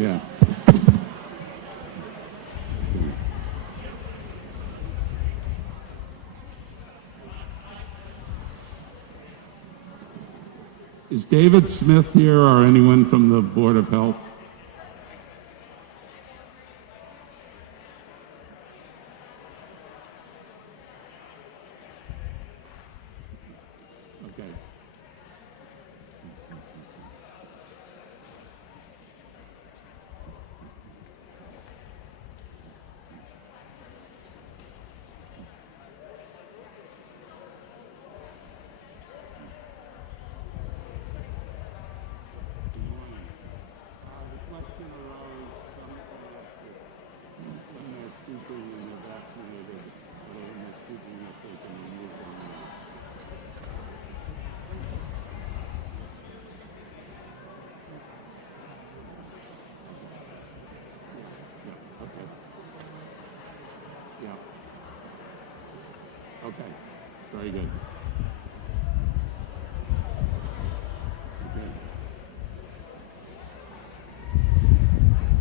Yeah. Is David Smith here or anyone from the Board of Health? Okay. Okay, very good.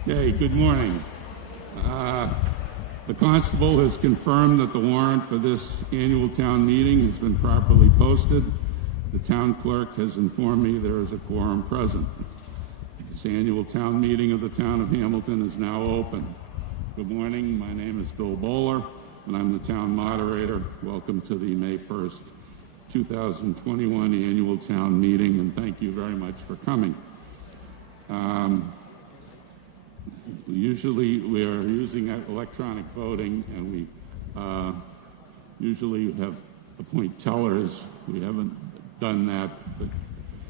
Okay, good morning. The constable has confirmed that the warrant for this annual town meeting has been properly posted. The town clerk has informed me there is a quorum present. This annual town meeting of the town of Hamilton is now open. Good morning, my name is Bill Bowler, and I'm the town moderator. Welcome to the May 1st, 2021 annual town meeting, and thank you very much for coming. Usually we are using electronic voting, and we usually appoint tellers. We haven't done that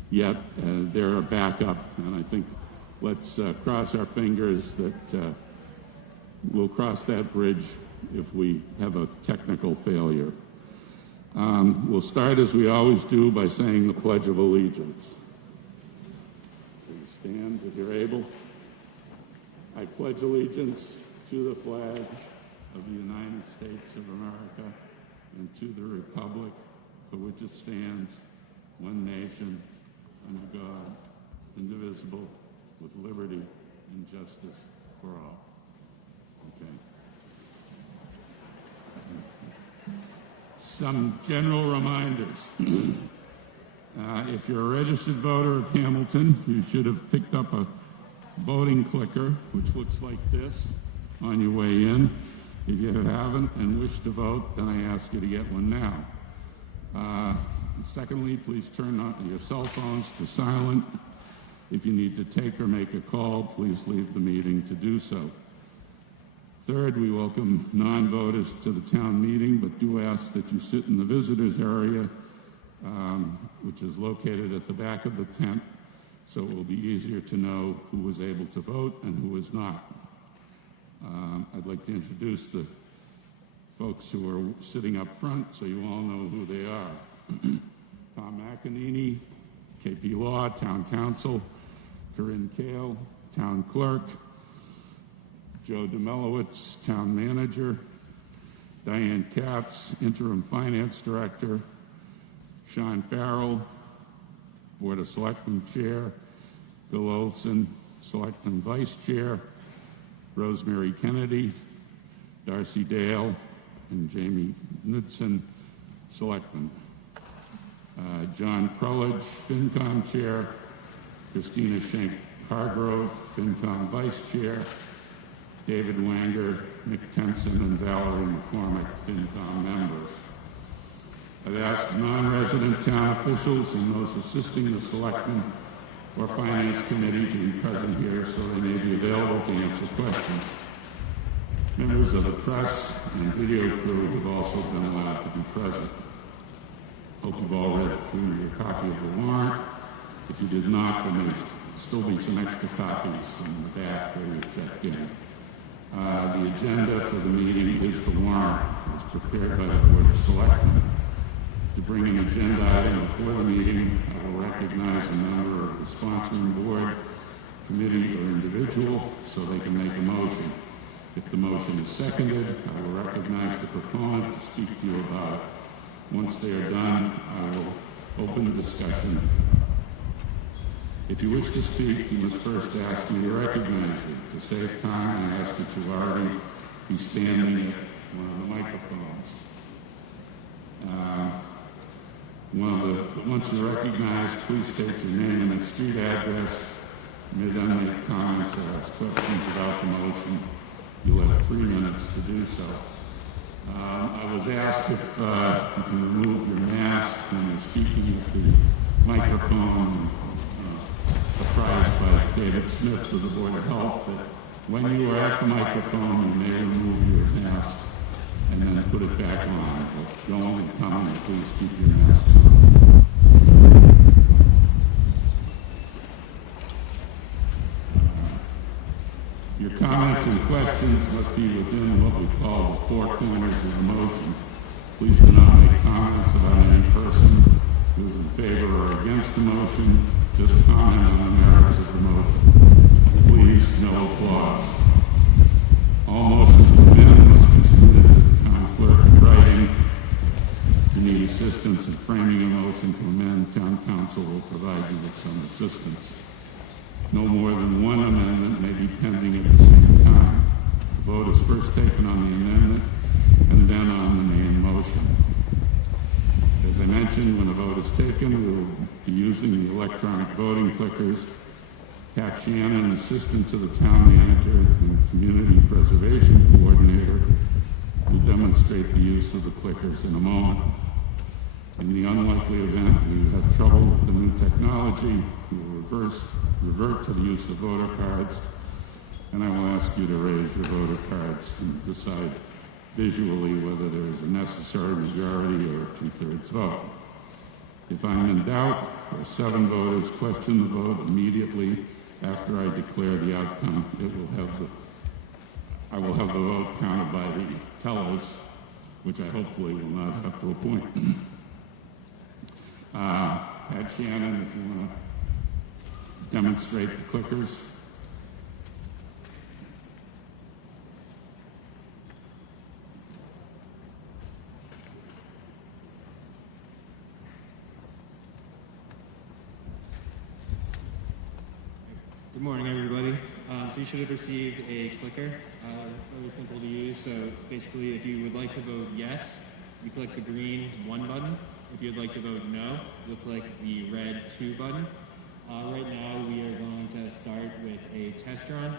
yet. They're a backup, and I think let's cross our fingers that we'll cross that bridge if we have a technical failure. We'll start, as we always do, by saying the Pledge of Allegiance. Please stand if you're able. I pledge allegiance to the flag of the United States of America and to the republic for which it stands, one nation, under God, indivisible, with liberty and justice for all. Okay. Some general reminders. If you're a registered voter of Hamilton, you should have picked up a voting clicker, which looks like this, on your way in. If you haven't and wish to vote, then I ask you to get one now. Secondly, please turn on your cell phones to silent. If you need to take or make a call, please leave the meeting to do so. Third, we welcome non-voters to the town meeting, but do ask that you sit in the visitors area, which is located at the back of the tent, so it will be easier to know who was able to vote and who was not. I'd like to introduce the folks who are sitting up front so you all know who they are. Tom McEnany, KP Law, Town Council, Corinne Kale, Town Clerk, Joe Demelowitz, Town Manager, Diane Katz, Interim Finance Director, Sean Farrell, Board of Selectmen Chair, Bill Olson, Selectman Vice Chair, Rosemary Kennedy, Darcy Dale, and Jamie Knudsen, Selectman. John Prelage, FinCom Chair, Christina Schenk-Hargrove, FinCom Vice Chair, David Wanger, Nick Tenson, and Valerie McCormick, FinCom members. I've asked non-resident town officials and those assisting the Selectmen or Finance Committee to be present here so they may be available to answer questions. Members of the press and video crew have also been allowed to be present. Hope you've all read through your copy of the warrant. If you did not, then there's still be some extra copies in the back where you checked in. The agenda for the meeting is the warrant. It was prepared by the Board of Selectmen. To bring an agenda item before the meeting, I will recognize a member of the sponsoring board, committee, or individual so they can make a motion. If the motion is seconded, I will recognize the proponent to speak to you about it. Once they are done, I will open the discussion. If you wish to speak, you must first ask me to recognize you. To save time, I ask that you already be standing at one of the microphones. Once you're recognized, please state your name and street address. You may then make comments or ask questions about the motion. You'll have 3 minutes to do so. I was asked if you can remove your mask when you're speaking at the microphone. Apprised by David Smith of the Board of Health that when you are at the microphone, you may remove your mask and then put it back on. But go on and come and please keep your masks on. Your comments and questions must be within what we call the 4 corners of the motion. Please do not make comments about any person who is in favor or against the motion. Just comment on the merits of the motion. Please, no applause. All motions to amend must be submitted to the town clerk in writing. If you need assistance in framing a motion to amend, town council will provide you with some assistance. No more than one amendment may be pending at the same time. The vote is first taken on the amendment and then on the main motion. As I mentioned, when the vote is taken, we will be using the electronic voting clickers. Pat Shannon, assistant to the town manager and community preservation coordinator, will demonstrate the use of the clickers in a moment. In the unlikely event we have trouble with the new technology, we will revert to the use of voter cards, and I will ask you to raise your voter cards and decide visually whether there is a necessary majority or a 2/3 vote. If I'm in doubt or 7 voters question the vote immediately after I declare the outcome, I will have the vote counted by the tellers, which I hopefully will not have to appoint. Pat Shannon, if you want to demonstrate the clickers. Good morning, everybody. So you should have received a clicker, really simple to use. So basically, if you would like to vote yes, you click the green 1 button. If you'd like to vote no, you'll click the red 2 button. Right now, we are going to start with a test run,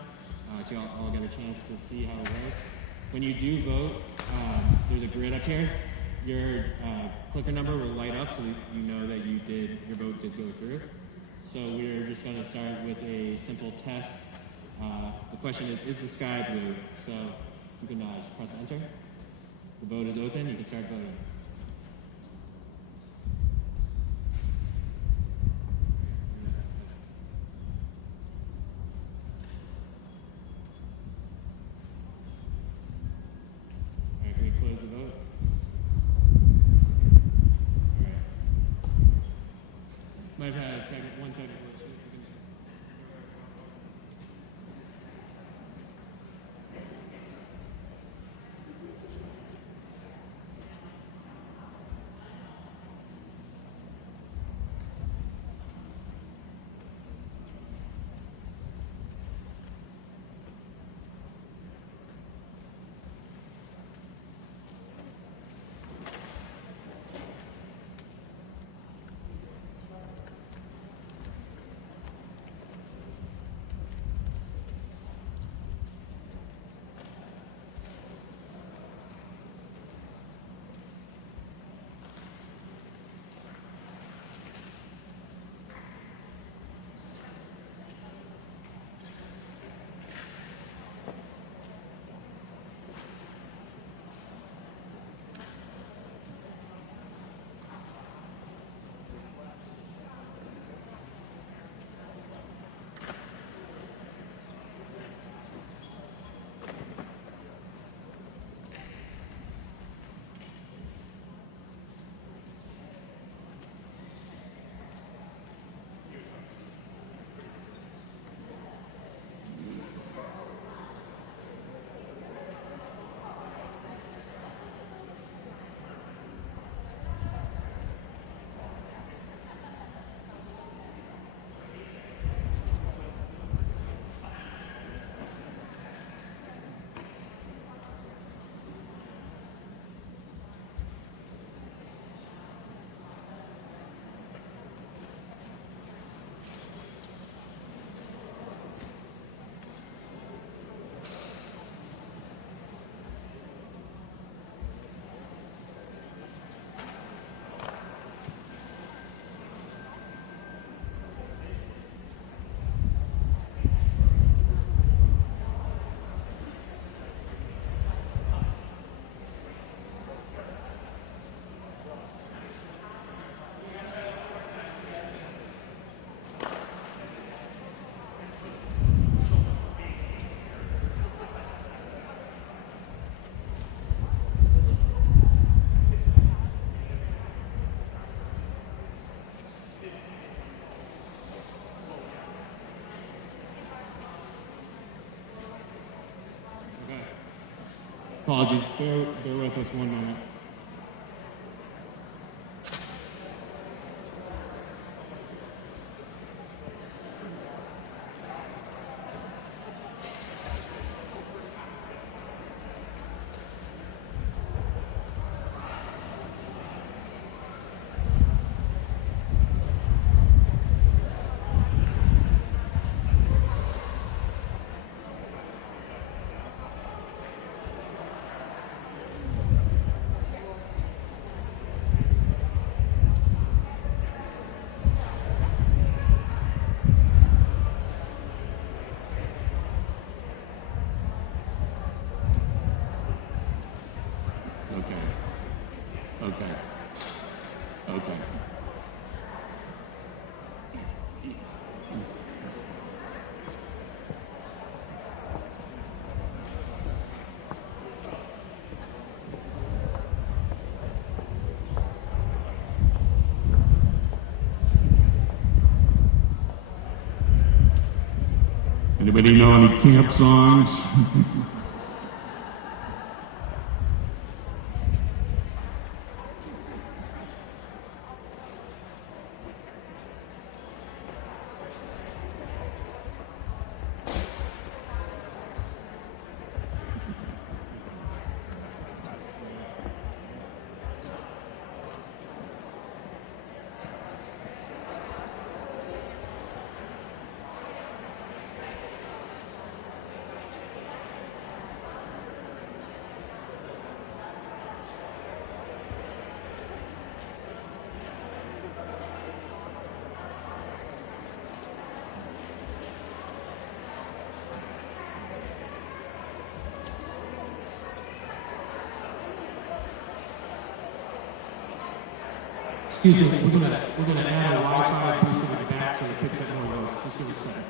so y'all all get a chance to see how it works. When you do vote, there's a grid up here. Your clicker number will light up so that you know that your vote did go through. So we're just going to start with a simple test. The question is the sky blue? So you can just press enter. The vote is open. You can start voting. All right, can we close the vote? All right. Might have had one technical issue. Apologies. Bear with us one moment. Okay. Anybody know any camp songs? Excuse me, we're gonna add a Wi-Fi booster to the back so it picks up more loads. Just give us a second.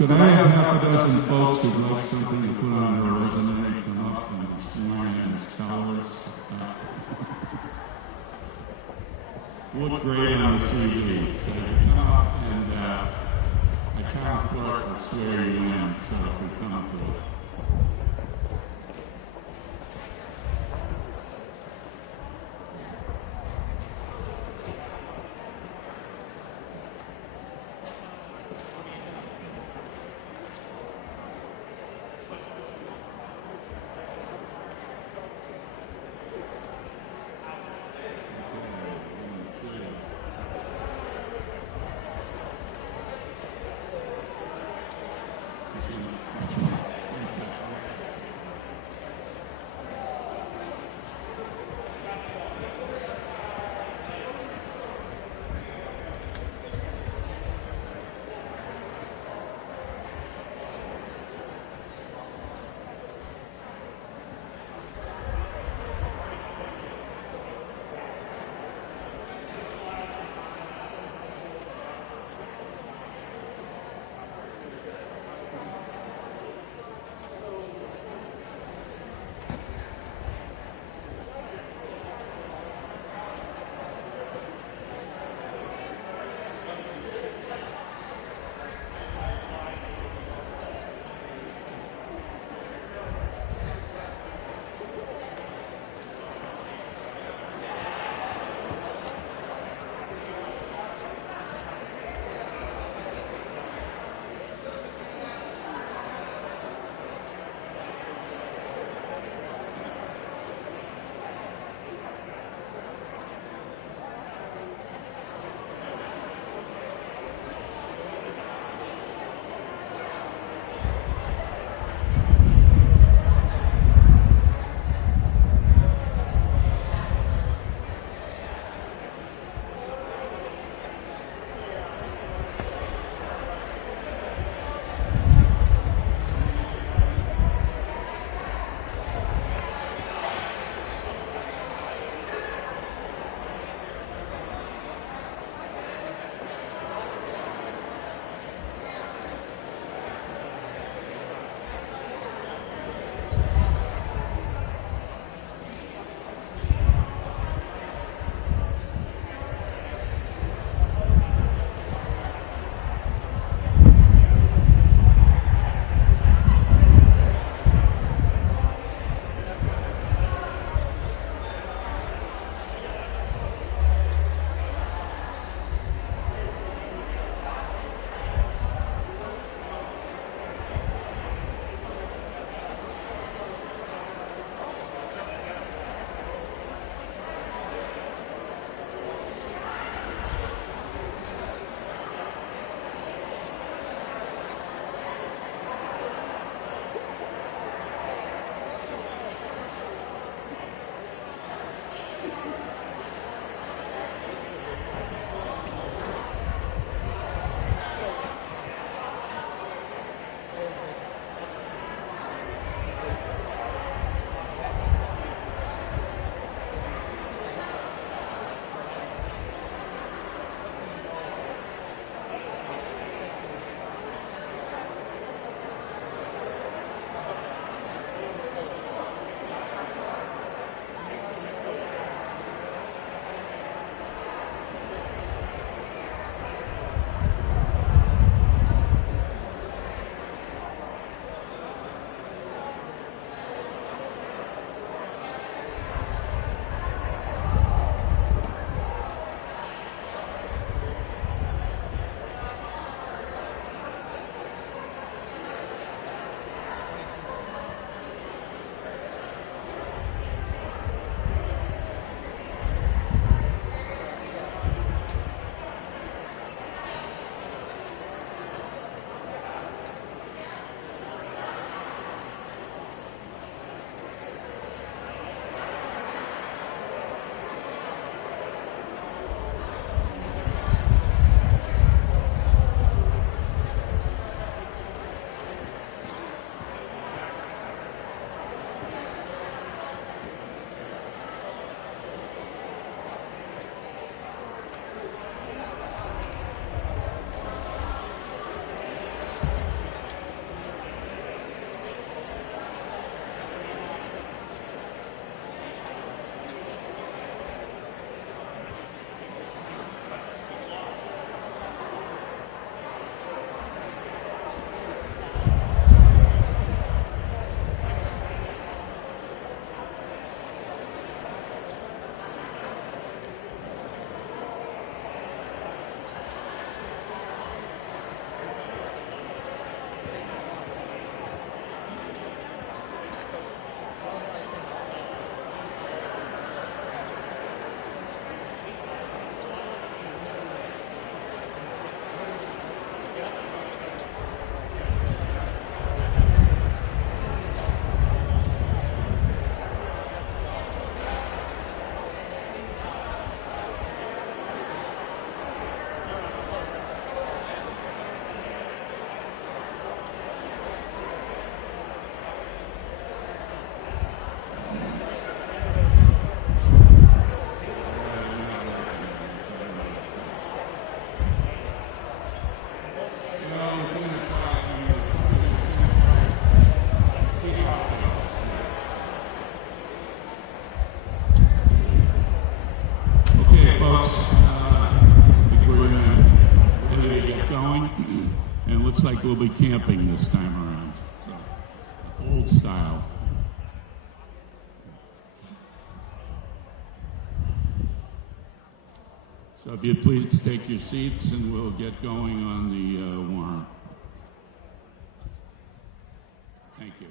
Could I have half a dozen folks who'd like something to put on their resume come up and sworn in as tellers? Look great on the CV. So you come up and a town clerk will swear you in, so if we come to it. looks like we'll be camping this time around. So, old style. So if you'd please take your seats and we'll get going on the warrant. Thank you.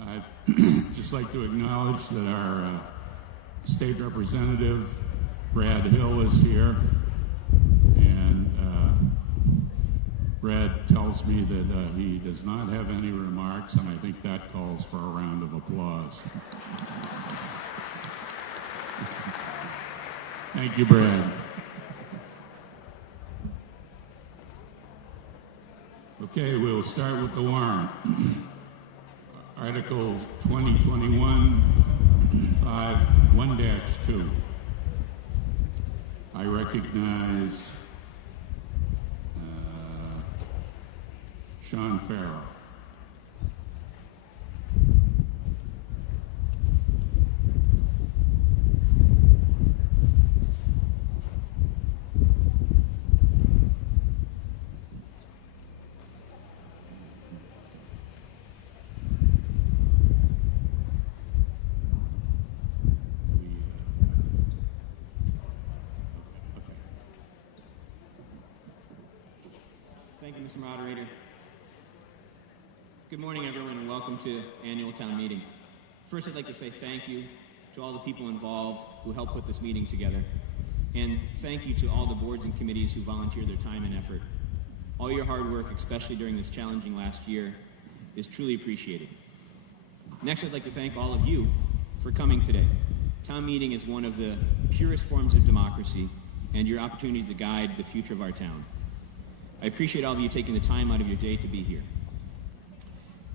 I'd just like to acknowledge that our state representative, Brad Hill, is here. And Brad tells me that he does not have any remarks, and I think that calls for a round of applause. Thank you, Brad. Okay, we'll start with the warrant. Article 2021-1-2. I recognize Sean Farrell. Thank you, Mr. Moderator. Good morning, everyone, and welcome to Annual Town Meeting. First, I'd like to say thank you to all the people involved who helped put this meeting together. And thank you to all the boards and committees who volunteered their time and effort. All your hard work, especially during this challenging last year, is truly appreciated. Next, I'd like to thank all of you for coming today. Town meeting is one of the purest forms of democracy and your opportunity to guide the future of our town. I appreciate all of you taking the time out of your day to be here.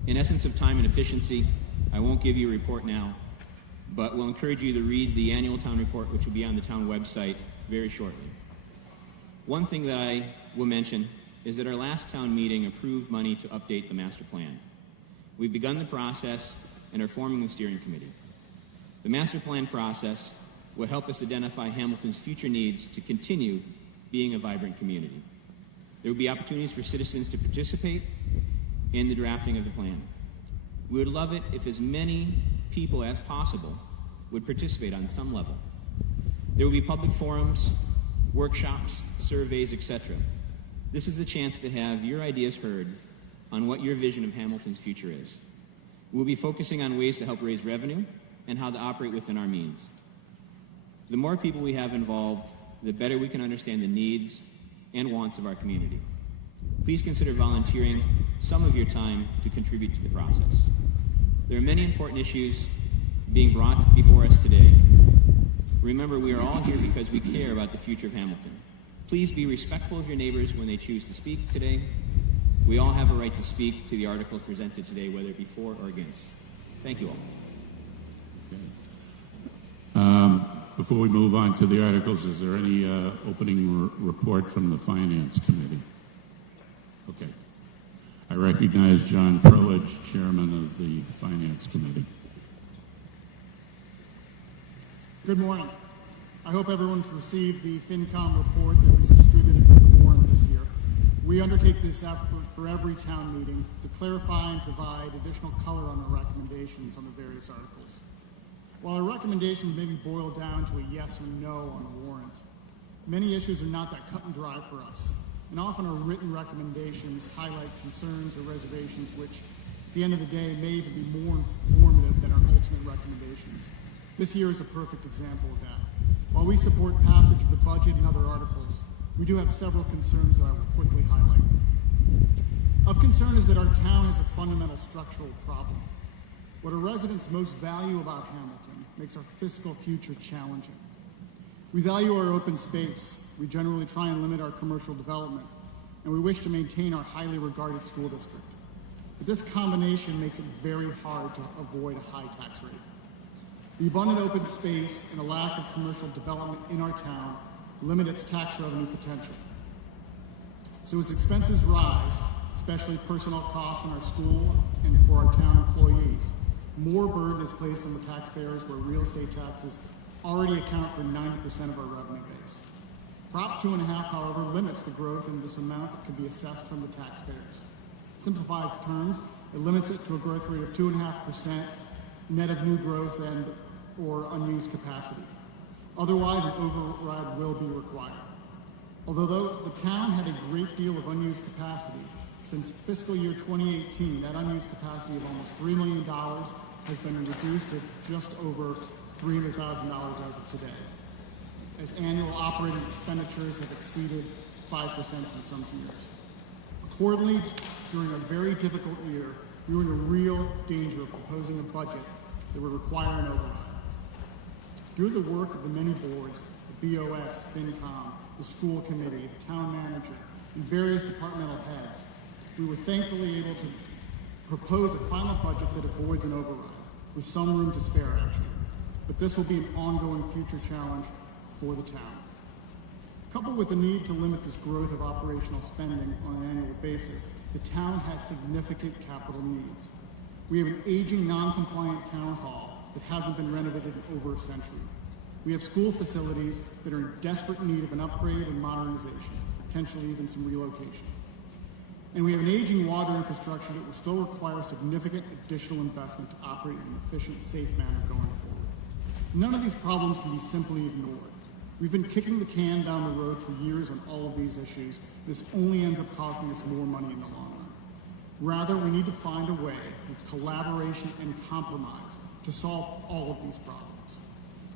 In essence of time and efficiency, I won't give you a report now, but will encourage you to read the annual town report, which will be on the town website very shortly. One thing that I will mention is that our last town meeting approved money to update the master plan. We've begun the process and are forming the steering committee. The master plan process will help us identify Hamilton's future needs to continue being a vibrant community. There will be opportunities for citizens to participate in the drafting of the plan. We would love it if as many people as possible would participate on some level. There will be public forums, workshops, surveys, etc. This is a chance to have your ideas heard on what your vision of Hamilton's future is. We'll be focusing on ways to help raise revenue and how to operate within our means. The more people we have involved, the better we can understand the needs and wants of our community. Please consider volunteering some of your time to contribute to the process. There are many important issues being brought before us today. Remember, we are all here because we care about the future of Hamilton. Please be respectful of your neighbors when they choose to speak today. We all have a right to speak to the articles presented today, whether it be for or against. Thank you all. Before we move on to the articles, is there any opening report from the Finance Committee? Okay. I recognize John Perlich, Chairman of the Finance Committee. Good morning. I hope everyone's received the FinCom report that was distributed with the warrant this year. We undertake this effort for every town meeting to clarify and provide additional color on our recommendations on the various articles. While our recommendations may be boiled down to a yes or no on a warrant, many issues are not that cut and dry for us, and often our written recommendations highlight concerns or reservations which, at the end of the day, may even be more informative than our ultimate recommendations. This year is a perfect example of that. While we support passage of the budget and other articles, we do have several concerns that I will quickly highlight. Of concern is that our town has a fundamental structural problem. What our residents most value about Hamilton makes our fiscal future challenging. We value our open space. We generally try and limit our commercial development, and we wish to maintain our highly regarded school district. But this combination makes it very hard to avoid a high tax rate. The abundant open space and a lack of commercial development in our town limit its tax revenue potential. So as expenses rise, especially personnel costs in our school and for our town employees, more burden is placed on the taxpayers where real estate taxes already account for 90% of our revenue base. Prop 2.5, however, limits the growth in this amount that can be assessed from the taxpayers. Simplifies terms, it limits it to a growth rate of 2.5% net of new growth and or unused capacity. Otherwise, an override will be required. Although the town had a great deal of unused capacity, since fiscal year 2018, that unused capacity of almost $3 million has been reduced to just over $300,000 as of today, as annual operating expenditures have exceeded 5% in some years. Accordingly, during a very difficult year, we were in a real danger of proposing a budget that would require an override. Through the work of the many boards, the BOS, FinCom, the school committee, the town manager, and various departmental heads, we were thankfully able to propose a final budget that avoids an override, with some room to spare actually. But this will be an ongoing future challenge for the town. Coupled with the need to limit this growth of operational spending on an annual basis, the town has significant capital needs. We have an aging, non-compliant town hall that hasn't been renovated in over a century. We have school facilities that are in desperate need of an upgrade and modernization, potentially even some relocation. And we have an aging water infrastructure that will still require significant additional investment to operate in an efficient, safe manner going forward. None of these problems can be simply ignored. We've been kicking the can down the road for years on all of these issues. This only ends up costing us more money in the long run. Rather, we need to find a way, with collaboration and compromise, to solve all of these problems.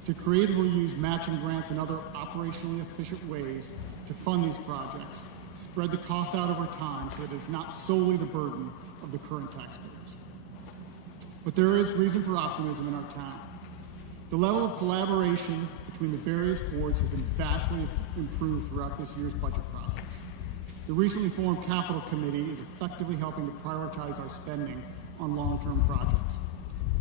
To creatively use matching grants and other operationally efficient ways to fund these projects, spread the cost out over time so that it's not solely the burden of the current taxpayers. But there is reason for optimism in our town. The level of collaboration between the various boards has been vastly improved throughout this year's budget process. The recently formed Capital Committee is effectively helping to prioritize our spending on long-term projects.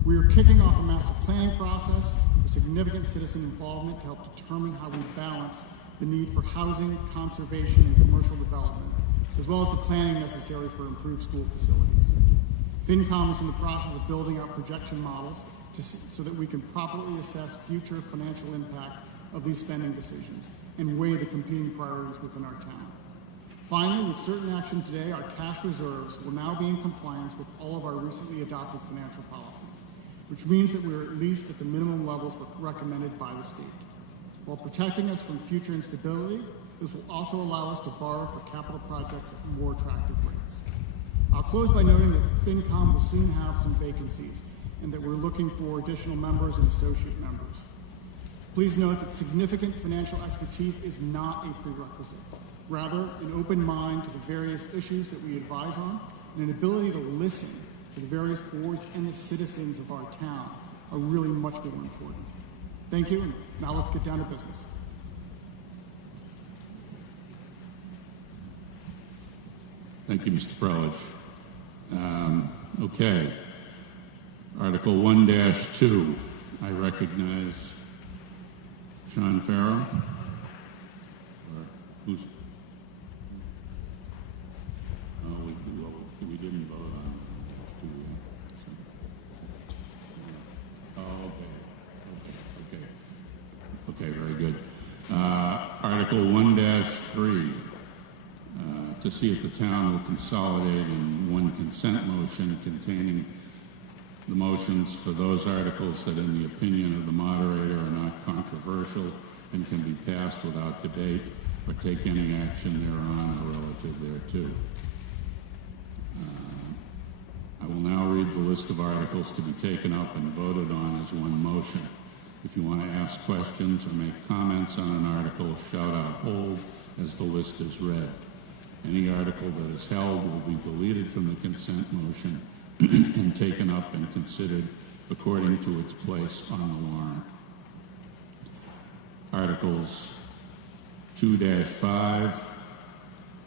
We are kicking off a master planning process with significant citizen involvement to help determine how we balance the need for housing, conservation, and commercial development, as well as the planning necessary for improved school facilities. FinCom is in the process of building out projection models so that we can properly assess future financial impact of these spending decisions and weigh the competing priorities within our town. Finally, with certain action today, our cash reserves will now be in compliance with all of our recently adopted financial policies, which means that we are at least at the minimum levels recommended by the state. While protecting us from future instability, this will also allow us to borrow for capital projects at more attractive rates. I'll close by noting that FinCom will soon have some vacancies and that we're looking for additional members and associate members. Please note that significant financial expertise is not a prerequisite. Rather, an open mind to the various issues that we advise on and an ability to listen to the various boards and the citizens of our town are really much more important. Thank you, and now let's get down to business. Thank you, Mr. Prelage. Okay. Article 1-2. I recognize Sean Farrow. Or who's? Oh, we didn't vote on it. Oh, okay. Okay, very good. Article 1-3. To see if the town will consolidate in one consent motion containing the motions for those articles that, in the opinion of the moderator, are not controversial and can be passed without debate or take any action thereon or relative thereto. I will now read the list of articles to be taken up and voted on as one motion. If you want to ask questions or make comments on an article, shout out "hold" as the list is read. Any article that is held will be deleted from the consent motion and taken up and considered according to its place on the warrant. Articles 2-5,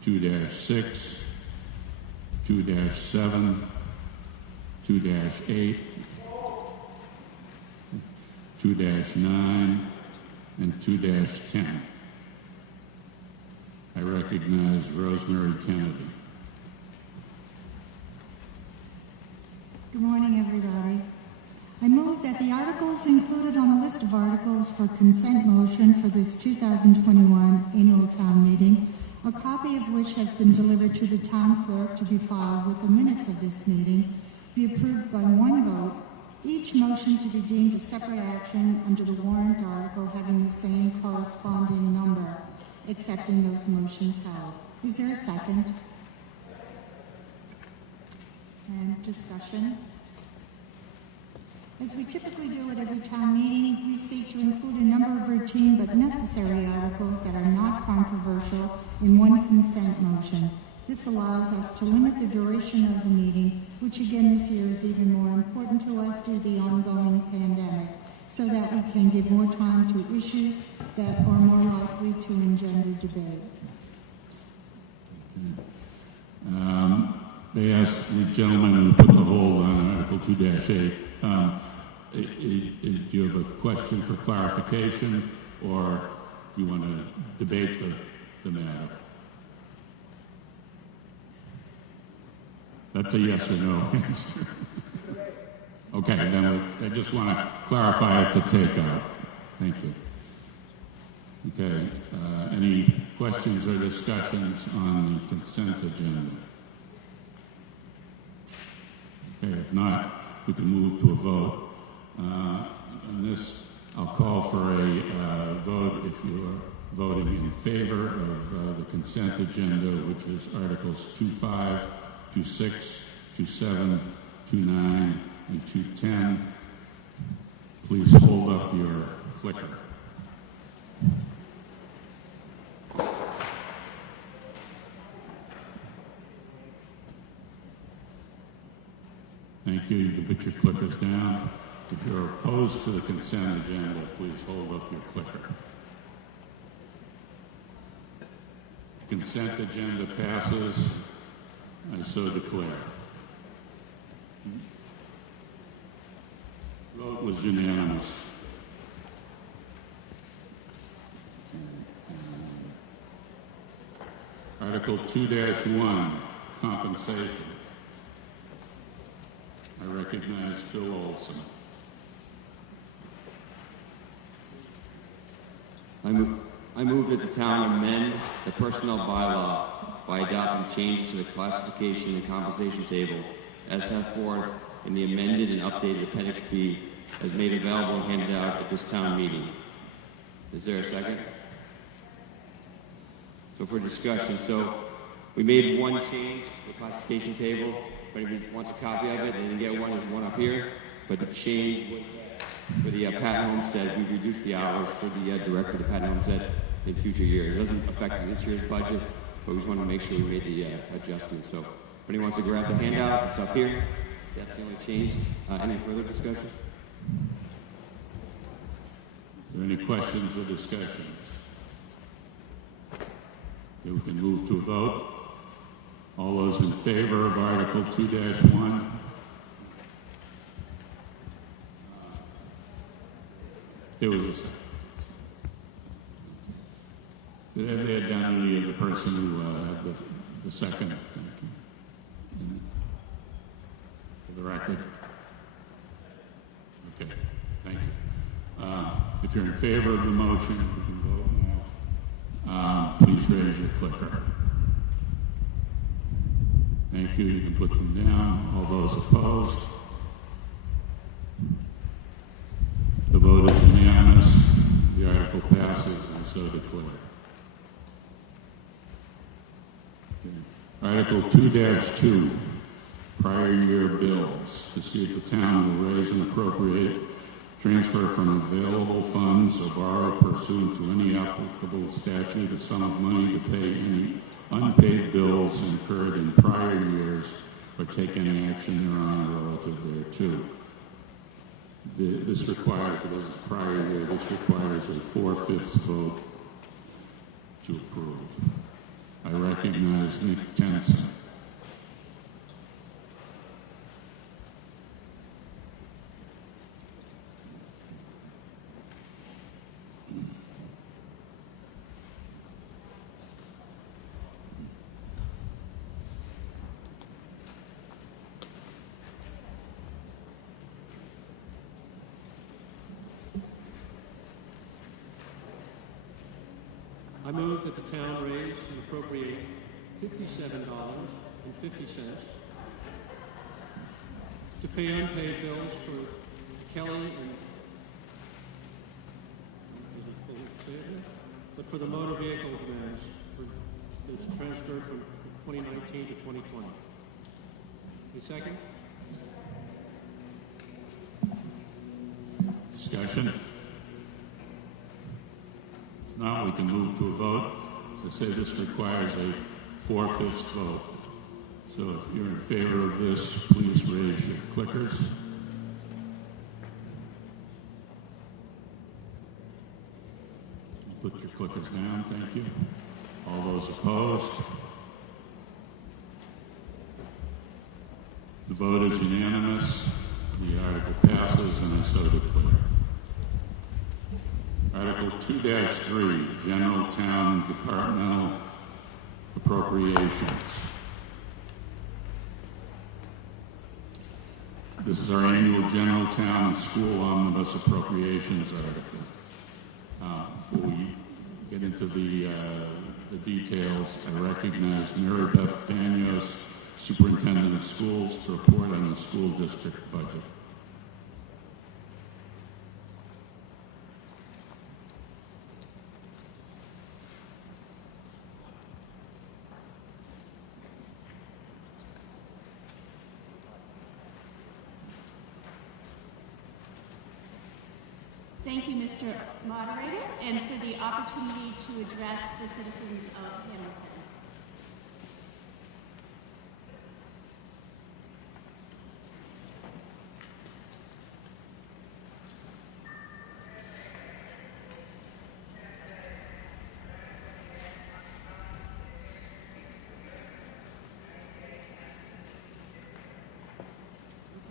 2-6, 2-7, 2-8, 2-9, and 2-10. I recognize Rosemary Kennedy. Good morning, everybody. I move that the articles included on the list of articles for consent motion for this 2021 annual town meeting, a copy of which has been delivered to the town clerk to be filed with the minutes of this meeting, be approved by one vote, each motion to be deemed a separate action under the warrant article having the same corresponding number, accepting those motions held. Is there a second? And discussion? As we typically do at every town meeting, we seek to include a number of routine but necessary articles that are not controversial in one consent motion. This allows us to limit the duration of the meeting, which again this year is even more important to us due to the ongoing pandemic, so that we can give more time to issues that are more likely to engender debate. They asked the gentleman who put the hold on Article 2-8. Do you have a question for clarification, or do you want to debate the matter? That's a yes or no answer. Okay, then I just want to clarify it to take out. Thank you. Okay, any questions or discussions on the consent agenda? Okay, if not, we can move to a vote. On this, I'll call for a vote if you are voting in favor of the consent agenda, which is Articles 2.5, 2.6, 2.7, 2.9, and 2.10. Please hold up your clicker. Thank you. You can put your clickers down. If you're opposed to the consent agenda, please hold up your clicker. Consent agenda passes. I so declare. Vote was unanimous. Article 2-1, compensation. I recognize Bill Olson. I move that the town amend the personnel bylaw by adopting changes to the classification and compensation table as set forth in the amended and updated Appendix B as made available and handed out at this town meeting. Is there a second? So for discussion, we made one change to the classification table. If anybody wants a copy of it, they can get one. There's one up here. But the change for the Pat Homestead, we reduced the hours for the director of the Pat Homestead in future years. It doesn't affect this year's budget, but we just wanted to make sure we made the adjustment. So if anyone wants to grab the handout, it's up here. That's the only change. Any further discussion? Are there any questions or discussions? Okay, we can move to a vote. All those in favor of Article 2-1? There was a second. Did they had done any of the person who had the second? Thank you. For the record? Okay, thank you. If you're in favor of the motion, you can vote now. Please raise your clicker. Thank you. You can put them down. All those opposed? The vote is unanimous. The article passes, and so declared. Article 2-2, prior year bills, to see if the town will raise and appropriate, transfer from available funds or borrow pursuant to any applicable statute a sum of money to pay any unpaid bills incurred in prior years or take any action thereon relative thereto. This requires, because it's prior year, this requires a 4/5 vote to approve. I recognize Nick Tenson. I move that the town raise and appropriate $57.50 to pay unpaid bills for Kelly and but for the motor vehicle demands that's transferred from 2019 to 2020. A second? Discussion? If not, we can move to a vote. As I say, this requires a 4/5 vote. So if you're in favor of this, please raise your clickers. Put your clickers down, thank you. All those opposed? The vote is unanimous. The article passes, and I so declare. Article 2-3, General Town Departmental Appropriations. This is our annual General Town and School Omnibus Appropriations article. Before we get into the details, I recognize Mary Beth Danios, Superintendent of Schools, to report on the school district budget. Thank you, Mr. Moderator, and for the opportunity to address the citizens of Hamilton.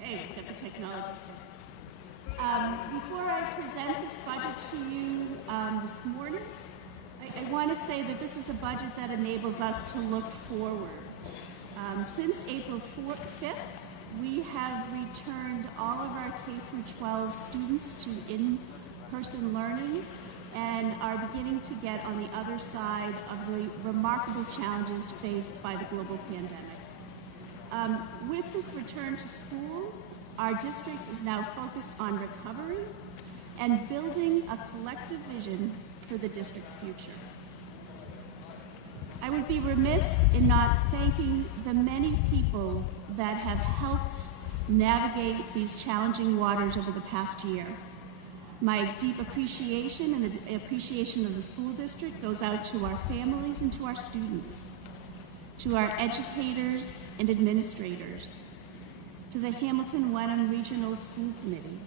Okay, we've got the technology. Before I present this budget to you this morning, I want to say that this is a budget that enables us to look forward. Since April 5th, we have returned all of our K-12 students to in-person learning and are beginning to get on the other side of the remarkable challenges faced by the global pandemic. With this return to school, our district is now focused on recovery and building a collective vision for the district's future. I would be remiss in not thanking the many people that have helped navigate these challenging waters over the past year. My deep appreciation and the appreciation of the school district goes out to our families and to our students, to our educators and administrators, to the Hamilton-Wenham Regional School Committee,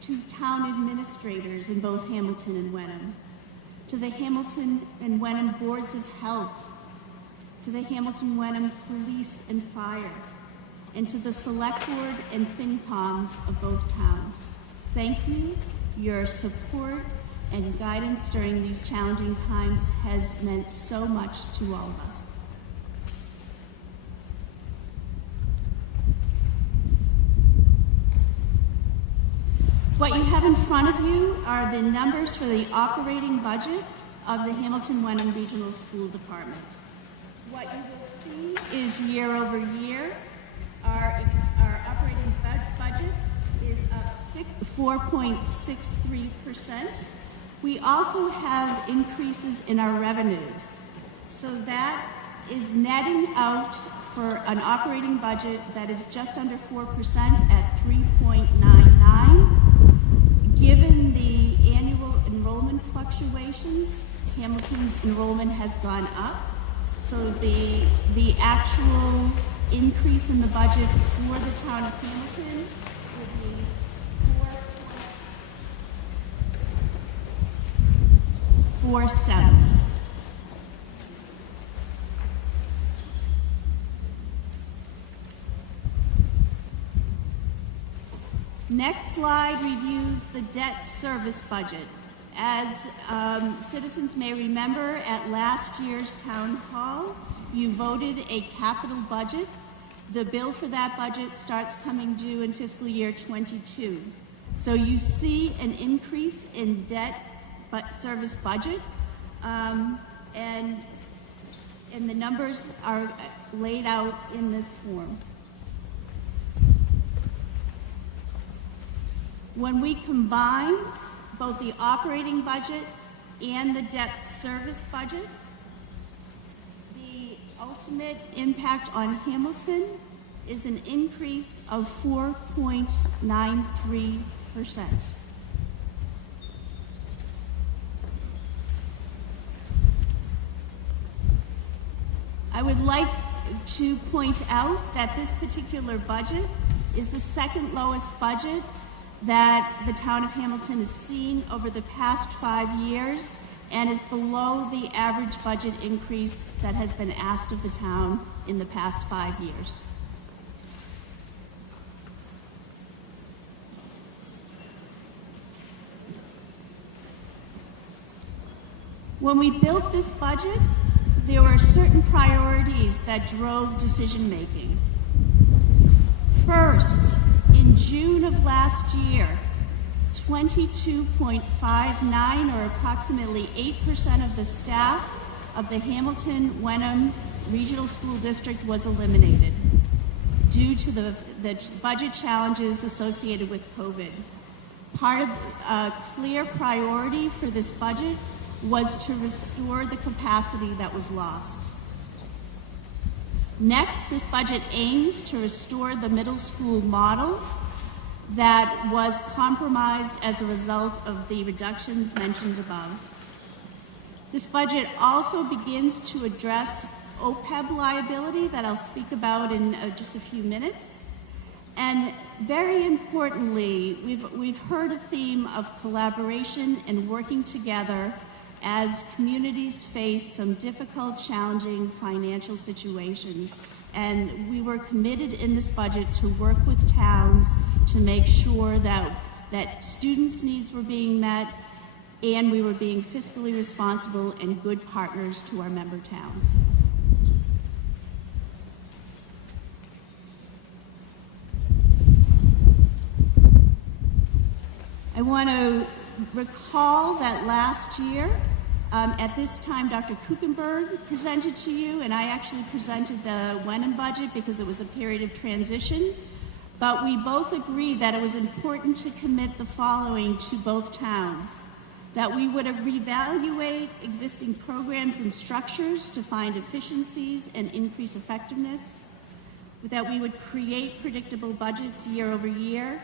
to town administrators in both Hamilton and Wenham, to the Hamilton and Wenham Boards of Health, to the Hamilton-Wenham Police and Fire, and to the Select Board and FinComs of both towns. Thank you. Your support and guidance during these challenging times has meant so much to all of us. What you have in front of you are the numbers for the operating budget of the Hamilton-Wenham Regional School Department. What you will see is year over year, our operating budget is up 4.63%. We also have increases in our revenues. So that is netting out for an operating budget that is just under 4% at 3.99. Given the annual enrollment fluctuations, Hamilton's enrollment has gone up. So the actual increase in the budget for the town of Hamilton will be 4.47. Next slide reviews the debt service budget. As citizens may remember, at last year's town hall, you voted a capital budget. The bill for that budget starts coming due in fiscal year 22. So you see an increase in debt service budget and the numbers are laid out in this form. When we combine both the operating budget and the debt service budget, the ultimate impact on Hamilton is an increase of 4.93%. I would like to point out that this particular budget is the second lowest budget that the town of Hamilton has seen over the past 5 years and is below the average budget increase that has been asked of the town in the past 5 years. When we built this budget, there were certain priorities that drove decision making. First, in June of last year, 22.59, or approximately 8% of the staff of the Hamilton-Wenham Regional School District was eliminated due to the budget challenges associated with COVID. Part of a clear priority for this budget was to restore the capacity that was lost. Next, this budget aims to restore the middle school model that was compromised as a result of the reductions mentioned above. This budget also begins to address OPEB liability that I'll speak about in just a few minutes. And very importantly, we've heard a theme of collaboration and working together as communities face some difficult, challenging financial situations. And we were committed in this budget to work with towns to make sure that students' needs were being met and we were being fiscally responsible and good partners to our member towns. I want to recall that last year, at this time, Dr. Kuchenberg presented to you, and I actually presented the Wenham budget because it was a period of transition. But we both agreed that it was important to commit the following to both towns: that we would reevaluate existing programs and structures to find efficiencies and increase effectiveness, that we would create predictable budgets year over year,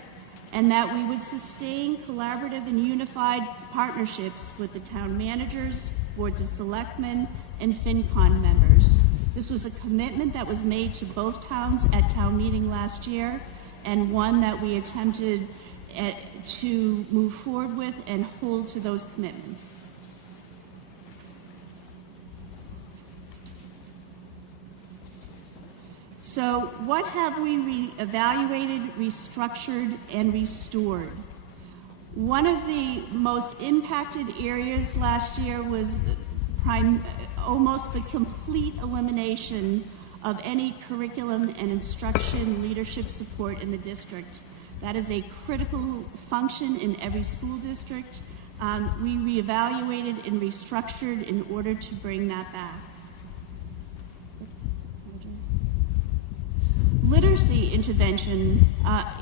and that we would sustain collaborative and unified partnerships with the town managers, boards of selectmen, and FinCon members. This was a commitment that was made to both towns at town meeting last year, and one that we attempted to move forward with and hold to those commitments. So what have we evaluated, restructured, and restored? One of the most impacted areas last year was almost the complete elimination of any curriculum and instruction leadership support in the district. That is a critical function in every school district. We reevaluated and restructured in order to bring that back. Literacy intervention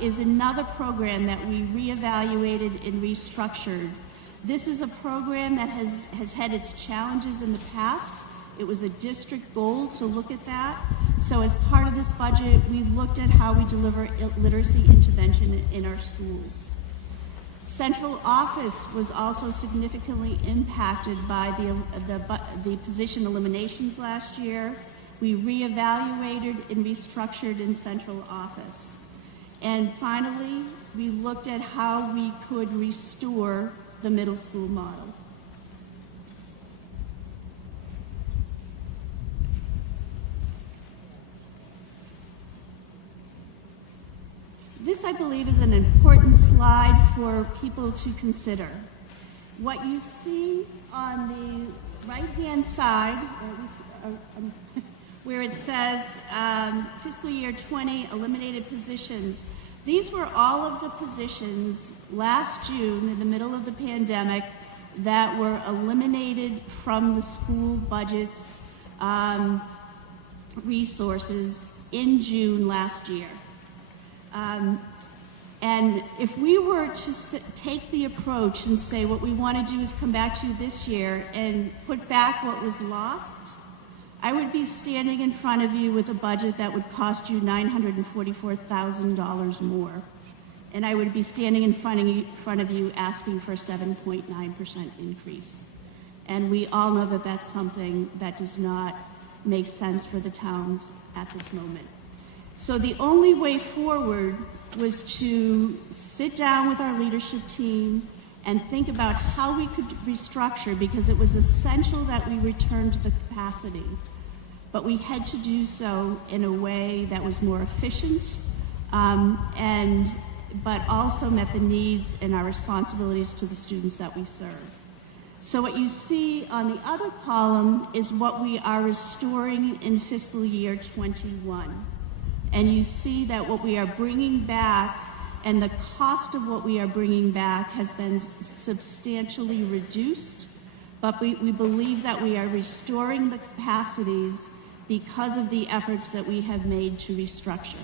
is another program that we reevaluated and restructured. This is a program that has had its challenges in the past. It was a district goal to look at that. So as part of this budget, we looked at how we deliver literacy intervention in our schools. Central office was also significantly impacted by the position eliminations last year. We reevaluated and restructured in central office. And finally, we looked at how we could restore the middle school model. This, I believe, is an important slide for people to consider. What you see on the right-hand side, or at least where it says fiscal year 20 eliminated positions. These were all of the positions last June, in the middle of the pandemic, that were eliminated from the school budget's resources in June last year. And if we were to take the approach and say what we want to do is come back to you this year and put back what was lost, I would be standing in front of you with a budget that would cost you $944,000 more. And I would be standing in front of you asking for a 7.9% increase. And we all know that that's something that does not make sense for the towns at this moment. So the only way forward was to sit down with our leadership team and think about how we could restructure, because it was essential that we return to the capacity. But we had to do so in a way that was more efficient, but also met the needs and our responsibilities to the students that we serve. So what you see on the other column is what we are restoring in fiscal year 21. And you see that what we are bringing back and the cost of what we are bringing back has been substantially reduced, but we believe that we are restoring the capacities because of the efforts that we have made to restructure.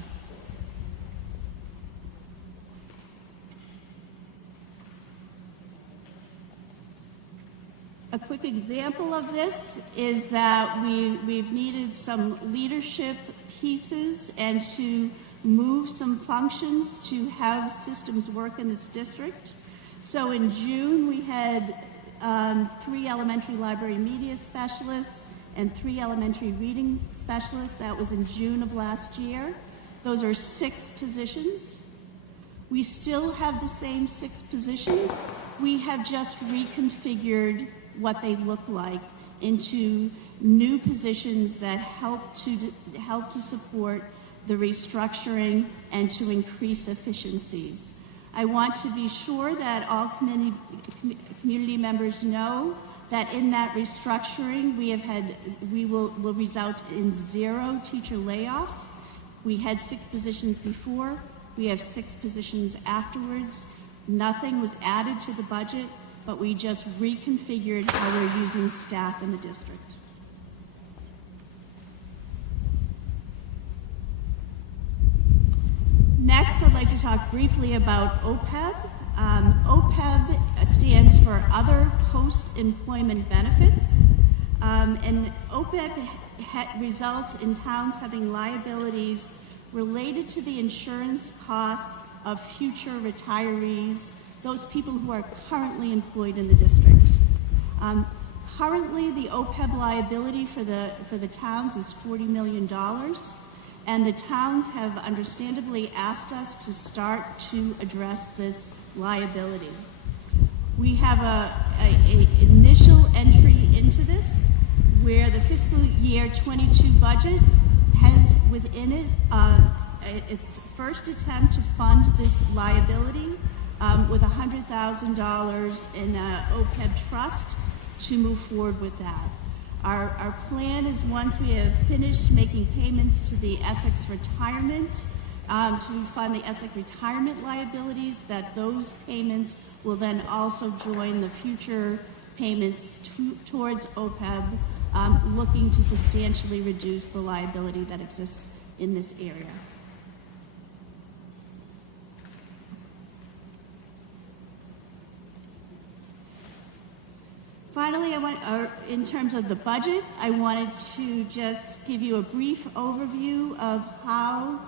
A quick example of this is that we've needed some leadership pieces and to move some functions to have systems work in this district. So in June, we had 3 elementary library media specialists and 3 elementary reading specialists. That was in June of last year. Those are 6 positions. We still have the same 6 positions. We have just reconfigured what they look like into new positions that help to support the restructuring and to increase efficiencies. I want to be sure that all community members know that in that restructuring we will result in 0 teacher layoffs. We had 6 positions before. We have 6 positions afterwards. Nothing was added to the budget, but we just reconfigured how we're using staff in the district. Next, I'd like to talk briefly about OPEB. OPEB stands for Other Post-Employment Benefits, and OPEB results in towns having liabilities related to the insurance costs of future retirees, those people who are currently employed in the district. Currently, the OPEB liability for the towns is $40 million, and the towns have understandably asked us to start to address this liability. We have an initial entry into this where the fiscal year 22 budget has within it its first attempt to fund this liability with $100,000 in OPEB trust to move forward with that. Our plan is once we have finished making payments to the Essex retirement, to fund the Essex retirement liabilities, that those payments will then also join the future payments towards OPEB, looking to substantially reduce the liability that exists in this area. Finally, in terms of the budget, I wanted to just give you a brief overview of how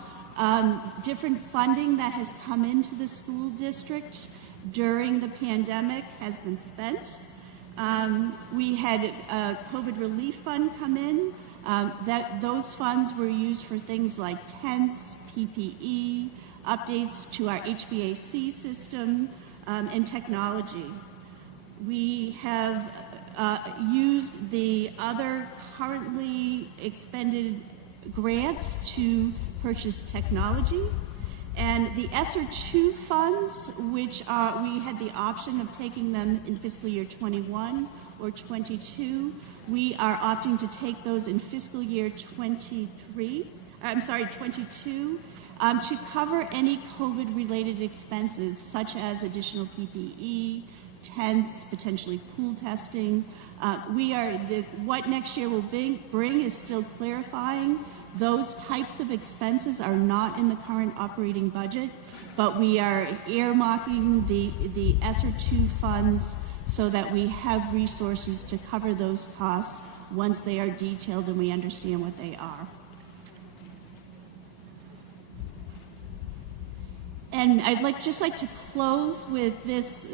different funding that has come into the school district during the pandemic has been spent. We had a COVID relief fund come in. Those funds were used for things like tents, PPE, updates to our HVAC system, and technology. We have used the other currently expended grants to purchase technology. And the ESSER 2 funds, which we had the option of taking them in fiscal year 21 or 22, we are opting to take those in fiscal year 22, to cover any COVID-related expenses, such as additional PPE, tents, potentially pool testing. What next year will bring is still clarifying. Those types of expenses are not in the current operating budget, but we are earmarking the ESSER 2 funds so that we have resources to cover those costs once they are detailed and we understand what they are. And I'd just like to close with this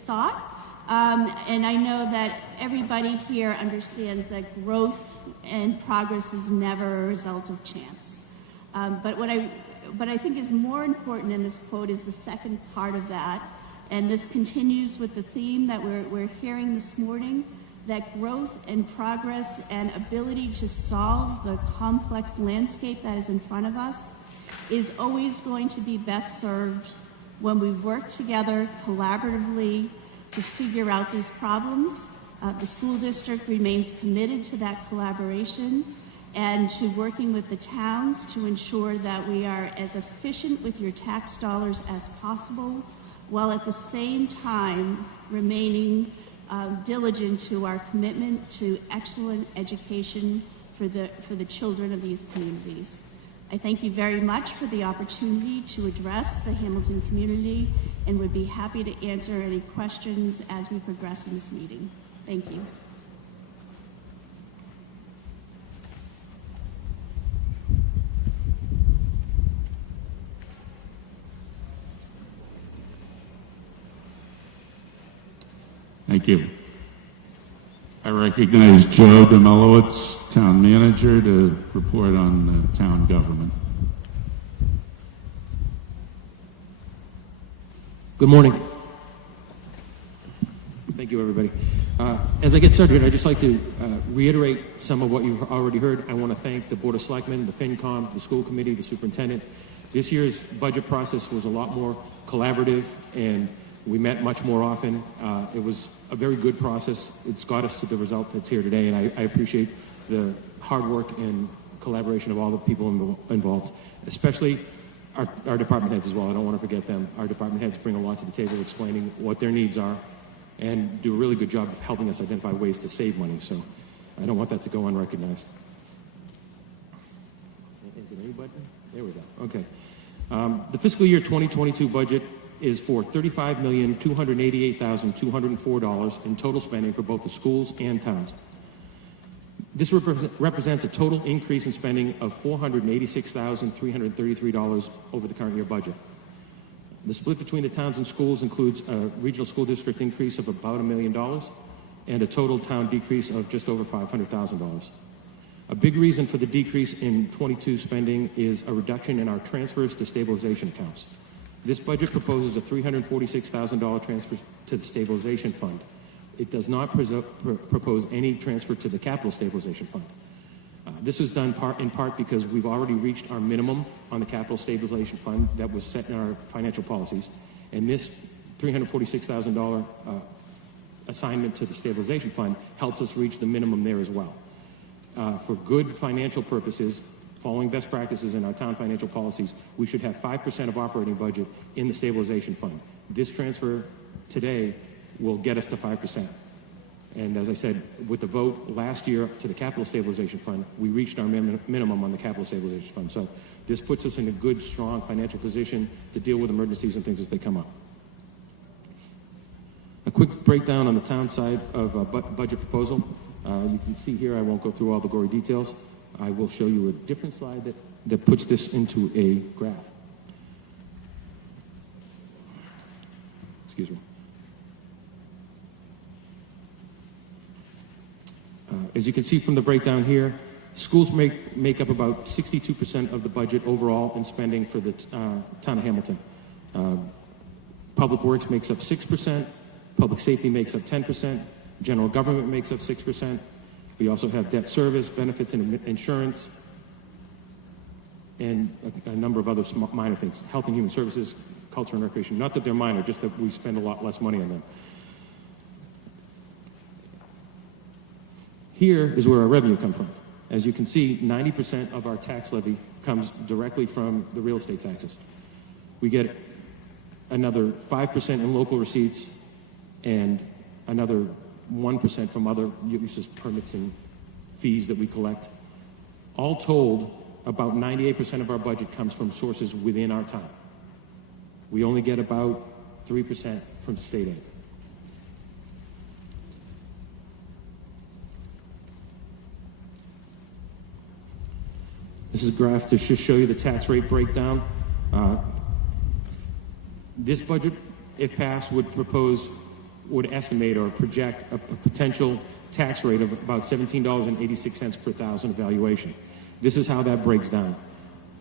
thought. And I know that everybody here understands that growth and progress is never a result of chance. But what I think is more important in this quote is the second part of that. And this continues with the theme that we're hearing this morning, that growth and progress and ability to solve the complex landscape that is in front of us is always going to be best served when we work together collaboratively to figure out these problems. The school district remains committed to that collaboration and to working with the towns to ensure that we are as efficient with your tax dollars as possible, while at the same time remaining diligent to our commitment to excellent education for the children of these communities. I thank you very much for the opportunity to address the Hamilton community and would be happy to answer any questions as we progress in this meeting. Thank you. Thank you. I recognize Joe Demilowitz, Town Manager, to report on town government. Good morning. Thank you, everybody. As I get started, I'd just like to reiterate some of what you've already heard. I want to thank the Board of Selectmen, the FinCom, the school committee, the superintendent. This year's budget process was a lot more collaborative, and we met much more often. It was a very good process. It's got us to the result that's here today, and I appreciate the hard work and collaboration of all the people involved, especially our department heads as well. I don't want to forget them. Our department heads bring a lot to the table, explaining what their needs are, and do a really good job of helping us identify ways to save money. So I don't want that to go unrecognized. Is it any button? There we go. Okay. The fiscal year 2022 budget is for $35,288,204 in total spending for both the schools and towns. This represents a total increase in spending of $486,333 over the current year budget. The split between the towns and schools includes a regional school district increase of about $1 million and a total town decrease of just over $500,000. A big reason for the decrease in 22 spending is a reduction in our transfers to stabilization accounts. This budget proposes a $346,000 transfer to the stabilization fund. It does not propose any transfer to the capital stabilization fund. This was done in part because we've already reached our minimum on the capital stabilization fund that was set in our financial policies, and this $346,000 assignment to the stabilization fund helps us reach the minimum there as well. For good financial purposes, following best practices in our town financial policies, we should have 5% of operating budget in the stabilization fund. This transfer today will get us to 5%. And as I said, with the vote last year to the capital stabilization fund, we reached our minimum on the capital stabilization fund. So this puts us in a good, strong financial position to deal with emergencies and things as they come up. A quick breakdown on the town side of a budget proposal. You can see here, I won't go through all the gory details. I will show you a different slide that puts this into a graph. Excuse me. As you can see from the breakdown here, schools make up about 62% of the budget overall in spending for the town of Hamilton. Public Works makes up 6%, Public Safety makes up 10%, General Government makes up 6%. We also have debt service, benefits and insurance, and a number of other minor things. Health and Human Services, Culture and Recreation. Not that they're minor, just that we spend a lot less money on them. Here is where our revenue comes from. As you can see, 90% of our tax levy comes directly from the real estate taxes. We get another 5% in local receipts and another 1% from other uses, permits, and fees that we collect. All told, about 98% of our budget comes from sources within our town. We only get about 3% from state aid. This is a graph to just show you the tax rate breakdown. This budget, if passed, would estimate or project a potential tax rate of about $17.86 per thousand valuation. This is how that breaks down.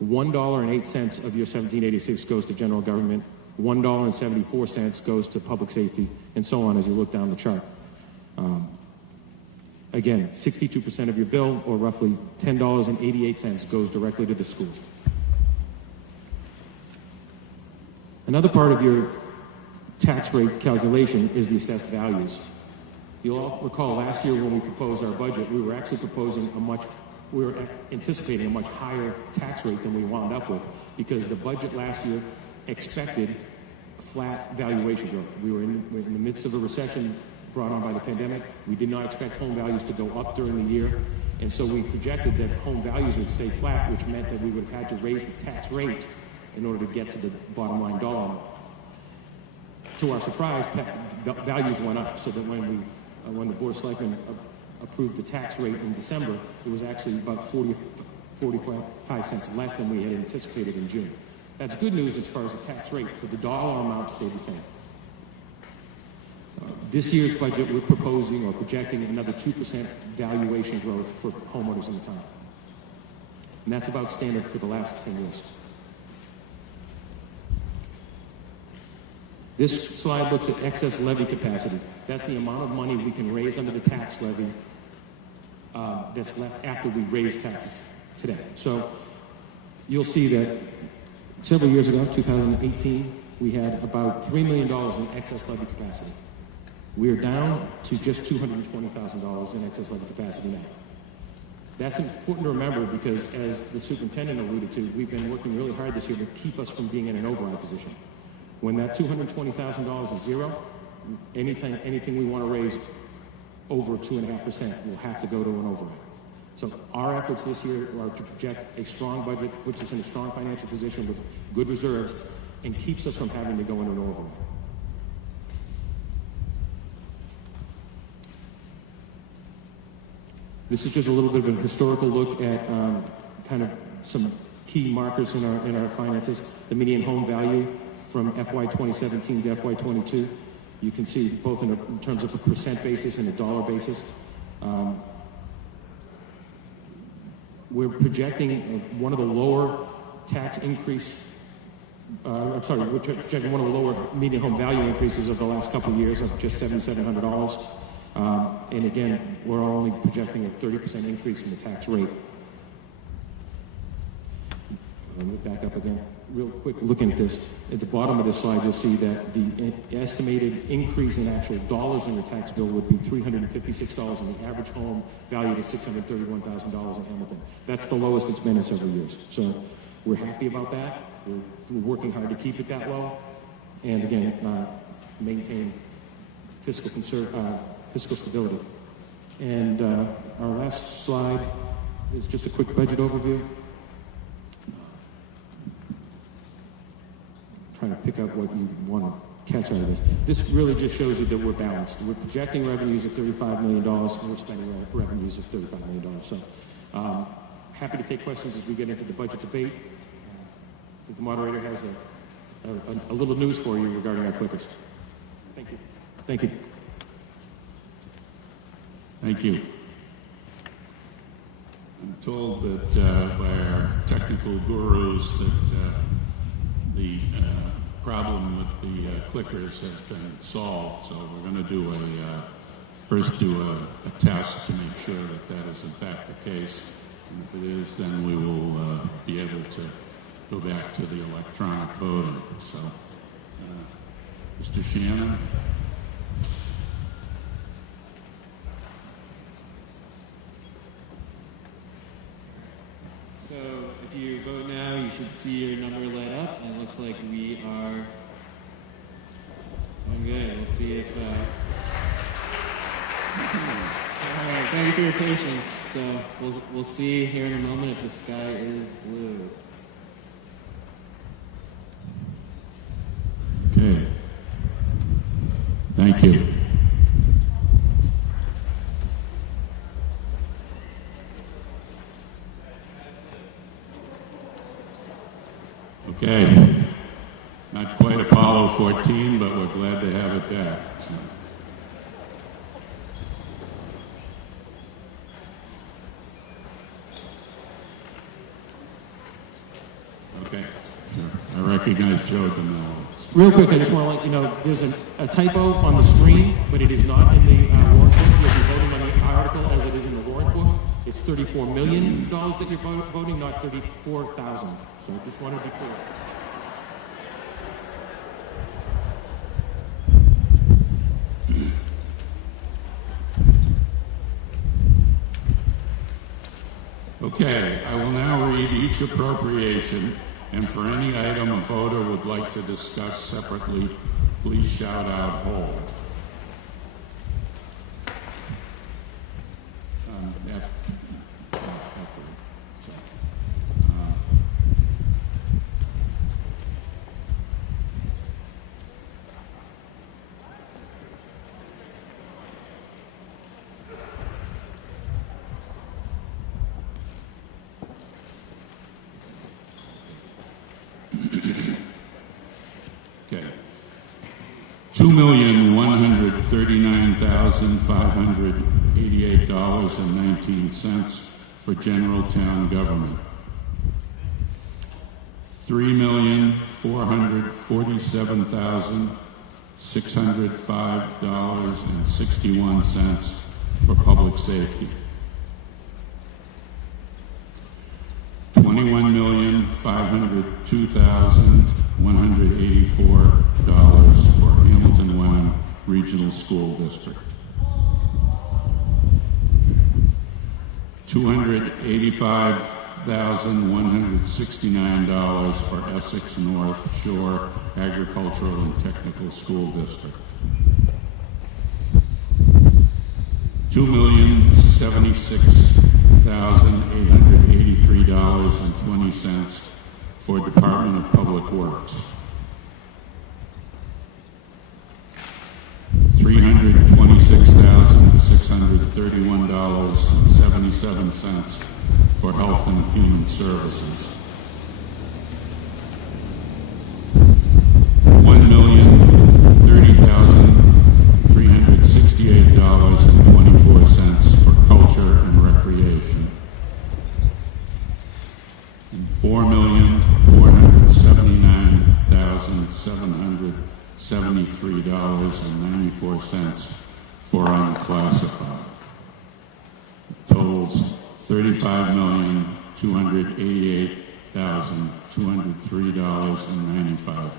$1.08 of your $17.86 goes to general government, $1.74 goes to public safety, and so on as you look down the chart. Again, 62% of your bill, or roughly $10.88, goes directly to the schools. Another part of your tax rate calculation is the assessed values. You'll all recall last year when we proposed our budget, we were actually anticipating a much higher tax rate than we wound up with, because the budget last year expected flat valuation growth. We were in the midst of a recession brought on by the pandemic. We did not expect home values to go up during the year, and so we projected that home values would stay flat, which meant that we would have had to raise the tax rate in order to get to the bottom line dollar amount. To our surprise, values went up, so that when the Board of Selectmen approved the tax rate in December, it was actually about 45 cents less than we had anticipated in June. That's good news as far as the tax rate, but the dollar amount stayed the same. This year's budget, we're proposing or projecting another 2% valuation growth for homeowners in the town. And that's about standard for the last 10 years. This slide looks at excess levy capacity. That's the amount of money we can raise under the tax levy that's left after we raise taxes today. So you'll see that several years ago, 2018, we had about $3 million in excess levy capacity. We are down to just $220,000 in excess levy capacity now. That's important to remember because, as the superintendent alluded to, we've been working really hard this year to keep us from being in an override position. When that $220,000 is zero, anything we want to raise over 2.5% will have to go to an override. So our efforts this year are to project a strong budget, puts us in a strong financial position with good reserves, and keeps us from having to go into an override. This is just a little bit of a historical look at kind of some key markers in our finances. The median home value from FY 2017 to FY 22. You can see both in terms of a percent basis and a dollar basis. We're projecting one of the lower tax increase. We're projecting one of the lower median home value increases of the last couple of years of just $7,700. And again, we're only projecting a 30% increase in the tax rate. Let me back up again. Real quick, looking at this. At the bottom of this slide, you'll see that the estimated increase in actual dollars in your tax bill would be $356 in the average home, valued at $631,000 in Hamilton. That's the lowest it's been in several years. So we're happy about that. We're working hard to keep it that low. And again, maintain fiscal stability. And our last slide is just a quick budget overview. Trying to pick out what you want to catch out of this. This really just shows you that we're balanced. We're projecting revenues of $35 million, and we're spending revenues of $35 million. So happy to take questions as we get into the budget debate. I think the moderator has a little news for you regarding our clickers. Thank you. Thank you. Thank you. I'm told that by our technical gurus that the problem with the clickers has been solved. So we're going to first do a test to make sure that that is in fact the case. And if it is, then we will be able to go back to the electronic voting. So, Mr. Shannon. So if you vote now, you should see your number light up, and it looks like we are doing good. We'll see if for your patience. So we'll see here in a moment if the sky is blue. Okay. Thank you. Okay. Not quite Apollo 14, but we're glad to have it back. Okay. Sure. I recognize Joe DeMello. Real quick, I just want to let you know, there's a typo on the screen, but it is not in the warrant book. You'll be voting on the article as it is in the warrant book. It's $34 million that you're voting, not $34,000. So I just want to be clear. Okay, I will now read each appropriation, and for any item a voter would like to discuss separately, please shout out hold. Okay. $2,139,588.19 for general town government. $3,447,605.61 for public safety. $21,502,184 for Hamilton Wenham Regional School District. $285,169 for Essex North Shore Agricultural and Technical School District. $2,076,883.20 for Department of Public Works. $326,631.77 for Health and Human Services. $1,030,368.24 for Culture and Recreation. And $4,479,773.94 for unclassified. Totals $35,288,203.95.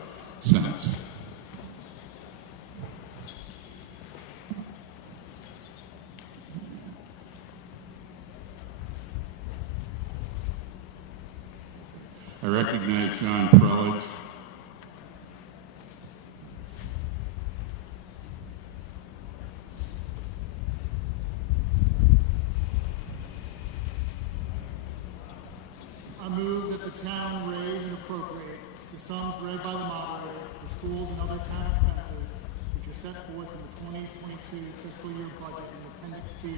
I recognize John Prelage. I move that the town raise and appropriate the sums read by the moderator for schools and other town expenses which are set forth in the 2022 fiscal year budget in Appendix B,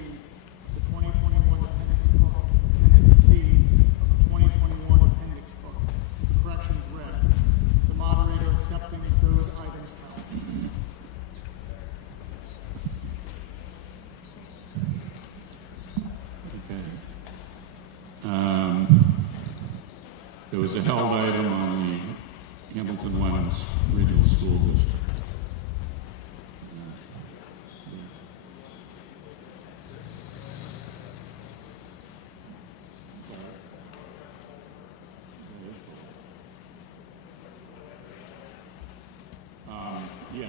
the 2021 Appendix Book, Appendix C, the 2021 Appendix Book, with the corrections read. The moderator accepting those items covered. Okay. There was a held item on the Hamilton Wenham Regional School District. Yeah.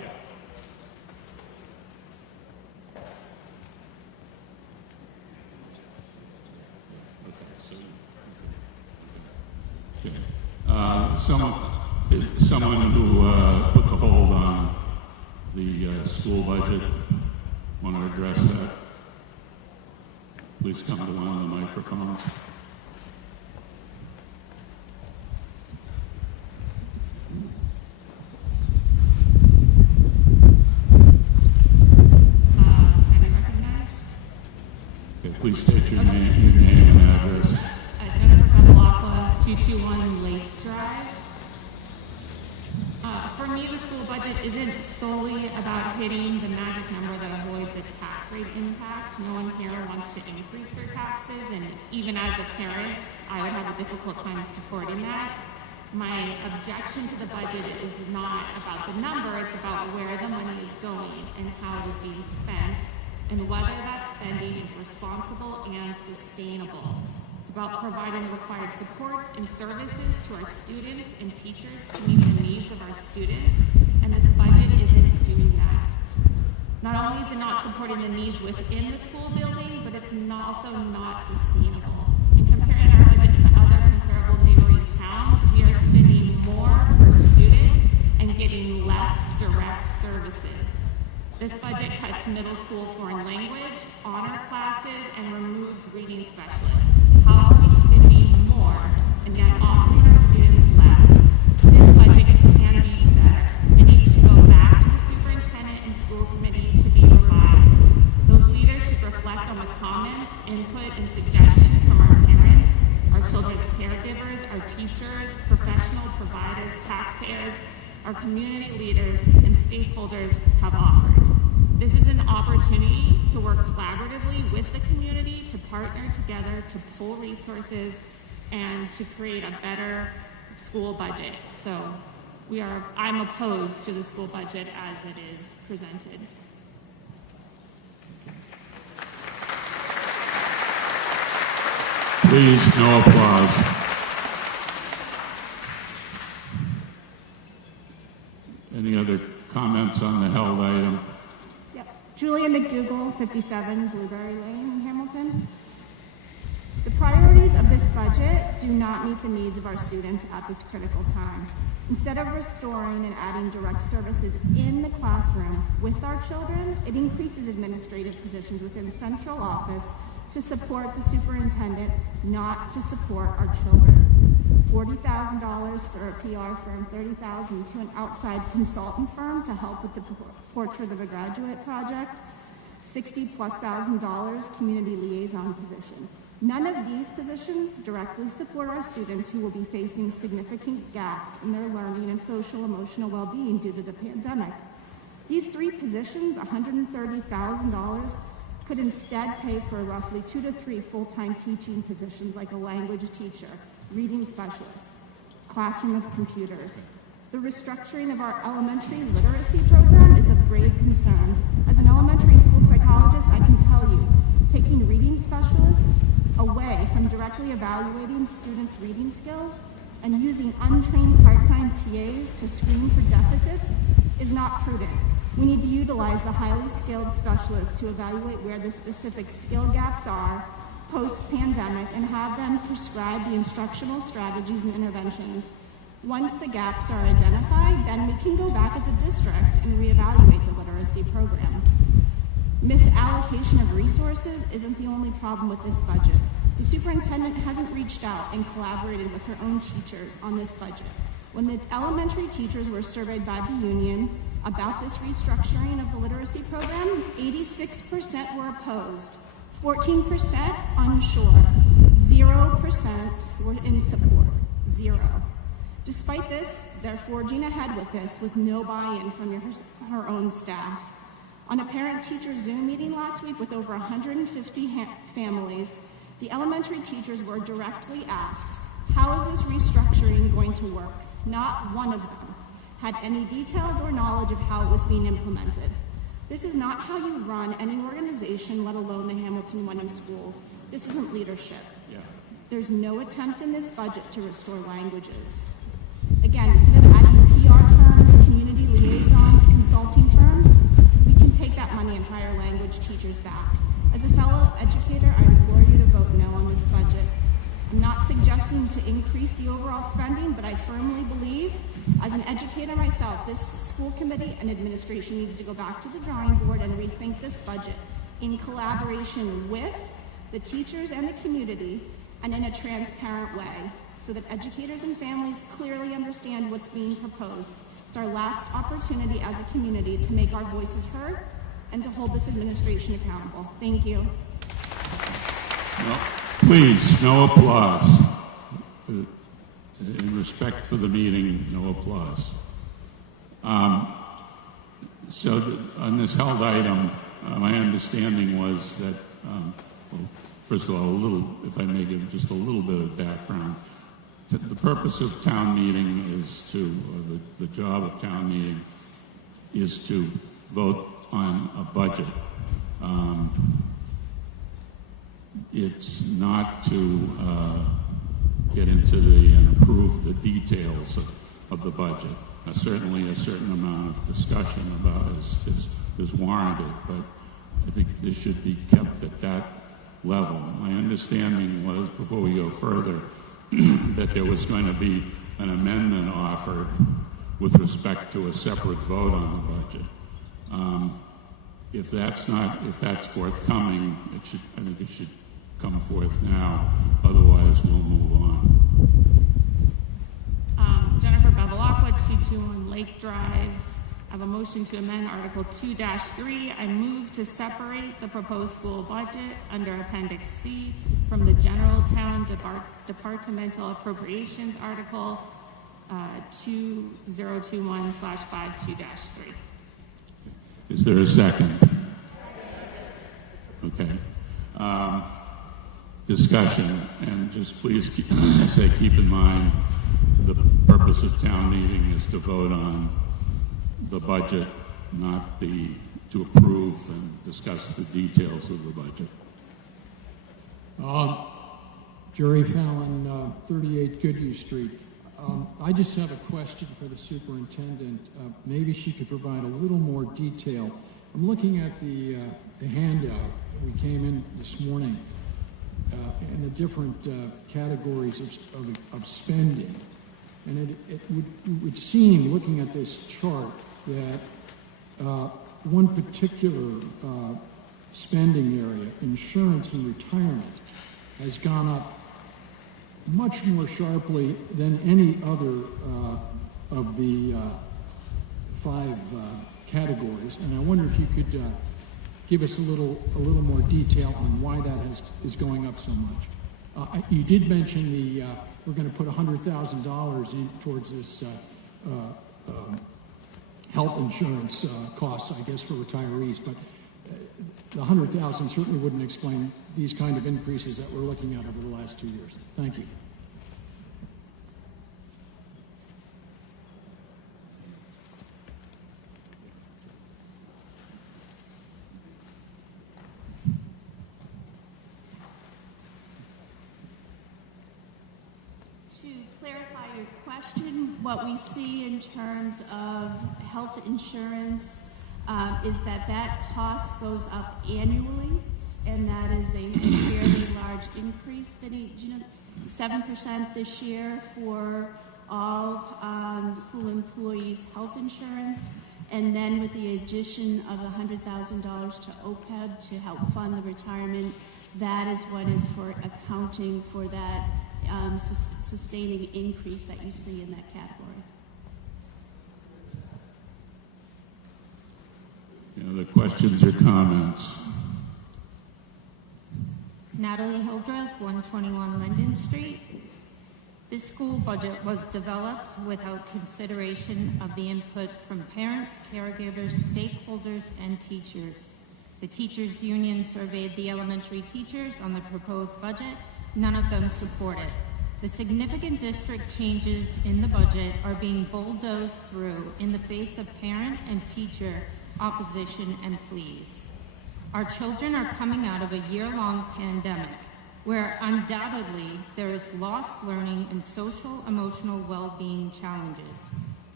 Okay. Someone who put the hold on the school budget want to address that? please come to one of the microphones. Okay, please state your name and address. Jennifer McLaughlin, 221 Lake Drive. For me, the school budget isn't solely about hitting the magic number that avoids a tax rate impact. No one here wants to increase their taxes, and even as a parent, I would have a difficult time supporting that. My objection to the budget is not about the number, it's about where the money is going and how it is being spent, and whether that spending is responsible and sustainable. It's about providing the required supports and services to our students and teachers to meet the needs of our students, and this budget isn't doing that. Not only is it not supporting the needs within the school building, but it's also not sustainable. In comparing our budget to other comparable neighboring towns, we are spending more per student and getting less direct services. This budget cuts middle school foreign language, honor classes, and removes reading specialists. How are we spending more and yet offering our students less? This budget can be better. It needs to go back to the superintendent and school committee to be revised. Those leaders should reflect on the comments, input, and suggestions from our parents, our children's caregivers, our teachers, professional providers, taxpayers, our community leaders, and stakeholders have offered. This is an opportunity to work collaboratively with the community, to partner together, to pull resources, and to create a better school budget. So I'm opposed to the school budget as it is presented. Please, no applause. Any other comments on the held item? Julia McDougall, 57 Blueberry Lane in Hamilton. The priorities of this budget do not meet the needs of our students at this critical time. Instead of restoring and adding direct services in the classroom with our children, it increases administrative positions within central office to support the superintendent, not to support our children. $40,000 for a PR firm, $30,000 to an outside consultant firm to help with the portrait of a graduate project, $60,000+ community liaison position. None of these positions directly support our students who will be facing significant gaps in their learning and social emotional well-being due to the pandemic. These three positions, $130,000, could instead pay for roughly 2 to 3 full-time teaching positions like a language teacher, reading specialist, classroom of computers. The restructuring of our elementary literacy program is of grave concern. As an elementary school psychologist, I can tell you, taking reading specialists away from directly evaluating students' reading skills and using untrained part-time TAs to screen for deficits is not prudent. We need to utilize the highly skilled specialists to evaluate where the specific skill gaps are post-pandemic and have them prescribe the instructional strategies and interventions. Once the gaps are identified, then we can go back as a district and reevaluate the literacy program. Misallocation of resources isn't the only problem with this budget. The superintendent hasn't reached out and collaborated with her own teachers on this budget. When the elementary teachers were surveyed by the union about this restructuring of the literacy program, 86% were opposed, 14% unsure, 0% were in support, 0. Despite this, they're forging ahead with this with no buy-in from her own staff. On a parent-teacher Zoom meeting last week with over 150 families, the elementary teachers were directly asked, how is this restructuring going to work? Not one of them had any details or knowledge of how it was being implemented. This is not how you run any organization, let alone the Hamilton Wenham schools. This isn't leadership. There's no attempt in this budget to restore languages. Again, instead of adding PR firms, community liaisons, consulting firms, we can take that money and hire language teachers back. As a fellow educator, I implore you to vote no on this budget. I'm not suggesting to increase the overall spending, but I firmly believe, as an educator myself, this school committee and administration needs to go back to the drawing board and rethink this budget in collaboration with the teachers and the community, and in a transparent way, so that educators and families clearly understand what's being proposed. It's our last opportunity as a community to make our voices heard and to hold this administration accountable. Thank you. No, please, no applause. In respect for the meeting, no applause. On this held item, my understanding was that, well, first of all, if I may give just a little bit of background, the purpose of town meeting is to, or the job of town meeting is to vote on a budget. It's not to get into and approve the details of the budget. Certainly a certain amount of discussion about is warranted, but I think this should be kept at that level. My understanding was, before we go further, that there was going to be an amendment offered with respect to a separate vote on the budget. If that's forthcoming, I think it should come forth now. Otherwise, we'll move on. Jennifer Bevilacqua, 221 Lake Drive. I have a motion to amend Article 2-3. I move to separate the proposed school budget under Appendix C from the General Town Departmental Appropriations Article 2021/52-3. Is there a second? Okay. Discussion, and just please keep in mind the purpose of town meeting is to vote on the budget, not to approve and discuss the details of the budget. Jerry Fallon, 38 Goodhue Street. I just have a question for the superintendent. Maybe she could provide a little more detail. I'm looking at the handout we came in this morning and the different categories of spending. And it would seem, looking at this chart, that one particular spending area, insurance and retirement, has gone up much more sharply than any other of the five categories. And I wonder if you could give us a little more detail on why that is going up so much. You did mention we're going to put $100,000 in towards this health insurance costs, I guess, for retirees, but the $100,000 certainly wouldn't explain these kind of increases that we're looking at over the last 2 years. Thank you. To clarify your question, what we see in terms of health insurance is that cost goes up annually, and that is a fairly large increase. 7% this year for all school employees' health insurance, and then with the addition of $100,000 to OPEB to help fund the retirement, that is what is for accounting for that sustaining increase that you see in that category. Any other questions or comments? Natalie Hildreth, 121 Linden Street. This school budget was developed without consideration of the input from parents, caregivers, stakeholders, and teachers. The teachers' union surveyed the elementary teachers on the proposed budget. None of them support it. The significant district changes in the budget are being bulldozed through in the face of parent and teacher opposition and pleas. Our children are coming out of a year-long pandemic where undoubtedly there is lost learning and social emotional well-being challenges.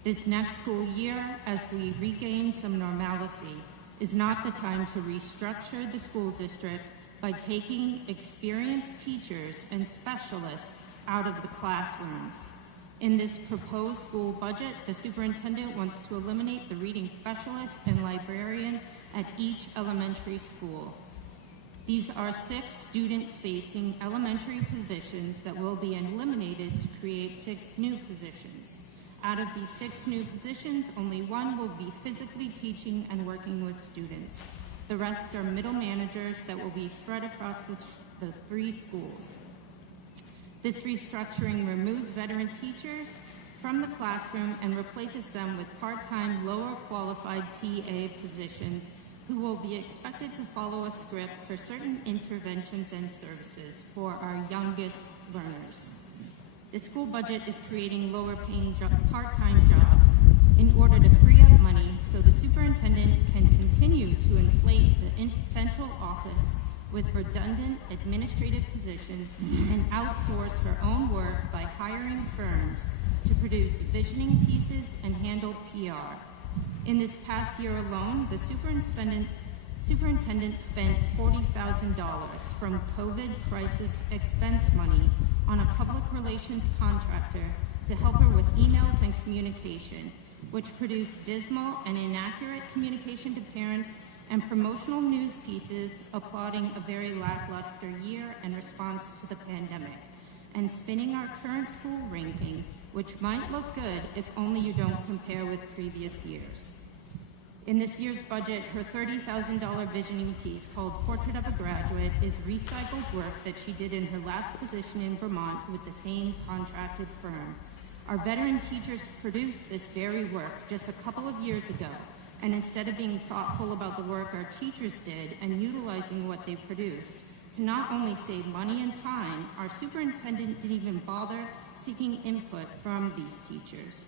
This next school year, as we regain some normalcy, is not the time to restructure the school district by taking experienced teachers and specialists out of the classrooms. In this proposed school budget, the superintendent wants to eliminate the reading specialist and librarian at each elementary school. These are 6 student-facing elementary positions that will be eliminated to create 6 new positions. Out of these 6 new positions, only 1 will be physically teaching and working with students. The rest are middle managers that will be spread across the 3 schools. This restructuring removes veteran teachers from the classroom and replaces them with part-time, lower qualified TA positions who will be expected to follow a script for certain interventions and services for our youngest learners. The school budget is creating lower paying part-time jobs in order to free up money so the superintendent can continue to inflate the central office with redundant administrative positions and outsource her own work by hiring firms to produce visioning pieces and handle PR. In this past year alone, the superintendent spent $40,000 from COVID crisis expense money on a public relations contractor to help her with emails and communication, which produced dismal and inaccurate communication to parents and promotional news pieces applauding a very lackluster year in response to the pandemic, and spinning our current school ranking, which might look good if only you don't compare with previous years. In this year's budget, her $30,000 visioning piece called Portrait of a Graduate is recycled work that she did in her last position in Vermont with the same contracted firm. Our veteran teachers produced this very work just a couple of years ago, and instead of being thoughtful about the work our teachers did and utilizing what they produced, to not only save money and time, our superintendent didn't even bother seeking input from these teachers.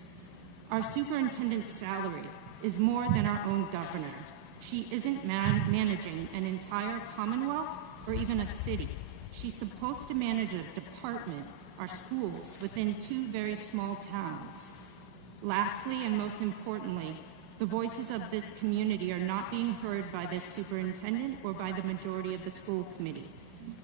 Our superintendent's salary is more than our own governor. She isn't managing an entire commonwealth or even a city. She's supposed to manage a department, our schools, within 2 very small towns. Lastly, and most importantly, the voices of this community are not being heard by this superintendent or by the majority of the school committee.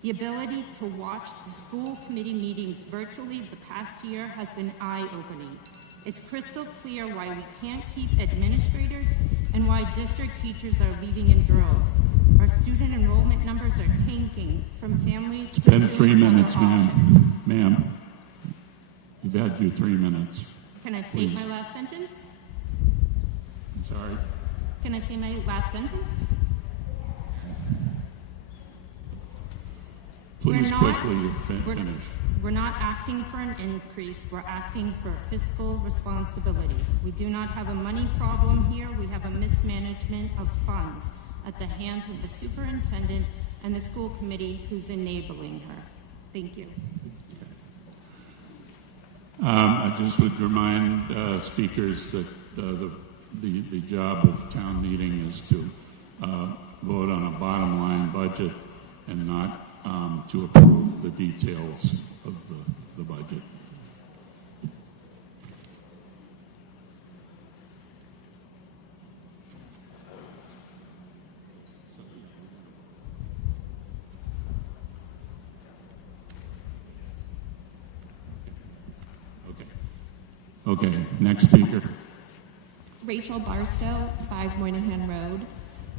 The ability to watch the school committee meetings virtually the past year has been eye-opening. It's crystal clear why we can't keep administrators and why district teachers are leaving in droves. Our student enrollment numbers are tanking from families. It's been 3 minutes, ma'am. Ma'am, you've had your 3 minutes. Can I state Please. my last sentence? I'm sorry. Can I say my last sentence? Please quickly finish. We're not asking for an increase. We're asking for fiscal responsibility. We do not have a money problem here. We have a mismanagement of funds at the hands of the superintendent and the school committee who's enabling her. Thank you. I just would remind speakers that the job of town meeting is to vote on a bottom line budget and not to approve the details of the budget. Okay, next speaker. Rachel Barstow, 5 Moynihan Road.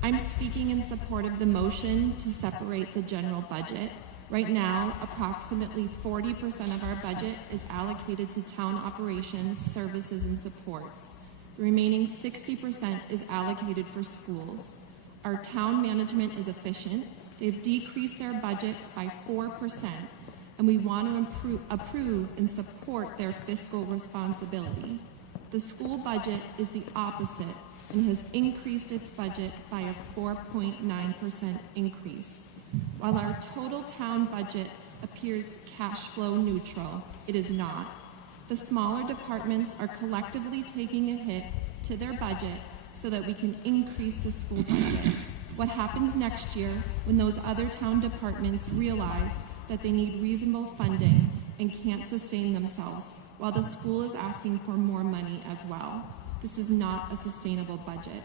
I'm speaking in support of the motion to separate the general budget. Right now, approximately 40% of our budget is allocated to town operations, services, and supports. The remaining 60% is allocated for schools. Our town management is efficient. They've decreased their budgets by 4%, and we want to approve and support their fiscal responsibility. The school budget is the opposite and has increased its budget by a 4.9% increase. While our total town budget appears cash flow neutral, it is not. The smaller departments are collectively taking a hit to their budget so that we can increase the school budget. What happens next year when those other town departments realize that they need reasonable funding and can't sustain themselves, while the school is asking for more money as well? This is not a sustainable budget.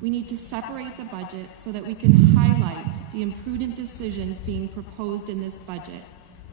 We need to separate the budget so that we can highlight the imprudent decisions being proposed in this budget.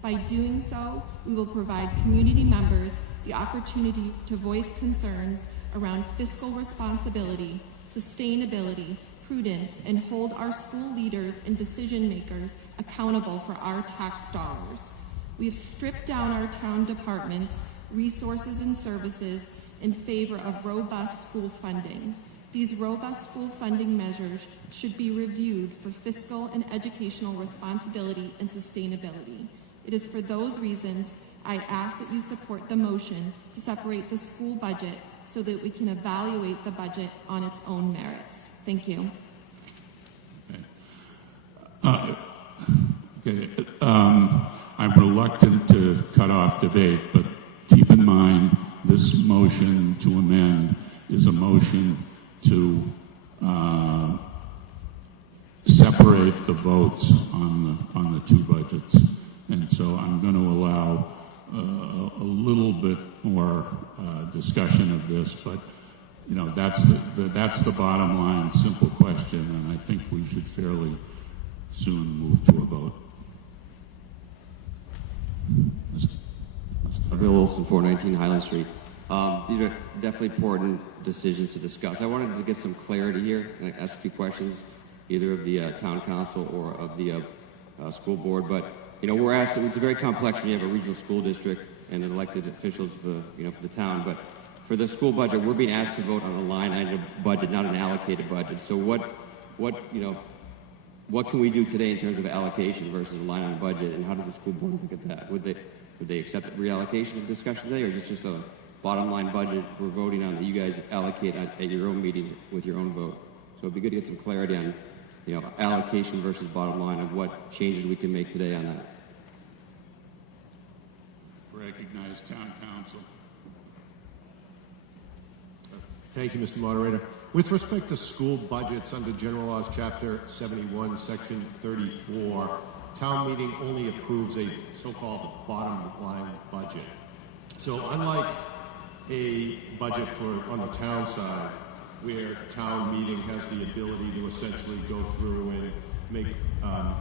By doing so, we will provide community members the opportunity to voice concerns around fiscal responsibility, sustainability, prudence, and hold our school leaders and decision makers accountable for our tax dollars. We have stripped down our town departments, resources, and services in favor of robust school funding. These robust school funding measures should be reviewed for fiscal and educational responsibility and sustainability. It is for those reasons I ask that you support the motion to separate the school budget so that we can evaluate the budget on its own merits. Thank you. I'm reluctant to cut off debate, but keep in mind this motion to amend is a motion to separate the votes on the two budgets, and so I'm going to allow a little bit more discussion of this, but you know that's the bottom line, simple question, and I think we should fairly soon move to a vote. Bill Wilson, 419 Highland Street. These are definitely important decisions to discuss. I wanted to get some clarity here and ask a few questions, either of the town council or of the school board. But you know, we're asked. It's very complex when you have a regional school district and elected officials for the town. But for the school budget, we're being asked to vote on a line item budget, not an allocated budget. So what can we do today in terms of allocation versus a line item budget, and how does the school board look at that? Would they accept reallocation of discussion today, or just a bottom line budget we're voting on that you guys allocate at your own meeting with your own vote? So it'd be good to get some clarity on, allocation versus bottom line of what changes we can make today on that. Recognize town council. Thank you, Mr. Moderator. With respect to school budgets under General Laws, Chapter 71, Section 34, town meeting only approves a so-called bottom line budget. So unlike a budget on the town side, where town meeting has the ability to essentially go through and make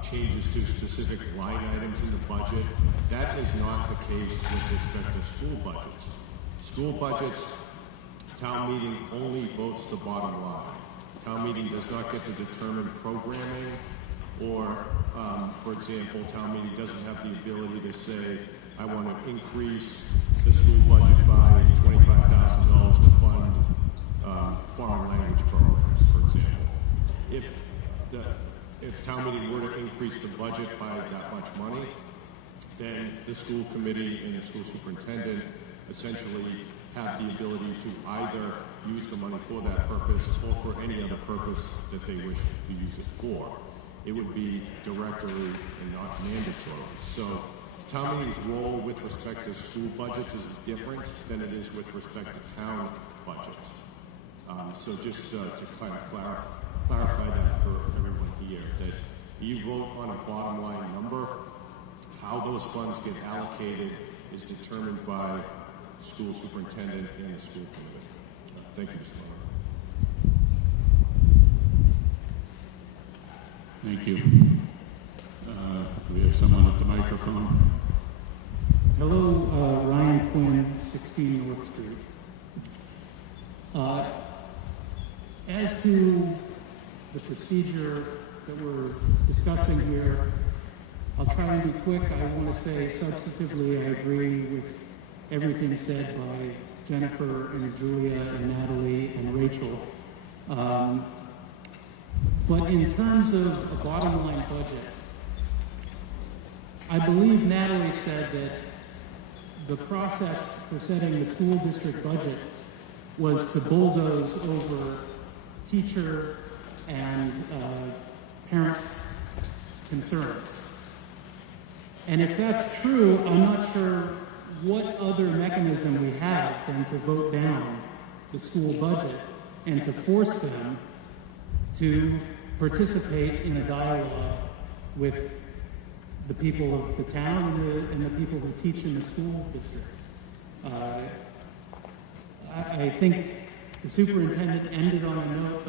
changes to specific line items in the budget, that is not the case with respect to school budgets. School budgets, town meeting only votes the bottom line. Town meeting does not get to determine programming, or, for example, town meeting doesn't have the ability to say, I want to increase the school budget by $25,000 to fund foreign language programs, for example. If town meeting were to increase the budget by that much money, then the school committee and the school superintendent essentially have the ability to either use the money for that purpose or for any other purpose that they wish to use it for. It would be directory and not mandatory. So town meeting's role with respect to school budgets is different than it is with respect to town budgets. So just to kind of clarify that for everyone here, that you vote on a bottom line number, how those funds get allocated is determined by school superintendent and the school committee. Thank you, Mr. Moderator. Thank you. Do we have someone at the microphone? Hello, Ryan Quinn, 16 North Street. As to the procedure that we're discussing here, I'll try and be quick. I want to say substantively I agree with everything said by Jennifer and Julia and Natalie and Rachel. But in terms of a bottom line budget, I believe Natalie said that the process for setting the school district budget was to bulldoze over teacher and parents' concerns. And if that's true, I'm not sure what other mechanism we have than to vote down the school budget and to force them to participate in a dialogue with the people of the town and the people who teach in the school district. I think the superintendent ended on a note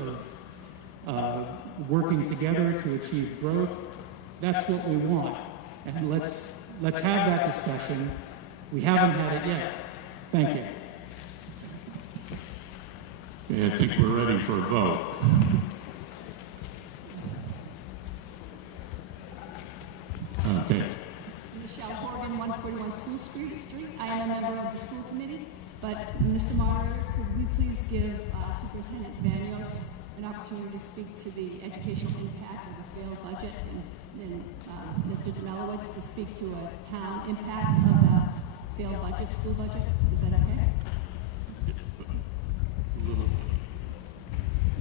of working together to achieve growth. That's what we want. And let's have that discussion. We haven't had it yet. Thank you. Okay, I think we're ready for a vote. 141 School Street. I am a member of the school committee, but Mr. Moderator, could we please give Superintendent Vanios an opportunity to speak to the educational impact of the failed budget, and then Mr. Janelowitz to speak to a town impact of the failed budget, school budget? Is that okay?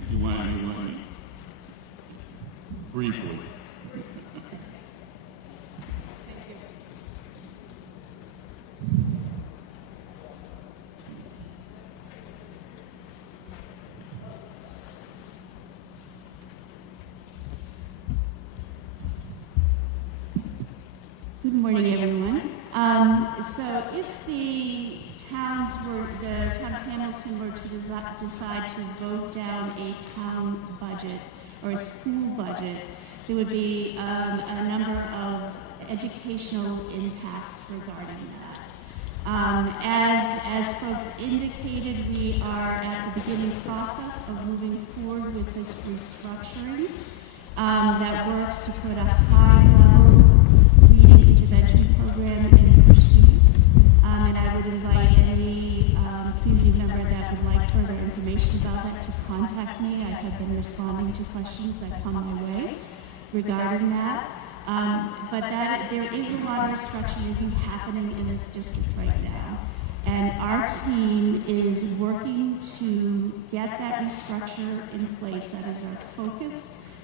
You want briefly. Good morning, everyone. So if the town of Hamilton were to decide to vote down a town budget or a school budget, there would be a number of educational impacts regarding that. As folks indicated, we are at the beginning process of moving forward with this restructuring that works to put a high-level reading intervention program in for students. And I would invite any community member that would like further information about that to contact me. I have been responding to questions that come my way regarding that. But there is a lot of restructuring happening in this district right now. And our team is working to get that restructure in place. That is our focus.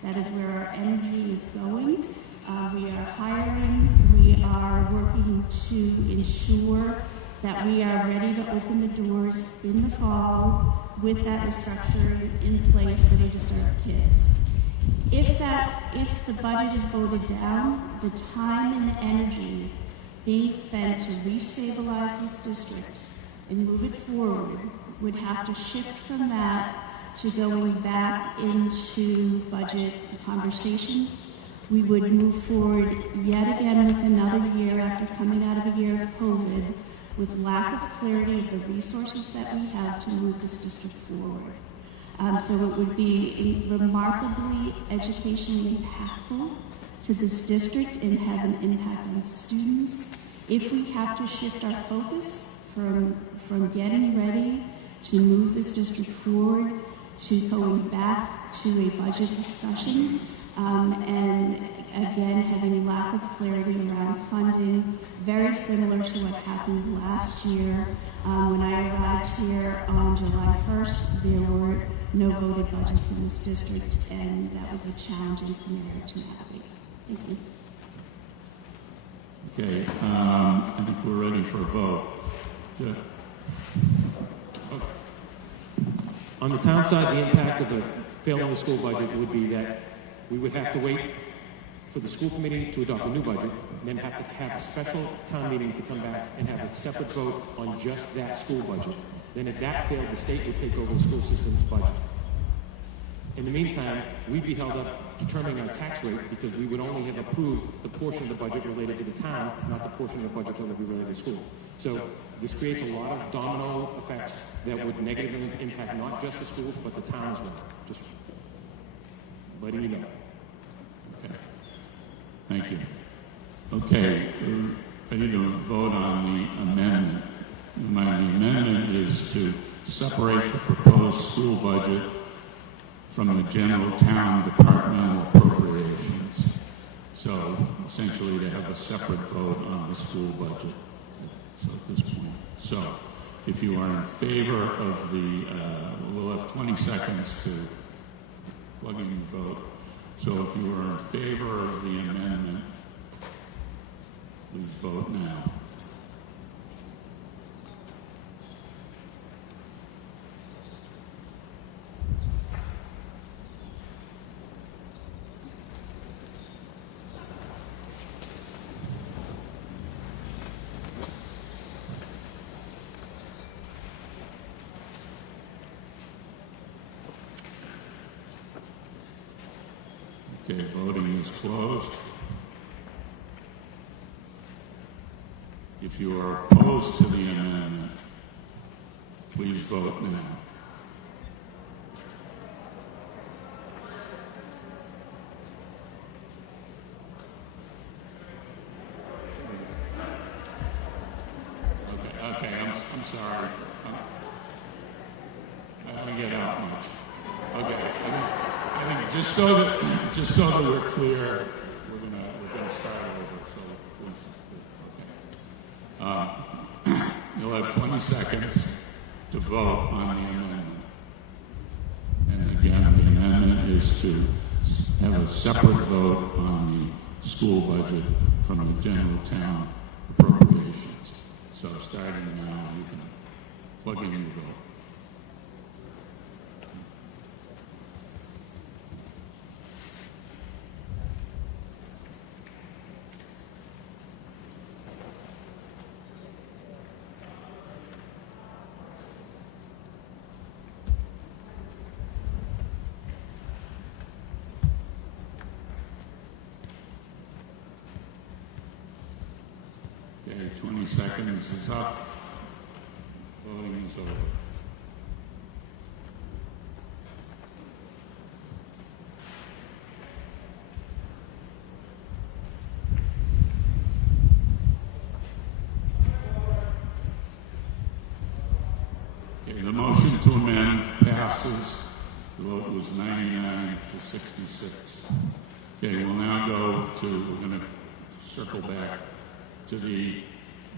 That is where our energy is going. We are hiring. We are working to ensure that we are ready to open the doors in the fall with that restructuring in place, ready to serve kids. If the budget is voted down, the time and the energy being spent to restabilize this district and move it forward would have to shift from that to going back into budget conversations. We would move forward yet again with another year after coming out of a year of COVID with lack of clarity of the resources that we have to move this district forward. So it would be remarkably educationally impactful to this district and have an impact on students if we have to shift our focus from getting ready to move this district forward to going back to a budget discussion, and again having lack of clarity around funding, very similar to what happened last year. When I arrived here on July 1st, there were no voted budgets in this district, and that was a challenging scenario to navigate. Thank you. Okay, I think we're ready for a vote. Yeah. On the town side, the impact of the failing the school budget would be that we would have to wait for the school committee to adopt a new budget, and then have to have a special town meeting to come back and have a separate vote on just that school budget. Then if that failed, the state would take over the school system's budget. In the meantime, we'd be held up determining our tax rate because we would only have approved the portion of the budget related to the town, not the portion of the budget that would be related to school. So this creates a lot of domino effects that would negatively impact not just the schools, but the town as well. Just letting you know. Okay. Thank you. Okay, we're ready to vote on the amendment. The amendment is to separate the proposed school budget from the general town departmental appropriations. So essentially to have a separate vote on the school budget. So at this point. So if you are in favor of the, we'll have 20 seconds to plug in your vote. So if you are in favor of the amendment, please vote now. Okay, voting is closed. If you are opposed to the amendment, please vote now. sorry. I don't get out much. Okay, I think just so that we're clear, we're gonna start over. So please, okay. You'll have 20 seconds to vote on the amendment. And again, the amendment is to have a separate vote on the school budget from the general town appropriations. So starting now, you can plug in your vote. Okay, 20 seconds is up. Voting is over. Okay, the motion to amend passes. The vote was 99 to 66. Okay, we'll now go to, we're going to circle back to the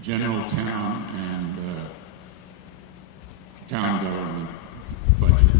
general town and town government budget.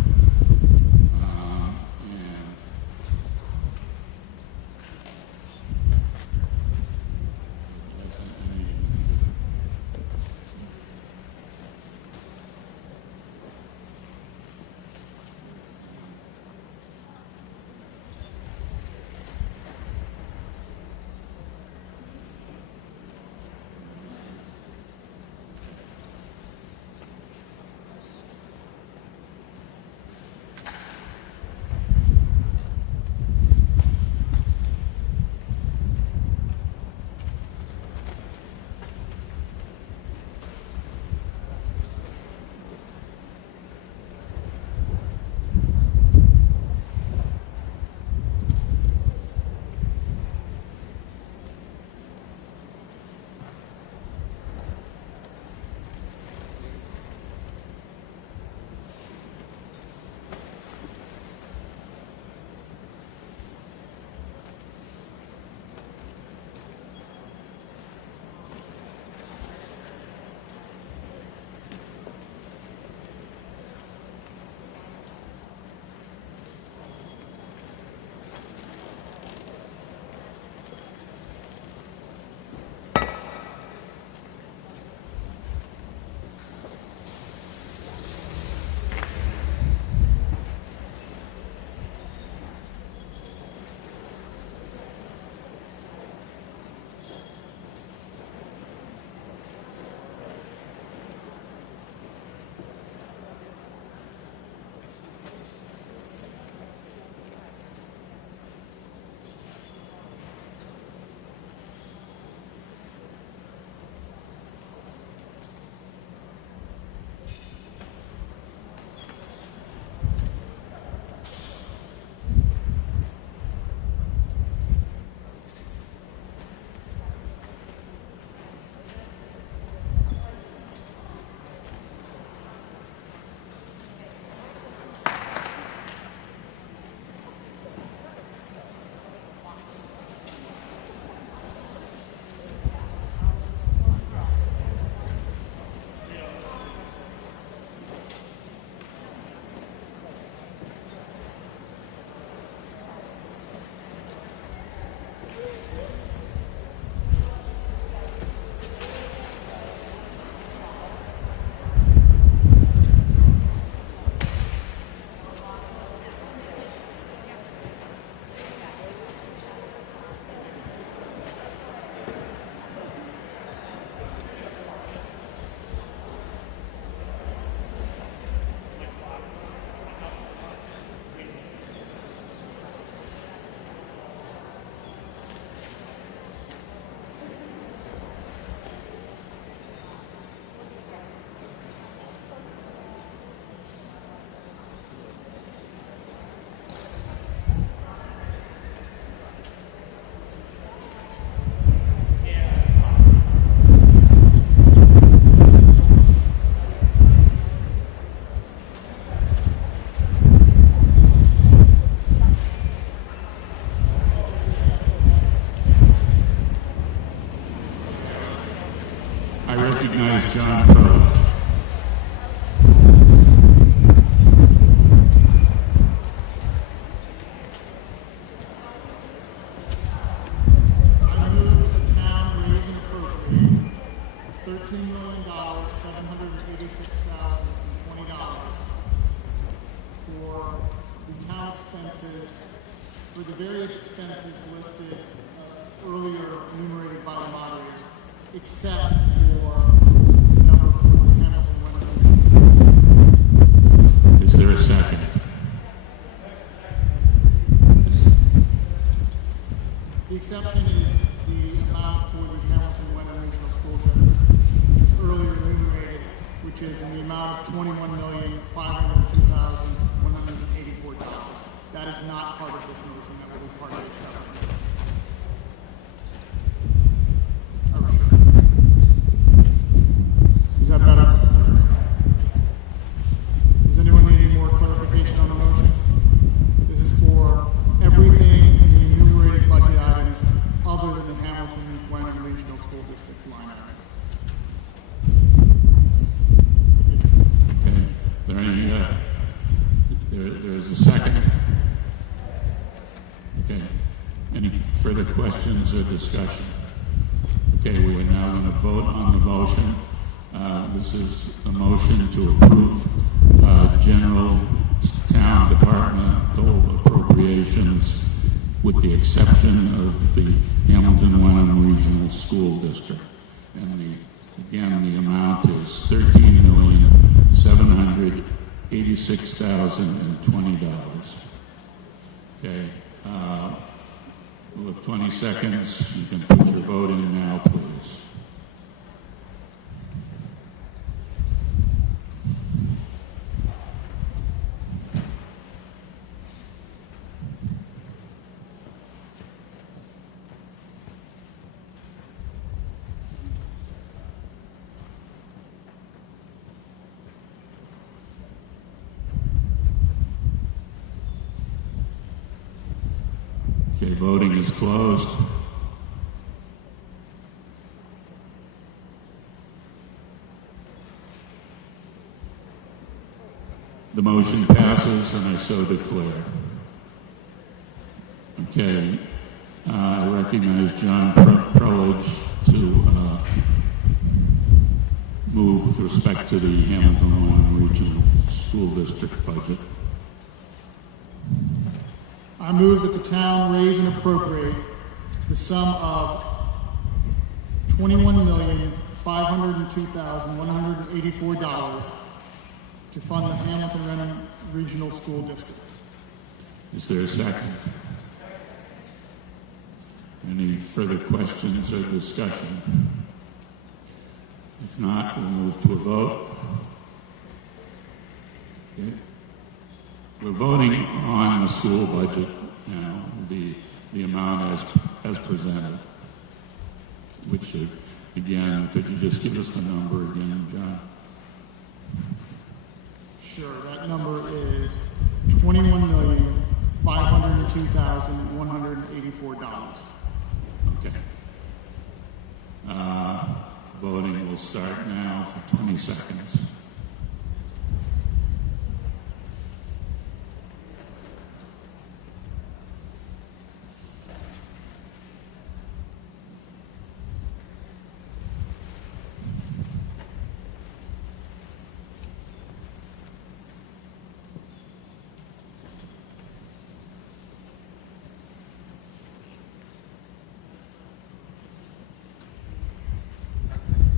recognize John Burroughs. I move that the town raise and appropriate $13,786,020 for the town expenses, for the various expenses listed earlier enumerated by the moderator, except for number 4, Hamilton Renovation. Is there a second? The exception is the amount for the Hamilton Wenham Regional School District, which was earlier enumerated, which is in the amount of $21,502,184. That is not part of this motion. That will be part of the settlement. Is that better? Does anyone need any more clarification on the motion? This is for everything in the enumerated budget items other than the Hamilton Wenham Regional School District line item. Okay. There any, there's a second. Okay. Any further questions or discussion? Okay, we are now going to vote on the motion. This is a motion to approve general town departmental appropriations with the exception of the Hamilton Wenham Regional School District. And again, the amount is $13,786,020. Okay. We'll have 20 seconds. You can put your vote in now, please. Okay, voting is closed. The motion passes, and I so declare. Okay, I recognize John Prelage to move with respect to the Hamilton Wenham Regional School District budget. I move that the town raise and appropriate the sum of $21,502,184 to fund the Hamilton Wenham Regional School District. Is there a second? Any further questions or discussion? If not, we'll move to a vote. Okay. We're voting on the school budget now, the amount as presented, which again, could you just give us the number again, John? Sure, that number is $21,502,184. Okay. Voting will start now for 20 seconds.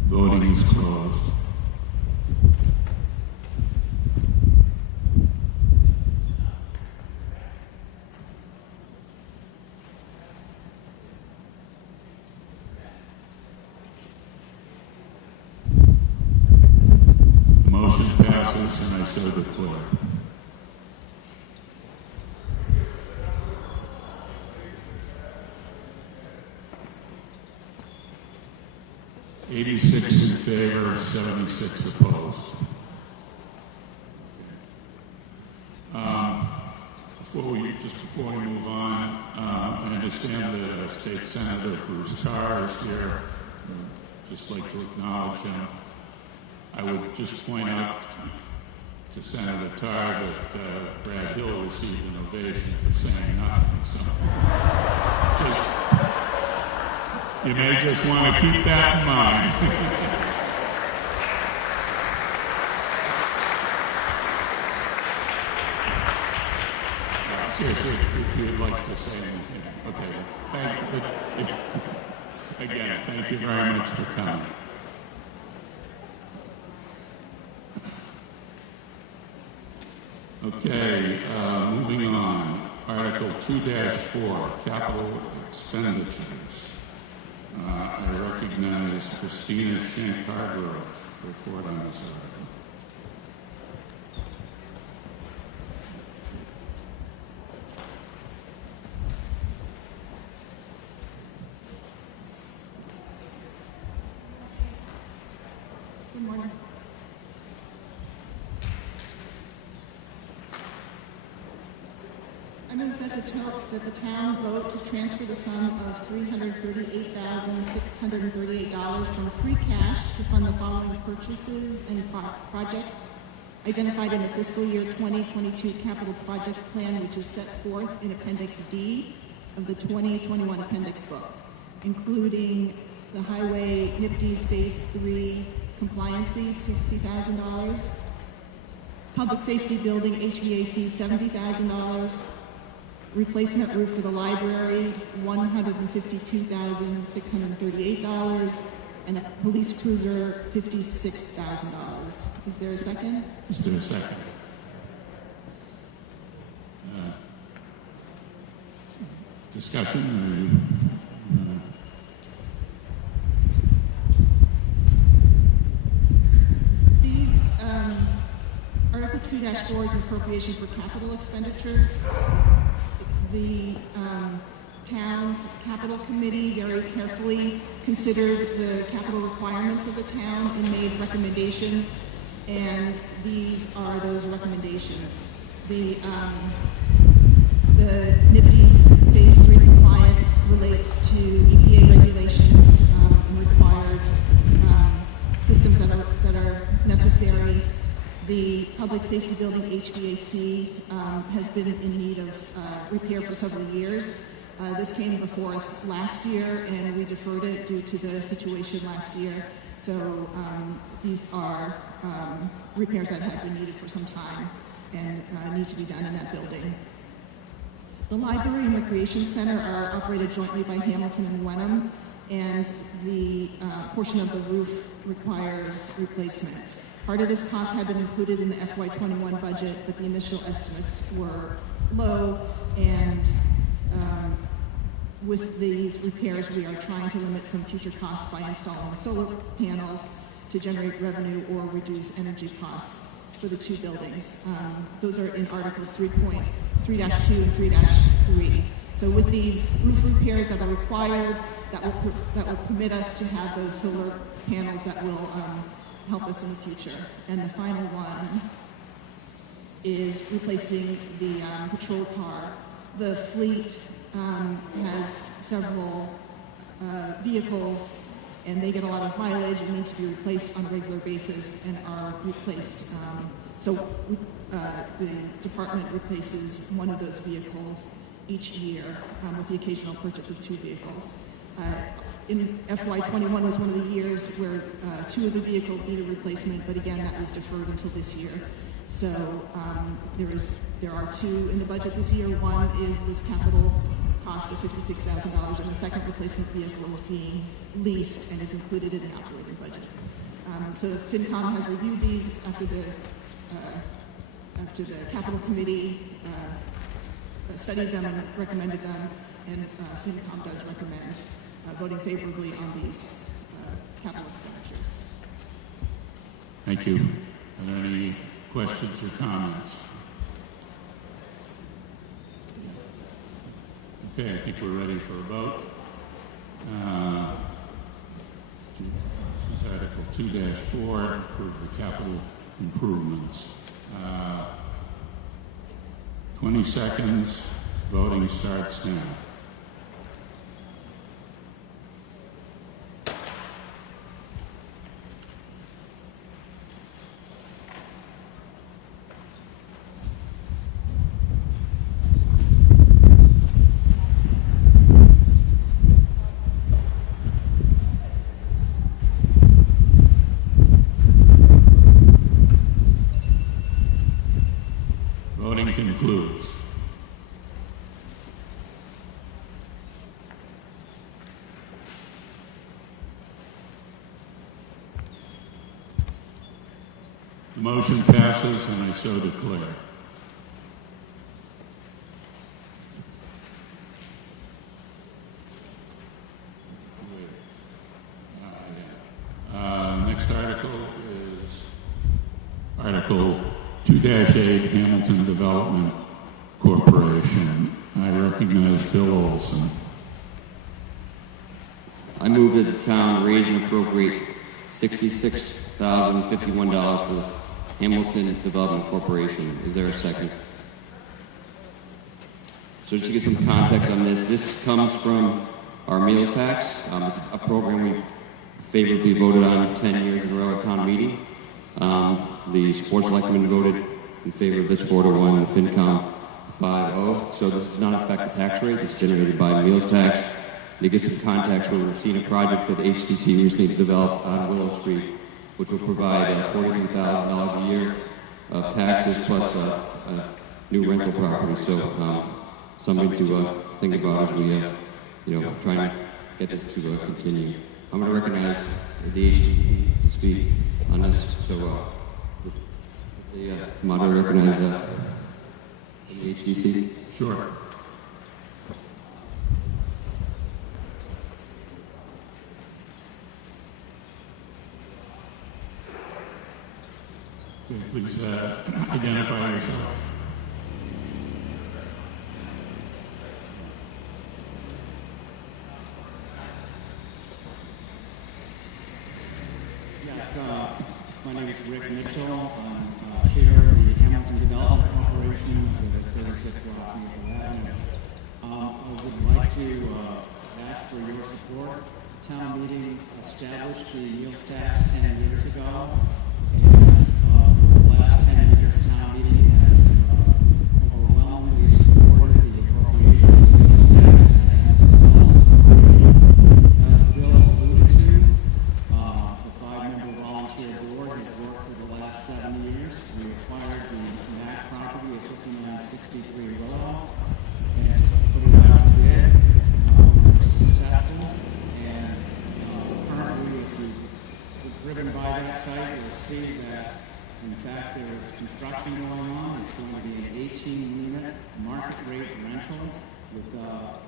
Voting is closed. The motion passes, and I so declare. $86 in favor, 76 opposed. Before we move on, I understand that State Senator Bruce Tarr is here. just like to acknowledge him. I would just point out to Senator Tarr that Brad Hill received an ovation for saying nothing. So just, you may just want to keep that in mind. Seriously, if you'd like to say anything. Okay. Again, thank you very much for coming. Okay, moving on. Article 2-4, capital expenditures. I recognize Christina Shank-Hargrove to report on this article. Good morning. I move that the town vote to transfer the sum of $338,638 from free cash to fund the following purchases and projects identified in the fiscal year 2022 capital projects plan, which is set forth in Appendix D of the 2021 appendix book, including the Highway NIPD's Phase 3 compliance fees, $60,000, Public Safety Building HVAC, $70,000, replacement roof for the library, $152,638, and a police cruiser, $56,000. Is there a second? Is there a second? Discussion? Article 2-4 is an appropriation for capital expenditures. The town's capital committee very carefully considered the capital requirements of the town and made recommendations, and these are those recommendations. The NIPD's Phase 3 compliance relates to EPA regulations and required systems that are necessary. The Public Safety Building HVAC has been in need of repair for several years. This came before us last year, and we deferred it due to the situation last year. So these are repairs that have been needed for some time and need to be done in that building. The Library and Recreation Center are operated jointly by Hamilton and Wenham, and the portion of the roof requires replacement. Part of this cost had been included in the FY21 budget, but the initial estimates were low, and with these repairs, we are trying to limit some future costs by installing solar panels to generate revenue or reduce energy costs for the two buildings. Those are in Articles 3.3-2 and 3-3. So with these roof repairs that are required, that will permit us to have those solar panels that will help us in the future. And the final one is replacing the patrol car. The fleet has several vehicles, and they get a lot of mileage and need to be replaced on a regular basis and are replaced. The department replaces one of those vehicles each year with the occasional purchase of two vehicles. In FY21 was one of the years where two of the vehicles needed replacement, but again, that was deferred until this year. So there are two in the budget this year. One is this capital cost of $56,000, and the second replacement vehicle is being leased and is included in an operating budget. So FinCom has reviewed these after the capital committee studied them and recommended them, and FinCom does recommend voting favorably on these capital expenditures. Thank you. Are there any questions or comments? Okay, I think we're ready for a vote. This is Article 2-4, approve the capital improvements. 20 seconds. Voting starts now. The motion passes, and I so declare. Next article is Article 2-8, Hamilton Development Corporation. I recognize Bill Olson. I move that the town raise and appropriate $66,051 for the Hamilton Development Corporation. Is there a second? So just to get some context on this comes from our meals tax. This is a program we favorably voted on 10 years in a row at town meeting. The sports selectmen voted in favor of this 4-1 and FinCom 5-0. So this does not affect the tax rate. It's generated by meals tax. To get some context, we're seeing a project that HTC recently developed on Willow Street, which will provide $43,000 a year of taxes plus a new rental property. So something to think about as we, try to get this to continue. I'm going to recognize the HTC to speak on this. So the moderator recognize the HTC. Sure. Please identify yourself. Yes, my name is Rick Mitchell. I'm chair of the Hamilton Development Corporation with 36 Rock Maple Avenue. I would like to ask for your support. The town meeting established the meals tax 10 years ago. For the last 10 years, town meeting has overwhelmingly supported the appropriation of the meals tax. As Bill alluded to, the 5-member volunteer board has worked for the last 7 years. We acquired the MAC property at 5963 Willow and put it out to bid. It's successful, and currently, if you've driven by that site, you'll see that in fact, there is construction going on. It's going to be an 18-unit market rate rental with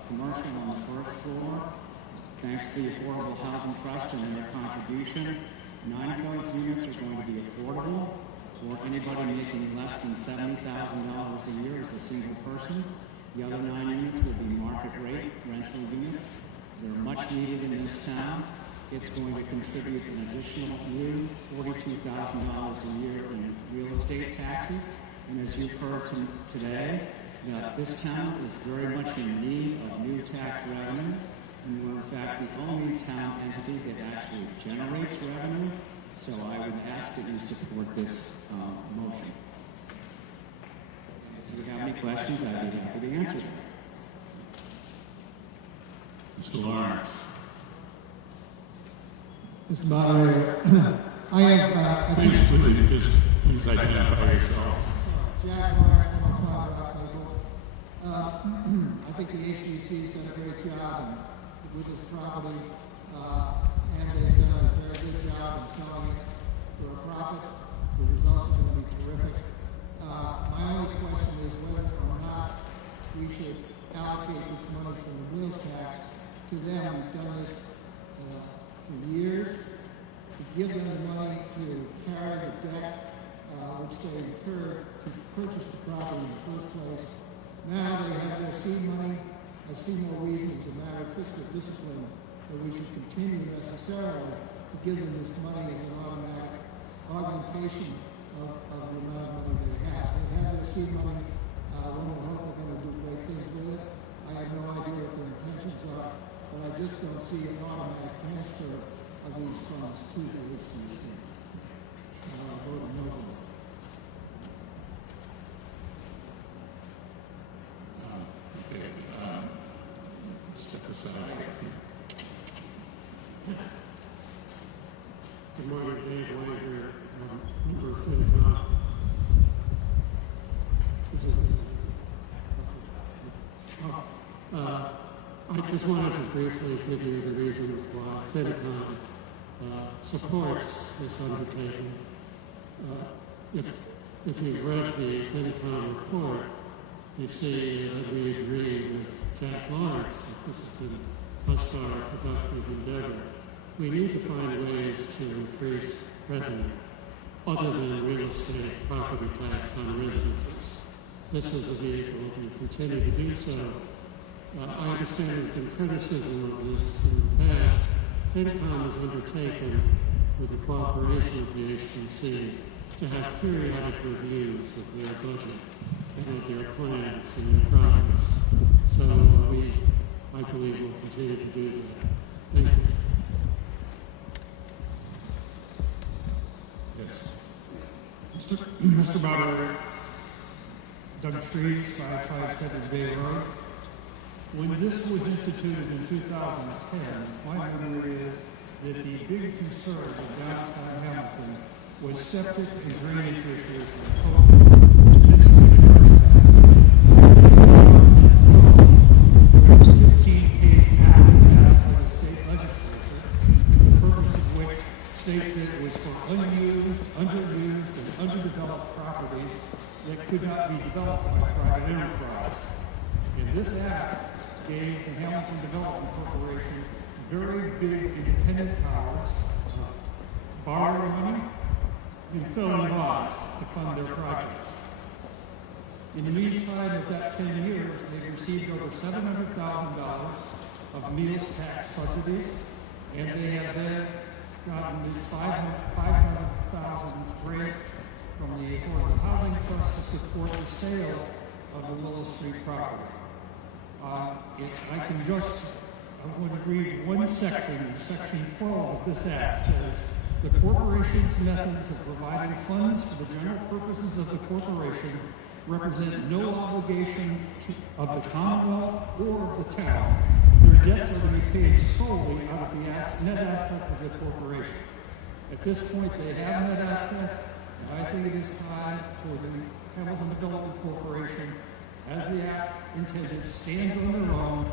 commercial on the first floor. Thanks to the Affordable Housing Trust and their contribution, 9 points units are going to be affordable for anybody making less than $70,000 a year as a single person. The other 9 units will be market rate rental units. They're much needed in this town. It's going to contribute an additional new $42,000 a year in real estate taxes. And as you've heard today, that this town is very much in need of new tax revenue. And we're in fact the only town entity that actually generates revenue. So I would ask that you support this motion. If you have any questions, I'd be happy to answer them. Mr. Lawrence. Mr. Moderator, I have... please identify yourself. Jack Lawrence, I think the HGC has done a great job with this property, and they've done a very good job in selling it for a profit. The results are going to be terrific. My only question is whether or not we should allocate this money from the meals tax to them. We've done this for years, to give them the money to carry the debt which they incurred to purchase the property in the first place. Now they have their seed money. I see no reason as a matter of fiscal discipline that we should continue necessarily to give them this money as an automatic augmentation of the amount of money they have. They have their seed money. One will hope they're going to do great things with it. I have no idea what their intentions are, but I just don't see an automatic transfer of these funds to the HDC. I'll vote no on it. Step aside. Good morning, Dave White here, member of FinCom. I just wanted to briefly give you the reasons why FinCom supports this undertaking. if you've read the FinCom report, you see that we agree with Jack Lawrence that this has been thus far a productive endeavor. We need to find ways to increase revenue other than real estate property tax on residences. This is a vehicle to continue to do so. I understand there's been criticism of this in the past. FinCom has undertaken, with the cooperation of the HDC, to have periodic reviews of their budget and of their plans and their progress. So I believe will continue to do that. Thank you. Yes. Mr. Moderator, Doug Streets, 557 Bay Road. When this was instituted in 2010, my memory is that the big concern of downtown Hamilton was septic and drainage issues from COVID. This would address that. 15-page act passed by the state legislature, the purpose of which states that it was for unused, underused, and underdeveloped properties that could not be developed by private enterprise. And this act gave the Hamilton Development Corporation very big independent powers of borrowing money and selling bonds to fund their projects. In the meantime of that 10 years, they've received over $700,000 of meals tax subsidies, and they have then gotten this $500,000 straight from the Affordable Housing Trust to support the sale of the Willow Street property. I would read one section, section 12 of this act says, the corporation's methods of providing funds for the general purposes of the corporation represent no obligation of the Commonwealth or of the town. Their debts are to be paid solely out of the net assets of the corporation. At this point, they have net assets, and I think it is time for the Hamilton Development Corporation, as the act intended, stands on their own,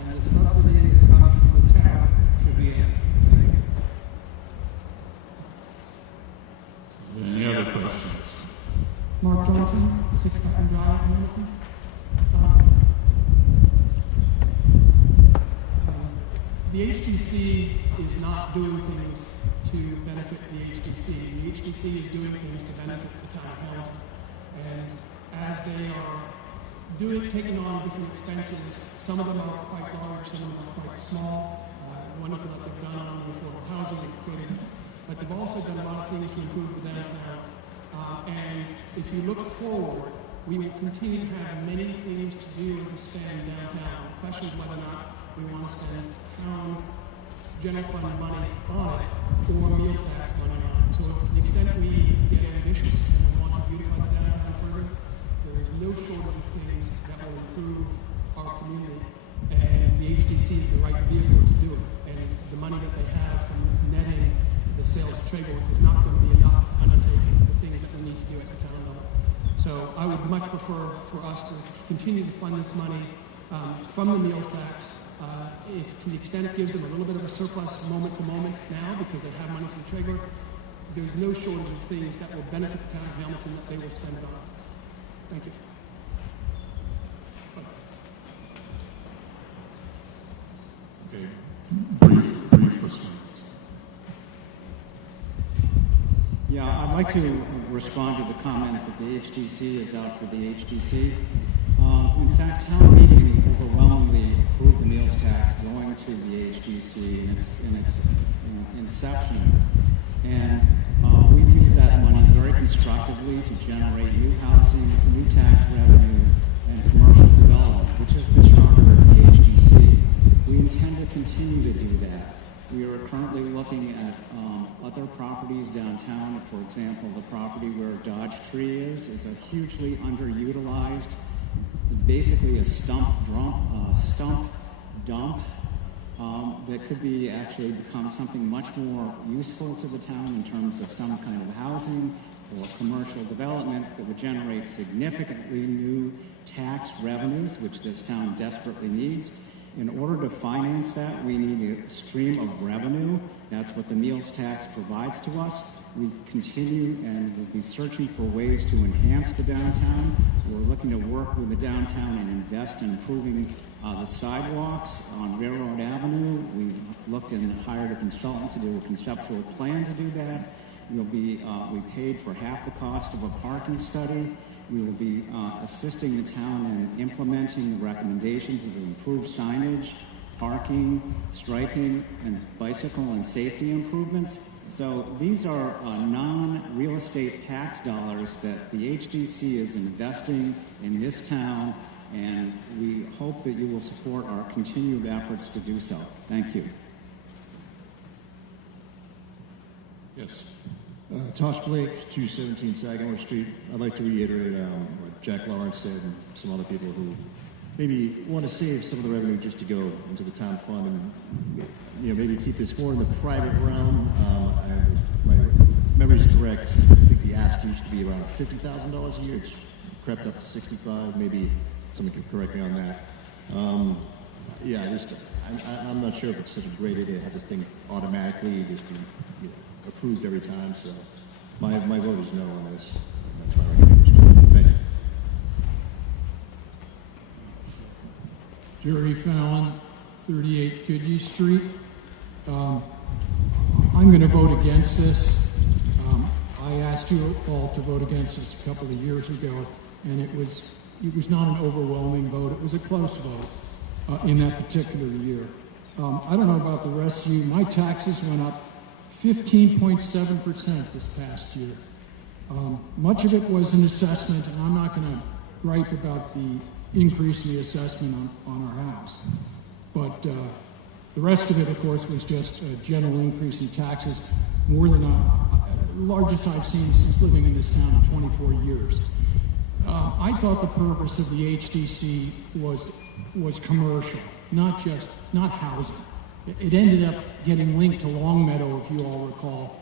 and the subsidy that comes from the town should be in. Any other questions? Mark Johnson, 6 Putnam Drive, Hamilton. The HDC is not doing things to benefit the HDC. The HDC is doing things to benefit the town of Hamilton. And as they are taking on different expenses, some of them are quite large, some of them are quite small. One of them that they've done on the affordable housing, but they've also done a lot of things to improve the downtown. And if you look forward, we will continue to have many things to do and to spend downtown. The question is whether or not we want to spend town general fund money on it or meals tax money on it. So to the extent we get ambitious and we want to beautify the downtown further, there is no shortage of things that will improve our community. And the HDC is the right vehicle to do it. And the money that they have from netting the sales of trade is not going to be enough to undertake the things that we need to do at the town level. So I would much prefer for us to continue to fund this money from the meals tax. If to the extent it gives them a little bit of a surplus moment to moment now because they have money from the trade board, there's no shortage of things that will benefit the town of Hamilton that they will spend it on. Thank you. Okay, brief response. Yeah, I'd like to respond to the comment that the HDC is out for the HDC. In fact, town meeting overwhelmingly approved the meals tax going to the HDC in its inception. And we've used that money very constructively to generate new housing, new tax revenue, and commercial development, which is the charter of the HDC. We intend to continue to do that. We are currently looking at other properties downtown. For example, the property where Dodge Tree is a hugely underutilized, basically a stump dump that could be actually become something much more useful to the town in terms of some kind of housing or commercial development that would generate significantly new tax revenues, which this town desperately needs. In order to finance that, we need stream of revenue. That's what the meals tax provides to us. We continue and will be searching for ways to enhance the downtown. We're looking to work with the downtown and invest in improving the sidewalks on Railroad Avenue. We've looked and hired a consultant to do a conceptual plan to do that. We paid for half the cost of a parking study. We will be assisting the town in implementing the recommendations of improved signage, parking, striping, and bicycle and safety improvements. So these are non-real estate tax dollars that the HDC is investing in this town, and we hope that you will support our continued efforts to do so. Thank you. Yes. Tosh Blake, 217 Sagamore Street. I'd like to reiterate what Jack Lawrence said and some other people who maybe want to save some of the revenue just to go into the town fund and maybe keep this more in the private realm. If my memory is correct, I think the ask used to be around $50,000 a year. It's crept up to $65,000. Maybe someone could correct me on that. I'm not sure if it's such a great idea to have this thing automatically just be approved every time. So my vote is no on this. That's my recommendation. Thank you. Jerry Fallon, 38 Goodyear Street. I'm going to vote against this. I asked you all to vote against this a couple of years ago, and it was not an overwhelming vote. It was a close vote in that particular year. I don't know about the rest of you. My taxes went up 15.7% this past year. Much of it was an assessment, and I'm not going to gripe about the increase in the assessment on our house. But the rest of it, of course, was just a general increase in taxes, more than largest I've seen since living in this town in 24 years. I thought the purpose of the HDC was commercial, not housing. It ended up getting linked to Longmeadow, if you all recall,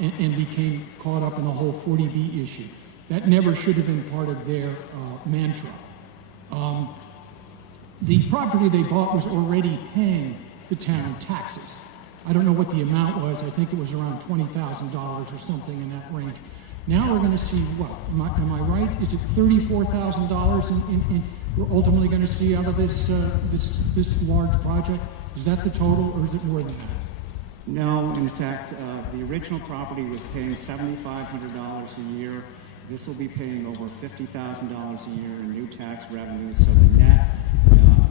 and became caught up in the whole 40B issue. That never should have been part of their mantra. The property they bought was already paying the town taxes. I don't know what the amount was. I think it was around $20,000 or something in that range. Now we're going to see what? Am I right? Is it $34,000 we're ultimately going to see out of this large project? Is that the total, or is it more than that? No, in fact, the original property was paying $7,500 a year. This will be paying over $50,000 a year in new tax revenue, so the net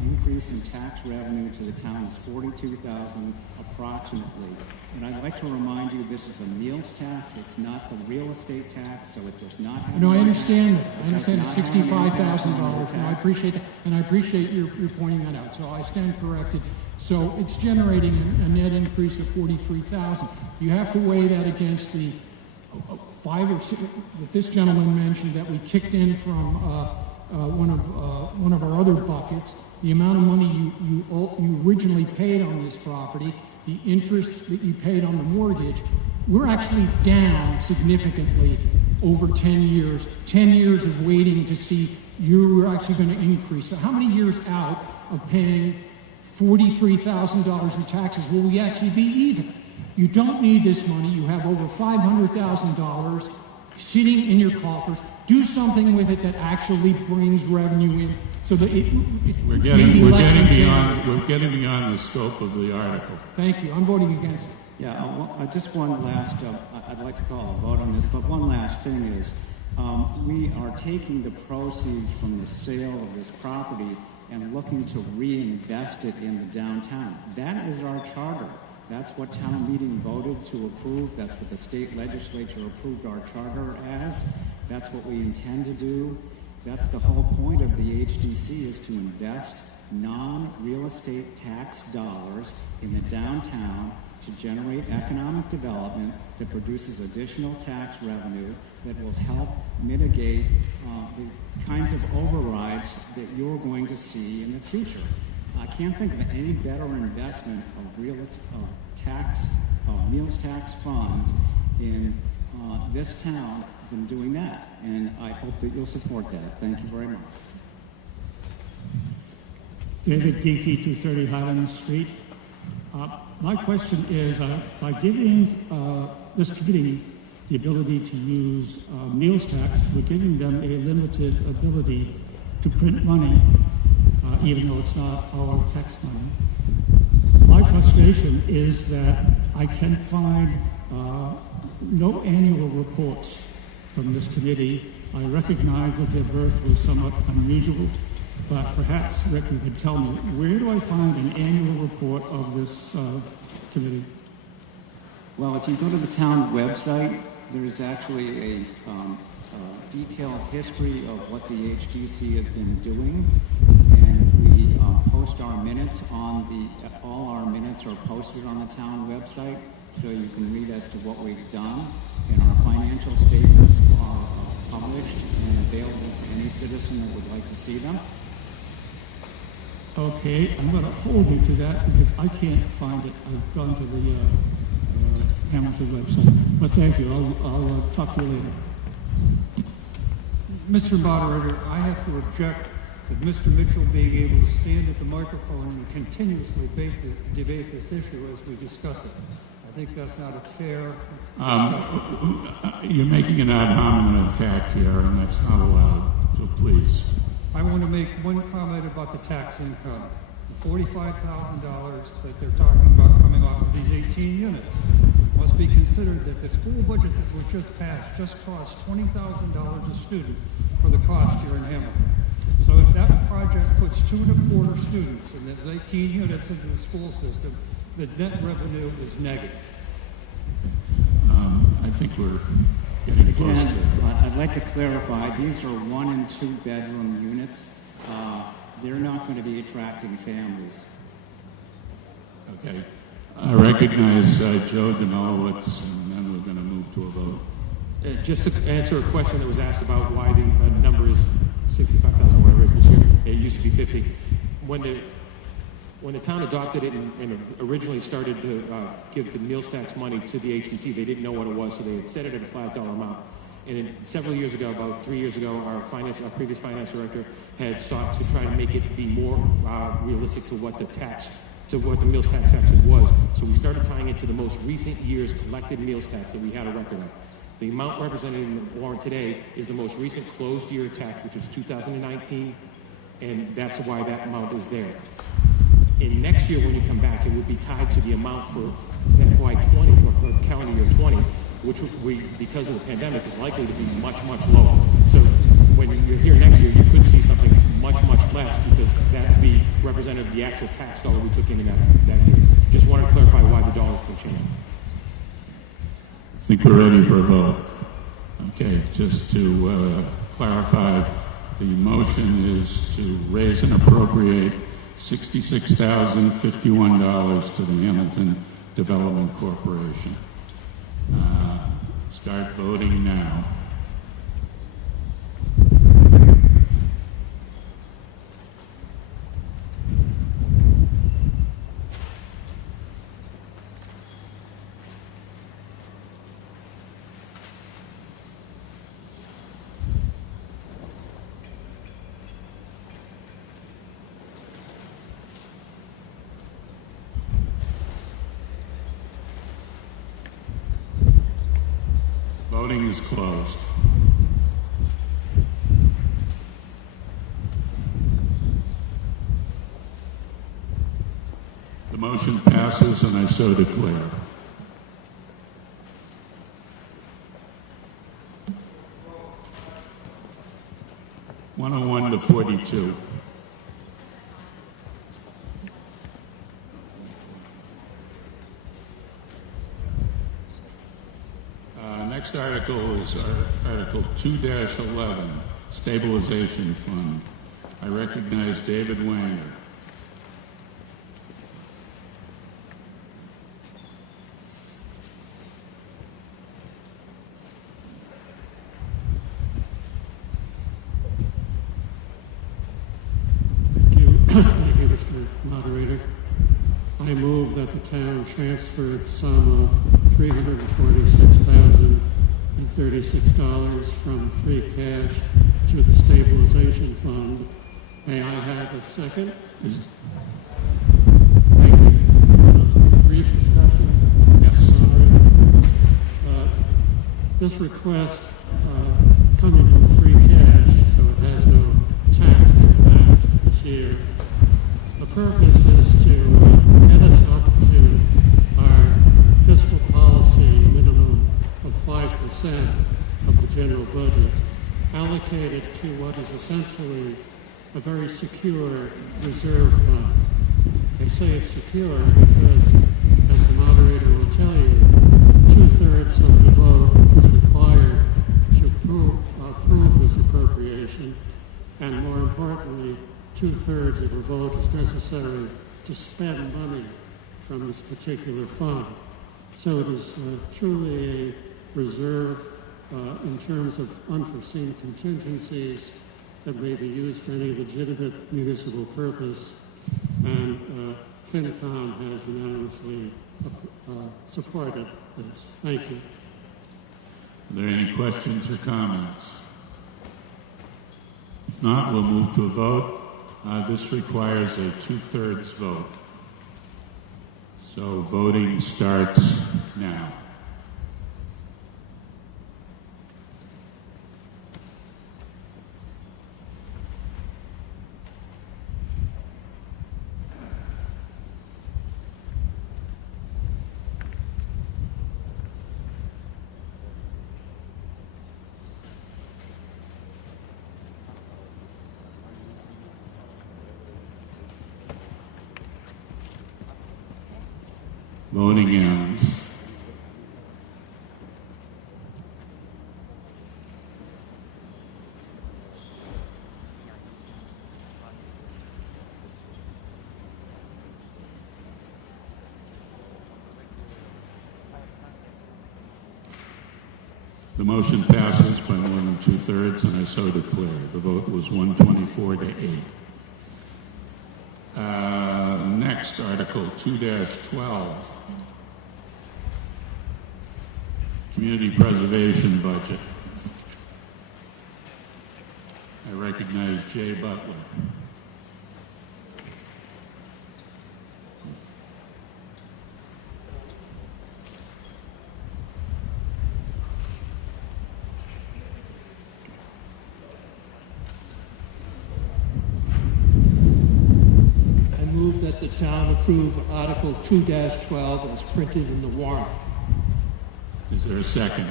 increase in tax revenue to the town is $42,000 approximately. And I'd like to remind you, this is a meals tax. It's not the real estate tax, so it does not have... No, I understand that. I understand it's $65,000, and I appreciate that, and I appreciate your pointing that out. So I stand corrected. So it's generating a net increase of $43,000. You have to weigh that against the 5 or 6 that this gentleman mentioned that we kicked in from one of our other buckets. The amount of money you originally paid on this property, the interest that you paid on the mortgage, we're actually down significantly over 10 years. 10 years of waiting to see you're actually going to increase. So how many years out of paying $43,000 in taxes will we actually be even? You don't need this money. You have over $500,000 sitting in your coffers. Do something with it that actually brings revenue in, so that we're getting beyond the scope of the article. Thank you. I'm voting against it. Yeah. Just one last. I'd like to call a vote on this, but one last thing is, we are taking the proceeds from the sale of this property and looking to reinvest it in the downtown. That is our charter. That's what town meeting voted to approve. That's what the state legislature approved our charter as. That's what we intend to do. That's the whole point of the HDC, is to invest non-real estate tax dollars in the downtown to generate economic development that produces additional tax revenue that will help mitigate the kinds of overrides that you're going to see in the future. I can't think of any better investment of meals tax funds in this town than doing that, and I hope that you'll support that. Thank you very much. David Geeky, 230 Highland Street. My question is, by giving this committee the ability to use meals tax, we're giving them a limited ability to print money, even though it's not our tax money. My frustration is that I can find no annual reports from this committee. I recognize that their birth was somewhat unusual, but perhaps Rick, you could tell me, where do I find an annual report of this committee? Well, if you go to the town website, there's actually a detailed history of what the HGC has been doing, and we post our minutes on all our minutes are posted on the town website, so you can read as to what we've done, and our financial statements are published and available to any citizen that would like to see them. Okay, I'm going to hold you to that because I can't find it. I've gone to the Hamilton website. But thank you. I'll talk to you later. Mr. Moderator, I have to object that Mr. Mitchell being able to stand at the microphone and continuously debate this issue as we discuss it. I think that's not a fair You're making an ad hominem attack here, and that's not allowed, so please. I want to make one comment about the tax income. The $45,000 that they're talking about coming off of these 18 units must be considered that the school budget that was just passed just cost $20,000 a student for the cost here in Hamilton. So if that project puts 2 1/4 students and there's 18 units into the school system, the net revenue is negative. I think we're getting close to. I'd like to clarify, these are 1 and 2 bedroom units. They're not going to be attracting families. Okay. I recognize Joe Danilowitz, and then we're going to move to a vote. Just to answer a question that was asked about why the number is 65,000, whatever it is this year. It used to be 50. When the town adopted it and originally started to give the meals tax money to the HDC, they didn't know what it was, so they had set it at a $5 amount. And several years ago, about 3 years ago, our previous finance director had sought to try to make it be more realistic to what the meals tax actually was. So we started tying it to the most recent year's collected meals tax that we had a record of. The amount represented in the warrant today is the most recent closed year tax, which was 2019, and that's why that amount is there. And next year when you come back, it will be tied to the amount for FY20 or calendar year 20, which because of the pandemic, is likely to be much, much lower. So when you're here next year, you could see something much, much less because that would be representative of the actual tax dollar we took in that year. Just wanted to clarify why the dollars can change. I think we're ready for a vote. Okay, just to clarify, the motion is to raise and appropriate $66,051 to the Hamilton Development Corporation. Start voting now. Voting is closed. The motion passes, and I so declare. (101 to 42). Next article is Article 2-11, Stabilization Fund. I recognize David Wanger. Thank you, Mr. Moderator. I move that the town transfer the sum of $346,036 from free cash to the stabilization fund. May I have a second? this request coming from free cash, so it has no tax impact this year. The purpose is to get us up to our fiscal policy minimum of 5% of the general budget, allocated to what is essentially a very secure reserve fund. They say it's secure because, as the moderator will tell you, 2/3 of the vote is required to approve this appropriation, and more importantly, 2/3 of the vote is necessary to spend money from this particular fund. So it is truly a reserve in terms of unforeseen contingencies that may be used for any legitimate municipal purpose, and FinCom has unanimously supported this. Thank you. Are there any questions or comments? If not, we'll move to a vote. This requires a 2/3 vote. So voting starts now. Voting ends. The motion passes by more than 2/3, and I so declare. The vote was 124 to 8. Next, Article 2-12, Community Preservation Budget. I recognize Jay Butler. That the town approve Article 2-12 as printed in the warrant. Is there a second?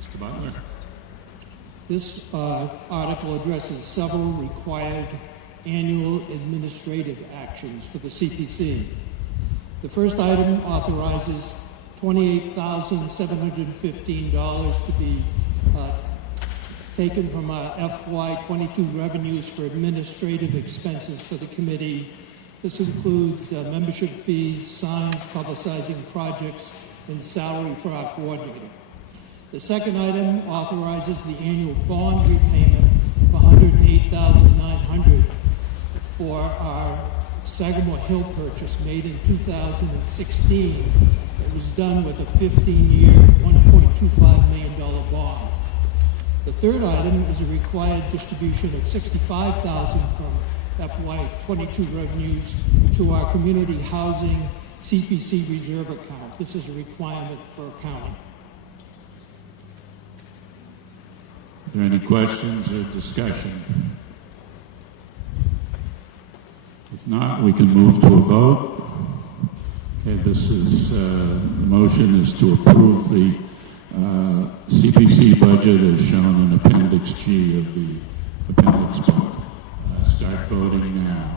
Mr. Butler? This article addresses several required annual administrative actions for the CPC. The first item authorizes $28,715 to be taken from our FY22 revenues for administrative expenses for the committee. This includes membership fees, signs, publicizing projects, and salary for our coordinator. The second item authorizes the annual bond repayment of $108,900 for our Sagamore Hill purchase made in 2016. It was done with a 15-year, $1.25 million bond. The third item is a required distribution of $65,000 from FY22 revenues to our community housing CPC reserve account. This is a requirement for accounting. Are there any questions or discussion? If not, we can move to a vote. Okay, this is, the motion is to approve the CPC budget as shown in Appendix G of the appendix book. Start voting now.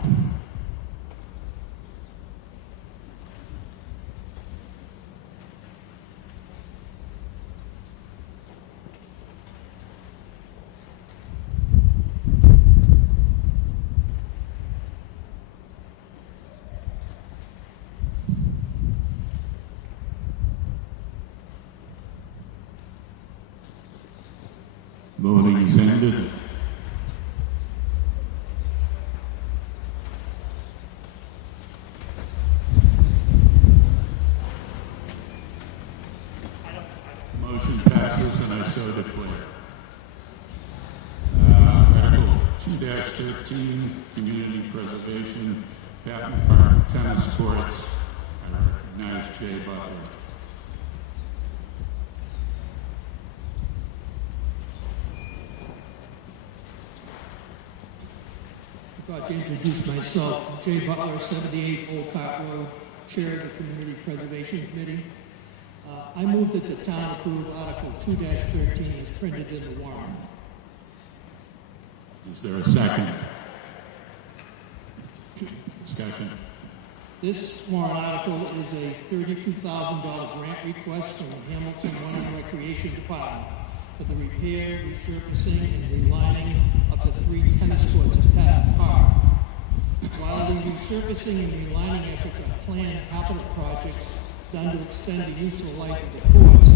Voting is ended. Motion passes, and I so declare. Article 2-13, Community Preservation, Patton Park Tennis Courts. I I recognize Jay Butler. I'd like to introduce myself, Jay Butler, 78 Old Cart Road, Chair of the Community Preservation Committee. I move that the town approve Article 2-13 as printed in the warrant. Is there a second? Discussion. This warrant article is a $32,000 grant request from the Hamilton Water and Recreation Department for the repair, resurfacing, and relining of the 3 tennis courts at Patton Park. While the resurfacing and relining efforts are planned capital projects done to extend the useful life of the courts,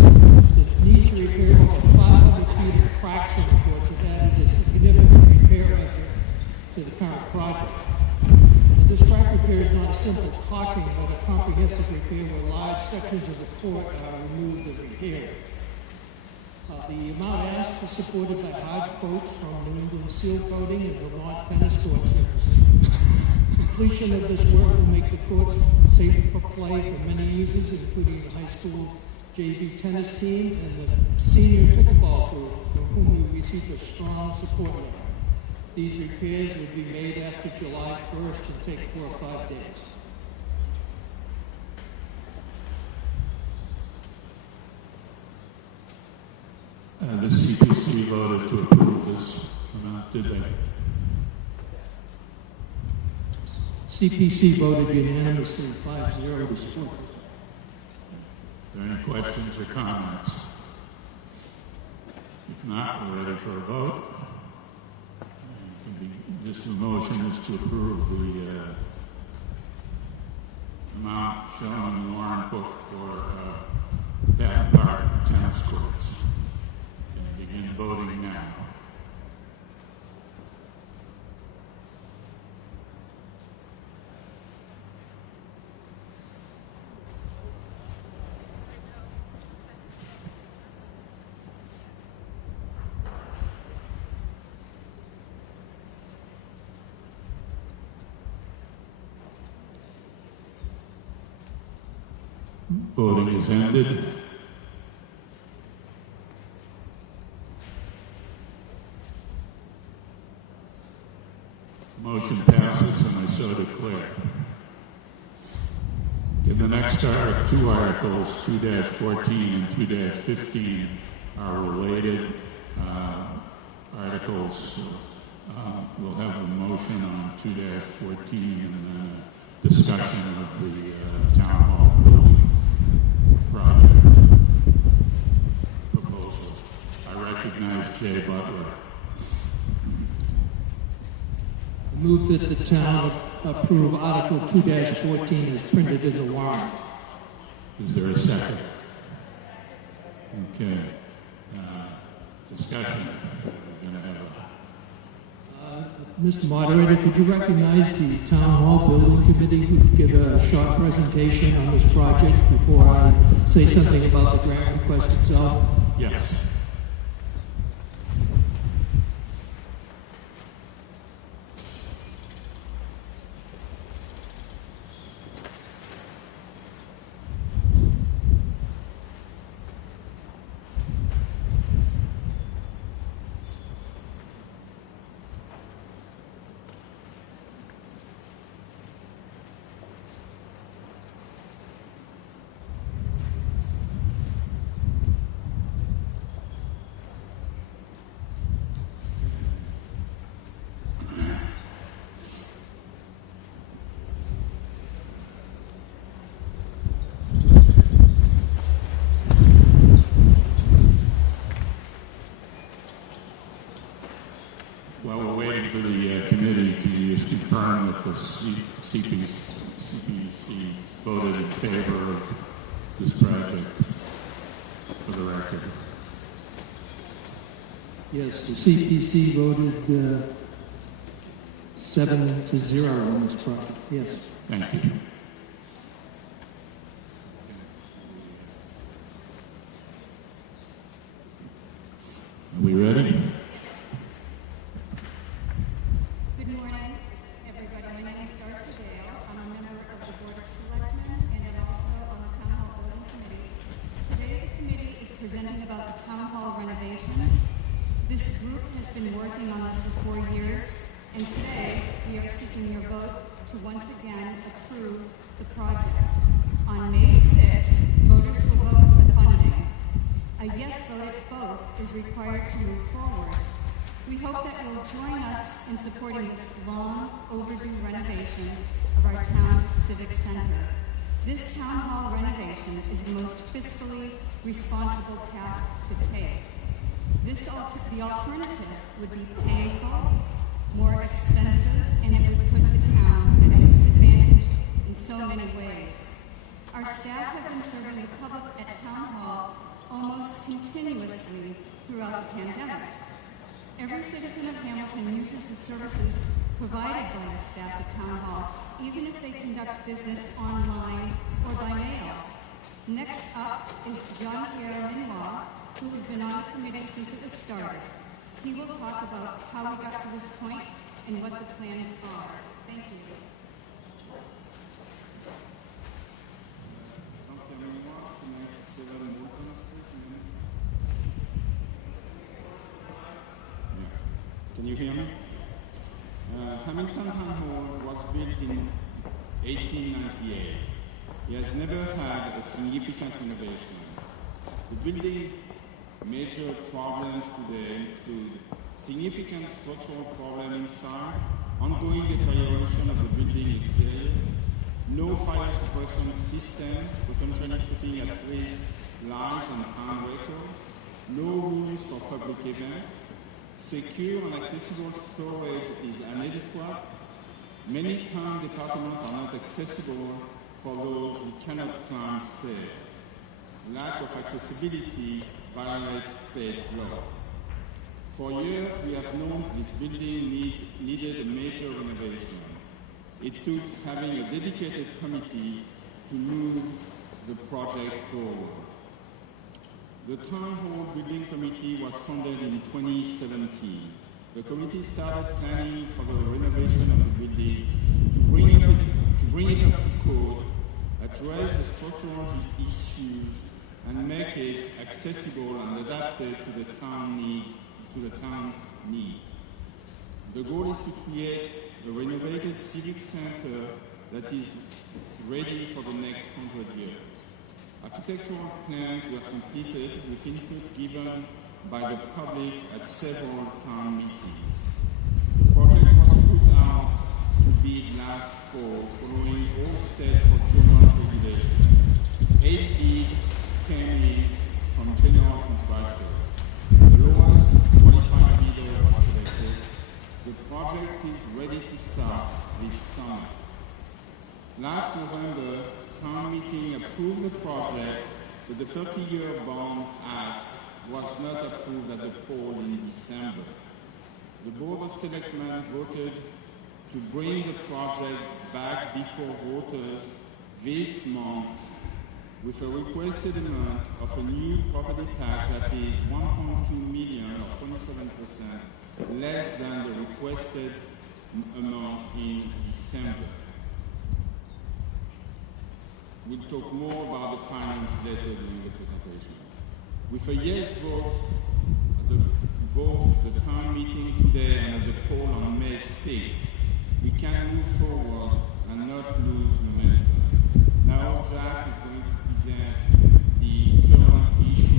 the need to repair over 500 feet of cracks in the courts has added a significant repair effort to the current project. This crack repair is not a simple caulking, but a comprehensive repair where large sections of the court are removed and repaired. The amount asked is supported by hard quotes from New England Seal Coating and Vermont Tennis Court Services. Completion of this work will make the courts safer for play for many users, including the high school JV tennis team and the senior pickleball group, from whom we received a strong support letter. These repairs will be made after July 1st and take 4 or 5 days. The CPC voted to approve this amount, did they? CPC voted unanimously 5-0 to support. Are there any questions or comments? If not, we're ready for a vote. This motion is to approve the amount shown in the warrant book for the Patton Park tennis courts. Going to begin voting now. Voting is ended. Motion passes, and I so declare. In the next two articles, 2-14 and 2-15, are related articles. We'll have a motion on 2-14 and discussion of the town hall building project proposal. I recognize Jay Butler. I move that the town approve Article 2-14 as printed in the warrant. Is there a second? Okay. Discussion. We're going to have Mr. Moderator, could you recognize the Town Hall Building Committee who could give a short presentation on this project before I say something about the grant request itself? Yes. While we're waiting for the committee, can you just confirm that the CPC voted in favor of this project for the record? Yes, the CPC voted 7-0 on this project. Yes. Thank you. Are we ready? Good morning, everybody. My name is Darcy Dale. I'm a member of the Board of Selectmen, and I'm about the town hall renovation. This group has been working on this for 4 years, and today we are seeking your vote to once again approve the project. On May 6th, voters will vote for the funding. A yes vote at both is required to move forward. We hope that you'll join us in supporting this long overdue renovation of our town's civic center. This town hall renovation is the most fiscally responsible path to take. The alternative would be painful, more expensive, and it would put the town at a disadvantage in so many ways. Our staff have been serving the public at Town Hall almost continuously throughout the pandemic. Every citizen of Hamilton uses the services provided by the staff at Town Hall, even if they conduct business online or by mail. Next up is Jean-Pierre Lenoir, who has been on the committee since it was started. He will talk about how we got to this point and what the plans are. Thank you. Can you hear me? Hamilton Town Hall was built in 1898. It has never had a significant renovation. The building major problems today include significant structural problems inside, ongoing deterioration of the building exterior, no fire suppression system, potentially putting at risk lives and town records, no rooms for public events, secure and accessible storage is inadequate. Many town departments are not accessible for those who cannot climb stairs. Lack of accessibility violates state law. For years, we have known this building needed a major renovation. It took having a dedicated committee to move the project forward. The Town Hall Building Committee was founded in 2017. The committee started planning for the renovation of the building to bring it up to code, address the structural issues, and make it accessible and adapted to the town's needs. The goal is to create a renovated civic center that is ready for the next 100 years. Architectural plans were completed with input given by the public at several town meetings. The project was put out to bid last fall following all state procurement regulations. 8 bids came in from general contractors. The lowest qualified bidder was selected. The project is ready to start this summer. Last November, town meeting approved the project, but the 30-year bond ask was not approved at the poll in December. The Board of Selectmen voted to bring the project back before voters this month with a requested amount of a new property tax that is 1.2 million or 27% less than the requested amount in December. We'll talk more about the finance later during the presentation. With a yes vote at both the town meeting today and at the poll on May 6th, we can move forward and not lose momentum. Now Jack is going to present the current issue.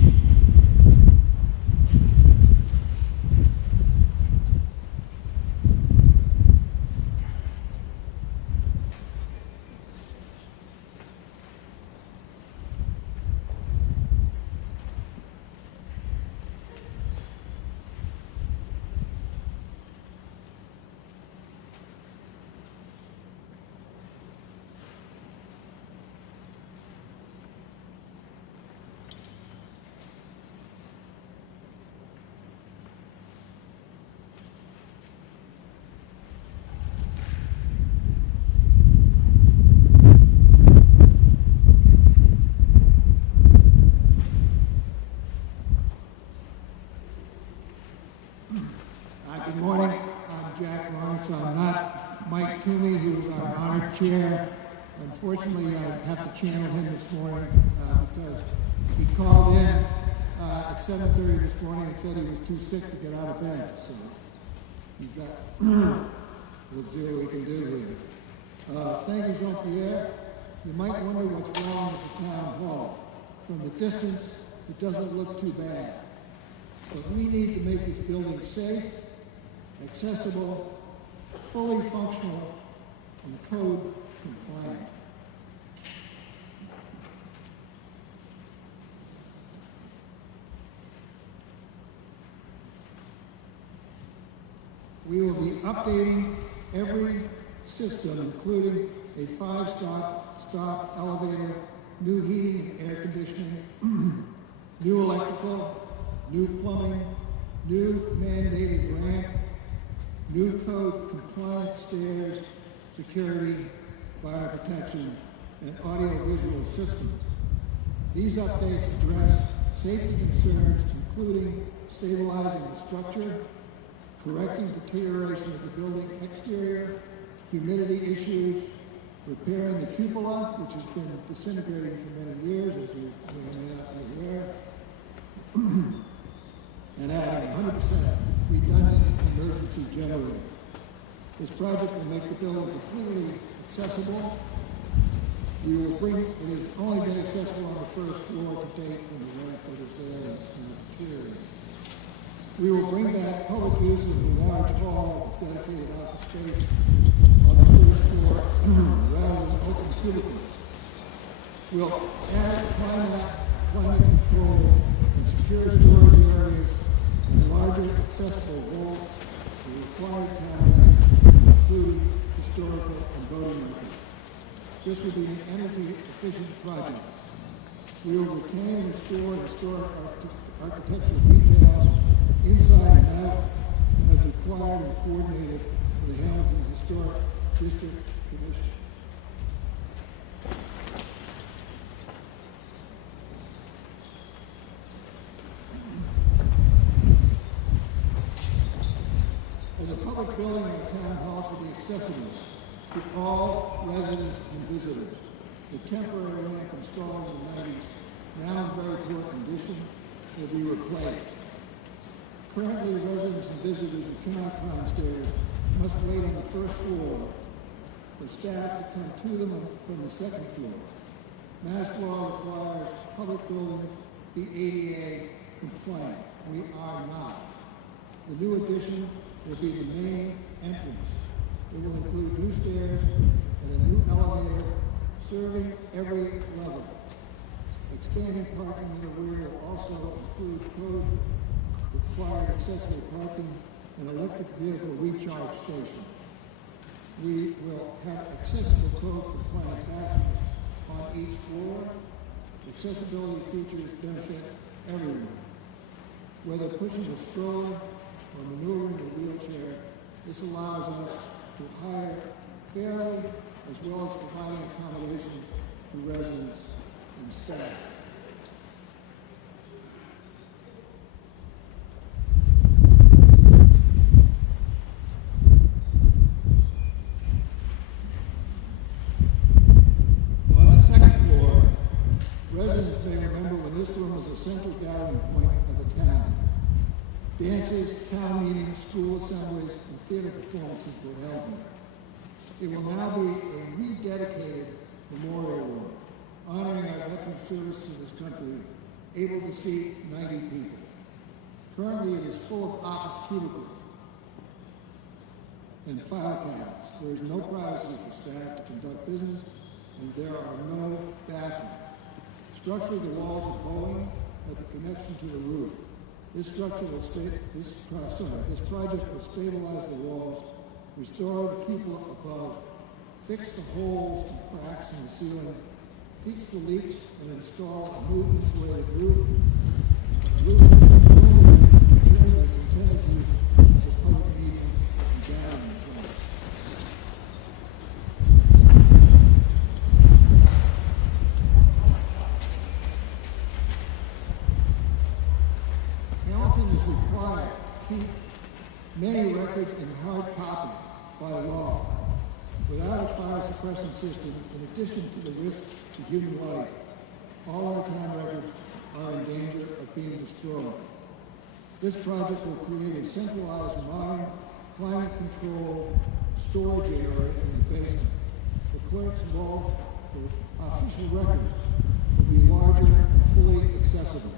Good morning. I'm Jack Lawrence. I'm not Mike Toomey, who's our honored chair. Unfortunately, I have to channel him this morning because he called in at 7:30 this morning and said he was too sick to get out of bed. So we've got, we'll see what we can do here. Thank you, Jean-Pierre. You might wonder what's wrong with the town hall. From the distance, it doesn't look too bad. But we need to make this building safe, accessible, fully functional, and code compliant. We will be updating every system, including a 5-stop elevator, new heating and air conditioning, new electrical, new plumbing, new mandated ramp, new code compliant stairs, security, fire protection, and audio-visual systems. These updates address safety concerns, including stabilizing the structure, correcting deterioration of the building exterior, humidity issues, repairing the cupola, which has been disintegrating for many years, as you may not be aware, and adding 100% redundant emergency generator. This project will make the building completely accessible. We will bring, it has only been accessible on the first floor to date from the ramp that is there and it's not deteriorating. We will bring back public use of the large hall with dedicated office space on the first floor rather than open cubicles. We'll add climate control and secure storage areas and larger accessible vaults to required town records, including historical and voting records. This will be an energy-efficient project. We will retain and restore historic architectural details inside and out as required and coordinated with the Hamilton Historic District Commission. As a public building, our town hall should be accessible to all residents and visitors. The temporary ramp installed in the 90s, now in very poor condition, will be replaced. Currently, residents and visitors who cannot climb stairs must wait on the first floor for staff to come to them from the second floor. Mass law requires public buildings be ADA compliant. We are not. The new addition will be the main entrance. It will include new stairs and a new elevator serving every level. Expanding parking in the rear will also include code required accessible parking and electric vehicle recharge stations. We will have accessible code compliant bathrooms on each floor. Accessibility features benefit everyone. Whether pushing a stroller or maneuvering a wheelchair, this allows us to hire fairly as well as providing accommodations to residents and staff. On the second floor, residents may remember when this room was a central gathering point of the town. Dances, town meetings, school assemblies, and theater performances were held here. It will now be a rededicated memorial room, honoring our veteran service to this country, able to seat 90 people. Currently, it is full of office cubicles and file cabinets. There is no privacy for staff to conduct business, and there are no bathrooms. Structurally, the walls are bowing at the connection to the roof. This project will stabilize the walls, restore the cupola above, fix the holes and cracks in the ceiling, fix the leaks, and install a new insulated roof. The roof is returning its intended use as a public meeting and gathering place. Hamilton is required to keep many records in hard copy by law. Without a fire suppression system, in addition to the risk to human life, all our town records are in danger of being destroyed. This project will create a centralized, modern, climate-controlled storage area in the basement. The clerk's vault for official records will be larger and fully accessible.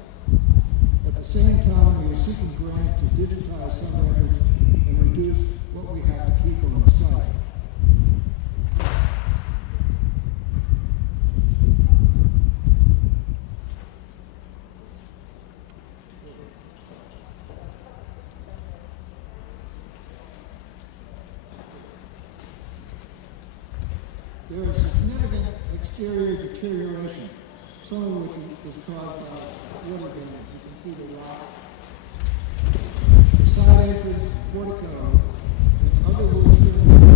At the same time, we are seeking grant to digitize some records and reduce what we have to keep on the site. There is significant exterior deterioration, some of which is caused by water damage. You can see the rock. The side entrance, portico, and other wood deteriorated.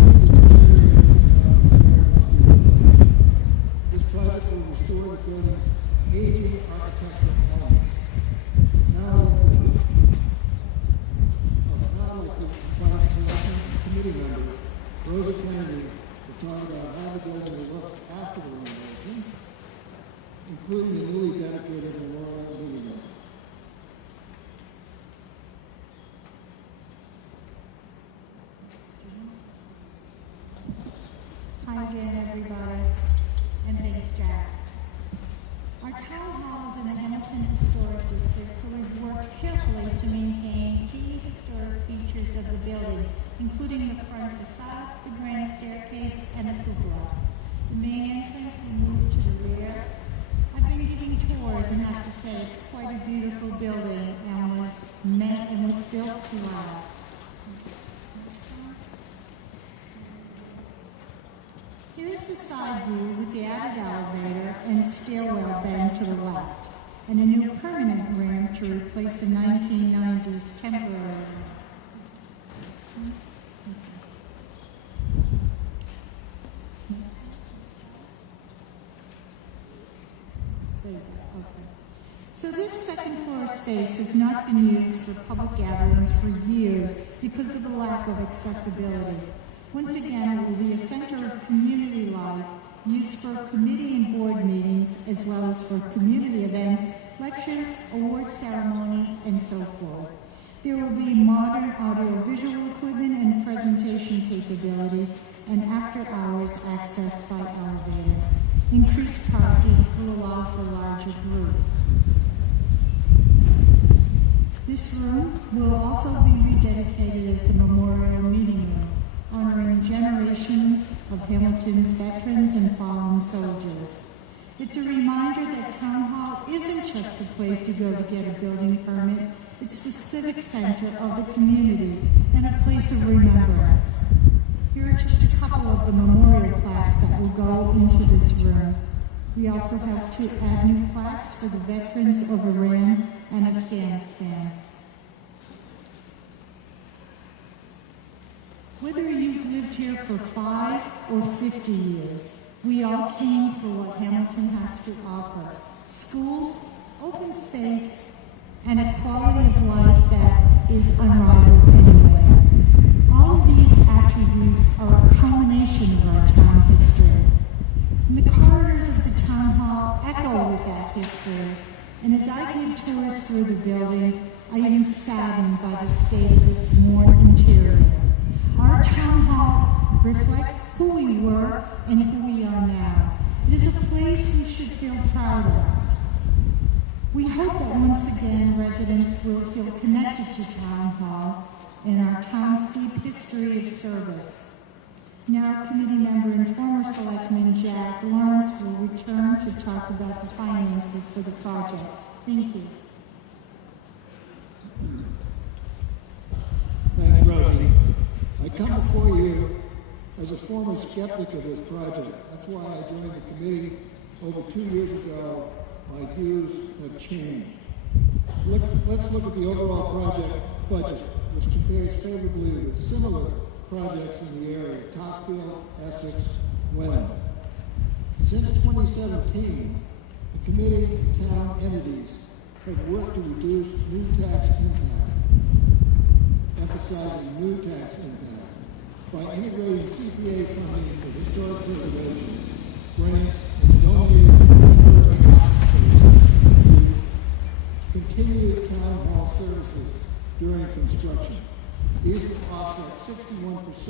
This project will restore the building's aging architectural elements. Now I'd like to invite Selection Committee member Rosa Kennedy to talk about how the building will look after the renovation, including the newly dedicated memorial meeting room. Hi again, everybody, and thanks, Jack. Our town hall is in the Hamilton Historic District, so we've worked carefully to maintain key historic features of the building, including the front facade, the grand staircase, and the cupola. The main entrance will move to the rear. I've been giving tours and have to say it's quite a beautiful building and was built to last. Here's the side view with the added elevator and stairwell bend to the left, and a new permanent ramp to replace the 1990s temporary ramp. There you go, okay. So this second floor space has not been used for public gatherings for years because of the lack of accessibility. Once again, it will be a center of community life, used for committee and board meetings, as well as for community events, lectures, award ceremonies, and so forth. There will be modern audio-visual equipment and presentation capabilities, and after-hours access by elevator. Increased parking will allow for larger groups. This room will also be rededicated as the Memorial Meeting Room, honoring generations of Hamilton's veterans and fallen soldiers. It's a reminder that Town Hall isn't just the place you go to get a building permit, it's the civic center of the community and a place of remembrance. Here are just a couple of the memorial plaques that will go into this room. We also have 2 add new plaques for the veterans of Iran and Afghanistan. Whether you've lived here for 5 or 50 years, we all came for what Hamilton has to offer: schools, open space, and a quality of life that is unrivaled anywhere. All of these attributes are a culmination of our town history. And the corridors of the town hall echo with that history. And as I give tours through the building, I am saddened by the state of its worn interior. Our town hall reflects who we were and who we are now. It is a place we should feel proud of. We hope that once again residents will feel connected to Town Hall and our town's deep history of service. Now, committee member and former selectman Jack Lawrence will return to talk about the finances for the project. Thank you. Thanks, Rosie. I come before you as a former skeptic of this project. That's why I joined the committee over 2 years ago. My views have changed. Let's look at the overall project budget, which compares favorably with similar projects in the area: Topsfield, Essex, Wenham. Since 2017, the committee and town entities have worked to reduce new tax impact, emphasizing new tax impact, by integrating CPA funding for historic preservation, grants, and donating temporary office space to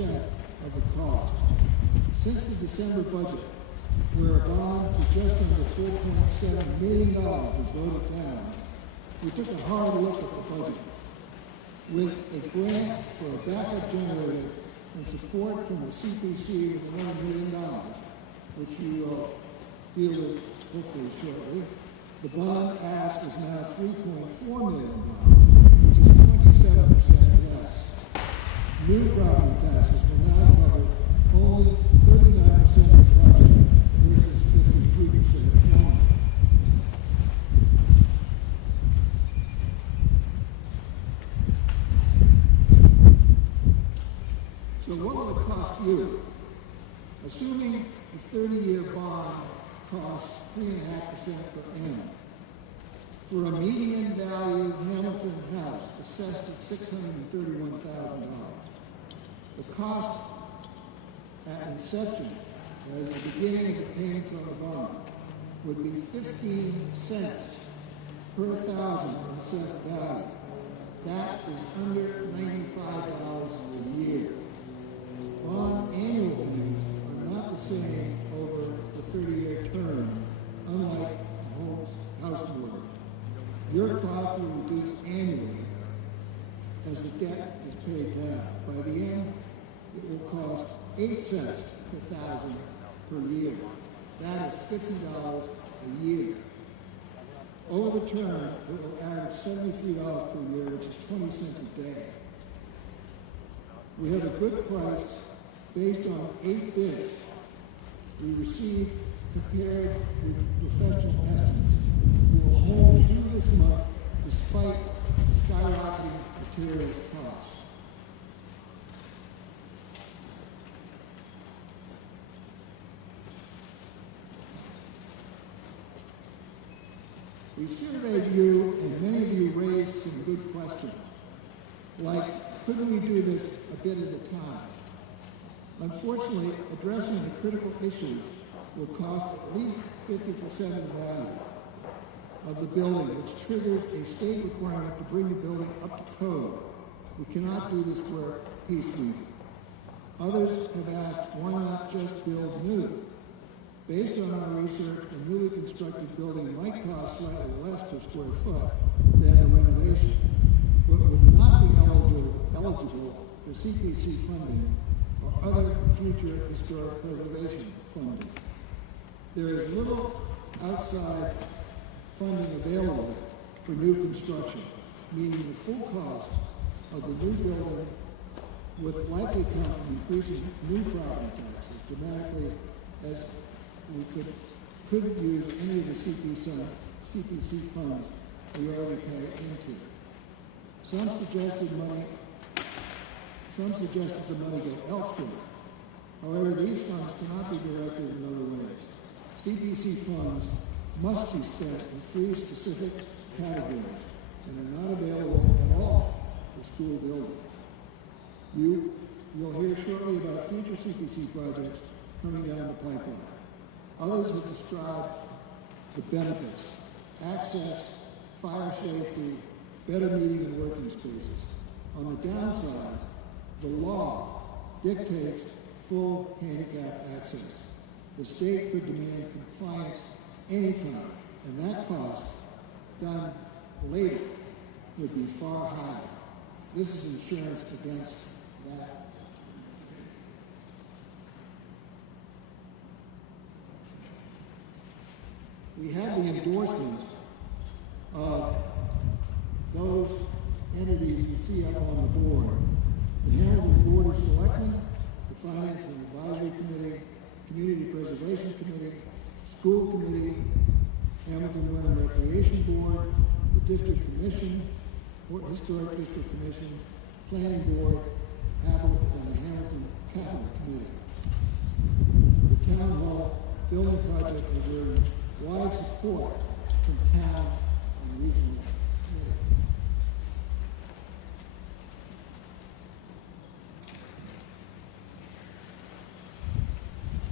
of the cost. Since the December budget, where a bond for just under $4.7 million was voted down, we took a hard look at the budget. With a grant for a backup generator and support from the CPC with another $1 million, which you will deal with hopefully shortly, the bond ask is now $3.4 million, which is 27% less. New property taxes will now cover only 39% of the project versus 53% county. So what will it cost you? Assuming the 30-year bond costs 3.5% per annum. For a median value Hamilton house assessed at $631,000. The cost at inception, as the beginning of the payment on the bond, would be 15 cents per thousand of assessed value. That is under $95 a year. Bond annual payments are not the same over the 30-year term, unlike a house mortgage. Your cost will reduce annually as the debt is paid down. By the end, it will cost 8 cents per thousand per year. That is $50 a year. Over the term, it will average $73 per year, which is 20 cents a day. We have a good price based on 8 bids we received compared with professional estimates. We will hold through this month despite skyrocketing materials costs. We surveyed you, and many of you raised some good questions, like, couldn't we do this a bit at a time? Unfortunately, addressing the critical issues will cost at least 50% of the value of the building, which triggers a state requirement to bring the building up to code. We cannot do this work piecemeal. Others have asked, why not just build new? Based on our research, a newly constructed building might cost slightly less per square foot than a renovation, but would not be eligible for CPC funding or other future historic preservation funding. There is little outside funding available for new construction, meaning the full cost of the new building would likely come from increasing new property taxes dramatically, as we couldn't use any of the CPC funds we already pay into. Some suggested the money go elsewhere. However, these funds cannot be directed in other ways. CPC funds must be spent in 3 specific categories and are not available at all for school buildings. You'll hear shortly about future CPC projects coming down the pipeline. Others have described the benefits: access, fire safety, better meeting and working spaces. On the downside, the law dictates full handicap access. The state could demand compliance anytime, and that cost, done later, would be far higher. This is insurance against that. We have the endorsements of those entities you see up on the board: the Hamilton Board of Selectmen, the Finance and Advisory Committee, Community Preservation Committee, School Committee, Hamilton Run and Recreation Board, the District Commission, Historic District Commission, Planning Board, Apple, and the Hamilton Capital Committee. The Town Hall building project has earned wide support from town and regional committees.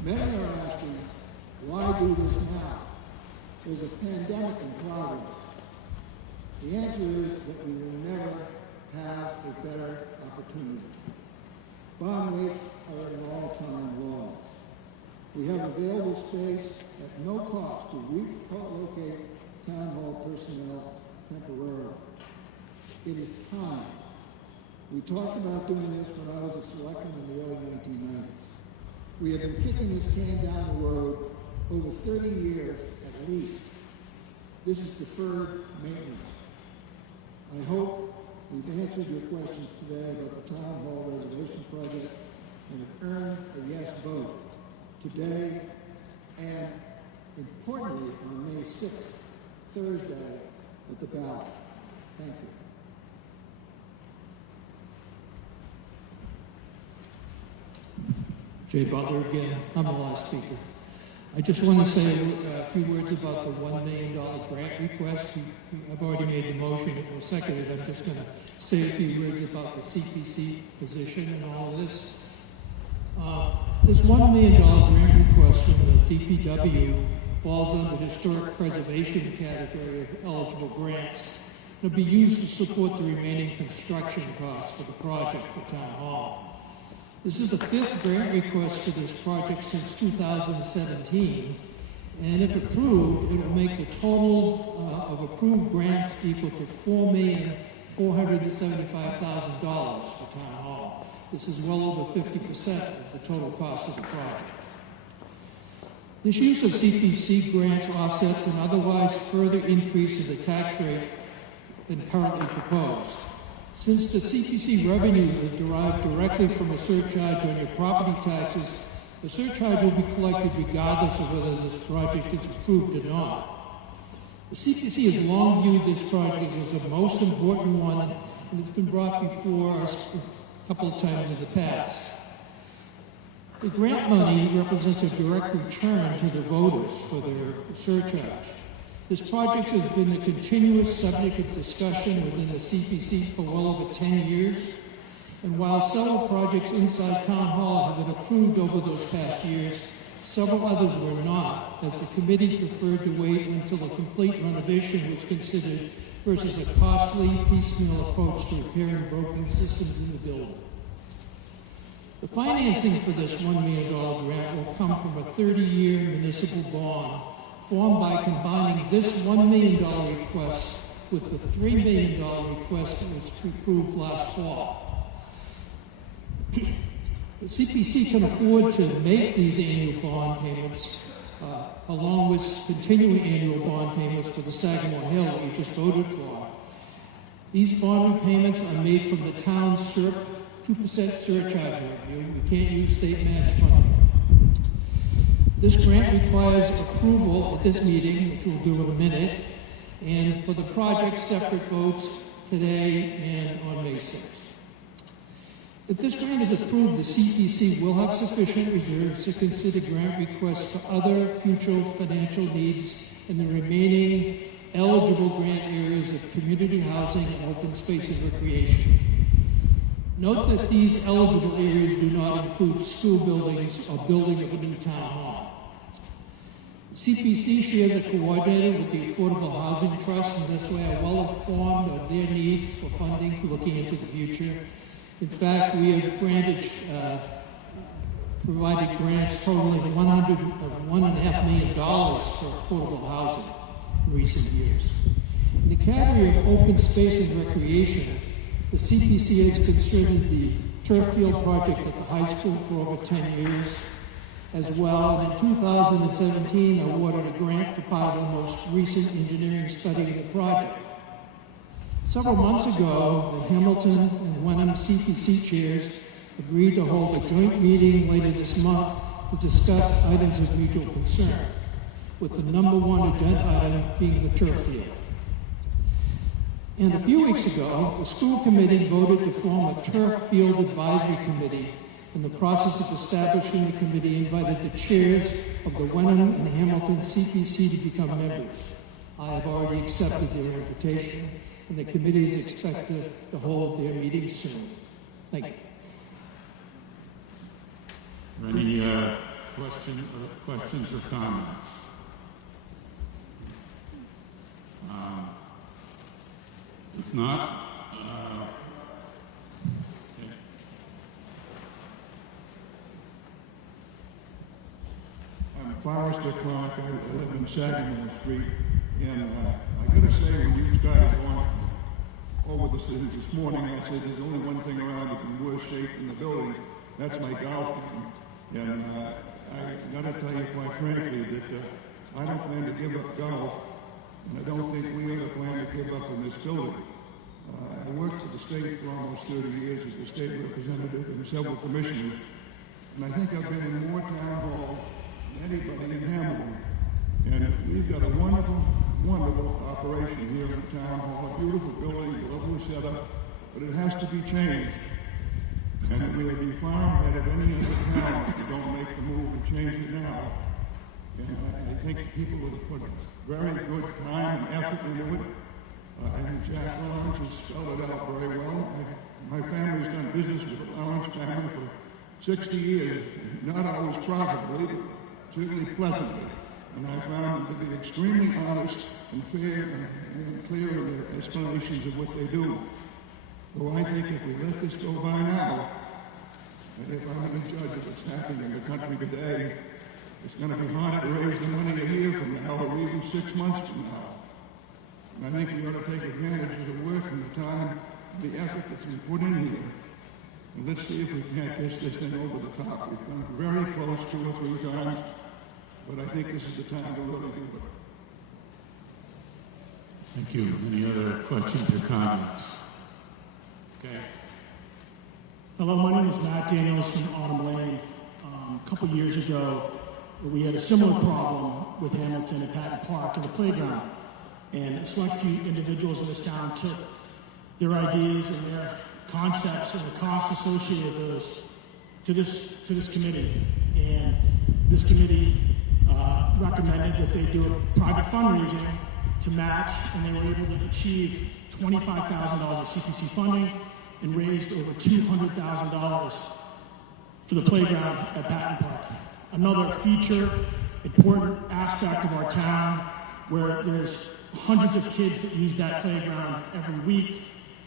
Many are asking, why do this now? There's a pandemic in progress. The answer is that we will never have a better opportunity. Bond rates are at an all-time low. We have available space at no cost to relocate town hall personnel temporarily. It is time. We talked about doing this when I was a selectman in the early 1990s. We have been kicking this can down the road over 30 years at least. This is deferred maintenance. I hope we've answered your questions today about the town hall reservation project and have earned a yes vote today and, importantly, on May 6th, Thursday, at the ballot. Thank you. Jay Butler again. I'm the last speaker. I just want to say a few words about the $1 million grant request. I've already made the motion. It was seconded. I'm just going to say a few words about the CPC position and all of this. This $1 million grant request from the DPW falls under the historic preservation category of eligible grants. It'll be used to support the remaining construction costs for the project for Town Hall. This is the 5th grant request for this project since 2017, and if approved, it will make the total of approved grants equal to $4,475,000 for Town Hall. This is well over 50% of the total cost of the project. This use of CPC grants offsets an otherwise further increase in the tax rate than currently proposed. Since the CPC revenues are derived directly from a surcharge on your property taxes, the surcharge will be collected regardless of whether this project is approved or not. The CPC has long viewed this project as the most important one, and it's been brought before us a couple of times in the past. The grant money represents a direct return to the voters for their surcharge. This project has been a continuous subject of discussion within the CPC for well over 10 years. And while several projects inside Town Hall have been approved over those past years, several others were not, as the committee preferred to wait until a complete renovation was considered versus a costly, piecemeal approach to repairing broken systems in the building. The financing for this $1 million grant will come from a 30-year municipal bond formed by combining this $1 million request with the $3 million request that was approved last fall. The CPC can afford to make these annual bond payments, along with continuing annual bond payments for the Sagamore Hill that we just voted for. These bond repayments are made from the town's 2% surcharge revenue. We can't use state match funding. This grant requires approval at this meeting, which we'll do in a minute, and for the project, separate votes today and on May 6th. If this grant is approved, the CPC will have sufficient reserves to consider grant requests for other future financial needs in the remaining eligible grant areas of community housing and open space and recreation. Note that these eligible areas do not include school buildings or building of a new town hall. CPC shares a coordinator with the Affordable Housing Trust, and this way are well informed of their needs for funding looking into the future. In fact, we have provided grants totaling $1.5 million for affordable housing in recent years. In the category of open space and recreation, the CPC has considered the turf field project at the high school for over 10 years as well, and in 2017 awarded a grant for part of the most recent engineering study of the project. Several months ago, the Hamilton and Wenham CPC chairs agreed to hold a joint meeting later this month to discuss items of mutual concern, with the number one agenda item being the turf field. And a few weeks ago, the school committee voted to form a turf field advisory committee. In the process of establishing the committee, invited the chairs of the Wenham and Hamilton CPC to become members. I have already accepted their invitation, and the committee is expected to hold their meeting soon. Thank you. Any questions or comments? If not, Forrester Clark. I live in Sagamore Street. And I got to say, when you started going over the city this morning, I said there's only one thing around that's in worse shape in the building. That's my golf game. And I got to tell you quite frankly that I don't plan to give up golf, and I don't think we ought to plan to give up in this building. I worked for the state for almost 30 years as a state representative and several commissioners, and I think I've been in more town halls than anybody in Hamilton. And we've got a wonderful, wonderful operation here in town hall, a beautiful building, lovely setup, but it has to be changed. And we'll be far ahead of any other town if we don't make the move and change it now. And I think people will put very good time and effort into it. I think Jack Lawrence has spelled it out very well. My family's done business with the Lawrence family for 60 years, not always profitably, but certainly pleasantly. And I found them to be extremely honest and fair and clear in their explanations of what they do. So I think if we let this go by now, and if I'm going to judge of what's happening in the country today, it's going to be hard to raise the money a year from now or even 6 months from now. And I think we ought to take advantage of the work and the time, the effort that's been put in here. And let's see if we can't get this thing over the top. We've been very close 2 or 3 times, but I think this is the time to really do it. Thank you. Any other questions or comments? Okay. Hello, my name is Matt Daniels from Autumn Lane. A couple years ago, we had a similar problem with Hamilton at Patton Park in the playground. And a select few individuals in this town took their ideas and their concepts and the costs associated with those to this committee. And this committee recommended that they do a private fundraising to match, and they were able to achieve $25,000 of CPC funding and raised over $200,000 for the playground at Patton Park. Another feature, important aspect of our town where there's hundreds of kids that use that playground every week,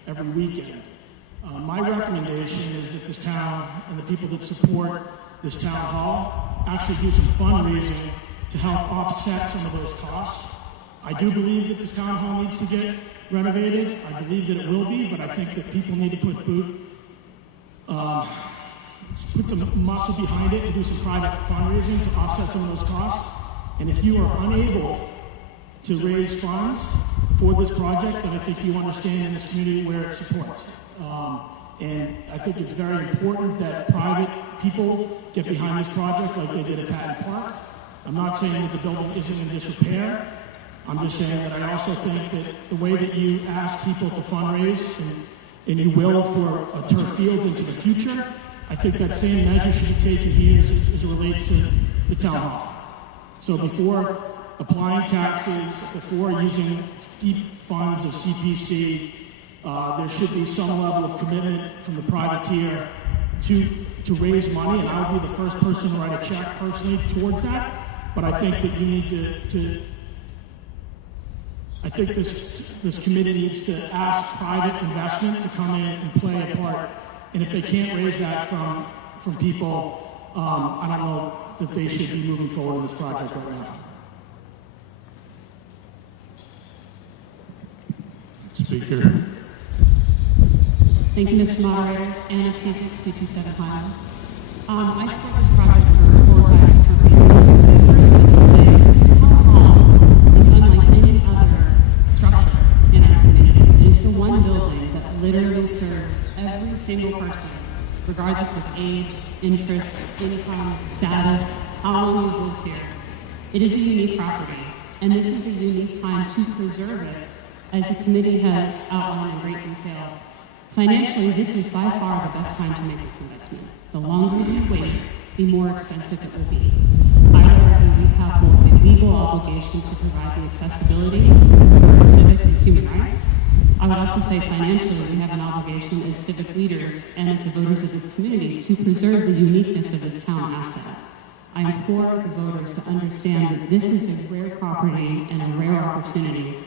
every weekend. My recommendation is that this town and the people that support this town hall actually do some fundraising to help offset some of those costs. I do believe that this town hall needs to get renovated. I believe that it will be, but I think that people need to put some muscle behind it and do some private fundraising to offset some of those costs. And if you are unable to raise funds for this project, then I think you understand in this community where it supports. And I think it's very important that private people get behind this project like they did at Patton Park. I'm not saying that the building isn't in disrepair. I'm just saying that I also think that the way that you ask people to fundraise, and you will for a turf field into the future, I think that same measure should be taken here as it relates to the town hall. So before applying taxes, before using deep funds of CPC, there should be some level of commitment from the privateer to raise money, and I would be the first person to write a check personally towards that. But I think that you need I think this committee needs to ask private investment to come in and play a part. And if they can't raise that from people, I don't know that they should be moving forward with this project right now. Speaker. Thank you, Mr. Moderator. Anna C. 227 Highland. I support this project for 4 or 5 different reasons. First, I have to say, the town hall is unlike any other structure in our community. It is the one building that literally serves every single person, regardless of age, interest, income, status, how long you've lived here. It is a unique property, and this is a unique time to preserve it, as the committee has outlined in great detail. Financially, this is by far the best time to make this investment. The longer we wait, the more expensive it will be. I would argue we have both a legal obligation to provide the accessibility for civic and human rights. I would also say financially, we have an obligation as civic leaders and as the voters of this community to preserve the uniqueness of this town asset. I implore the voters to understand that this is a rare property and a rare opportunity.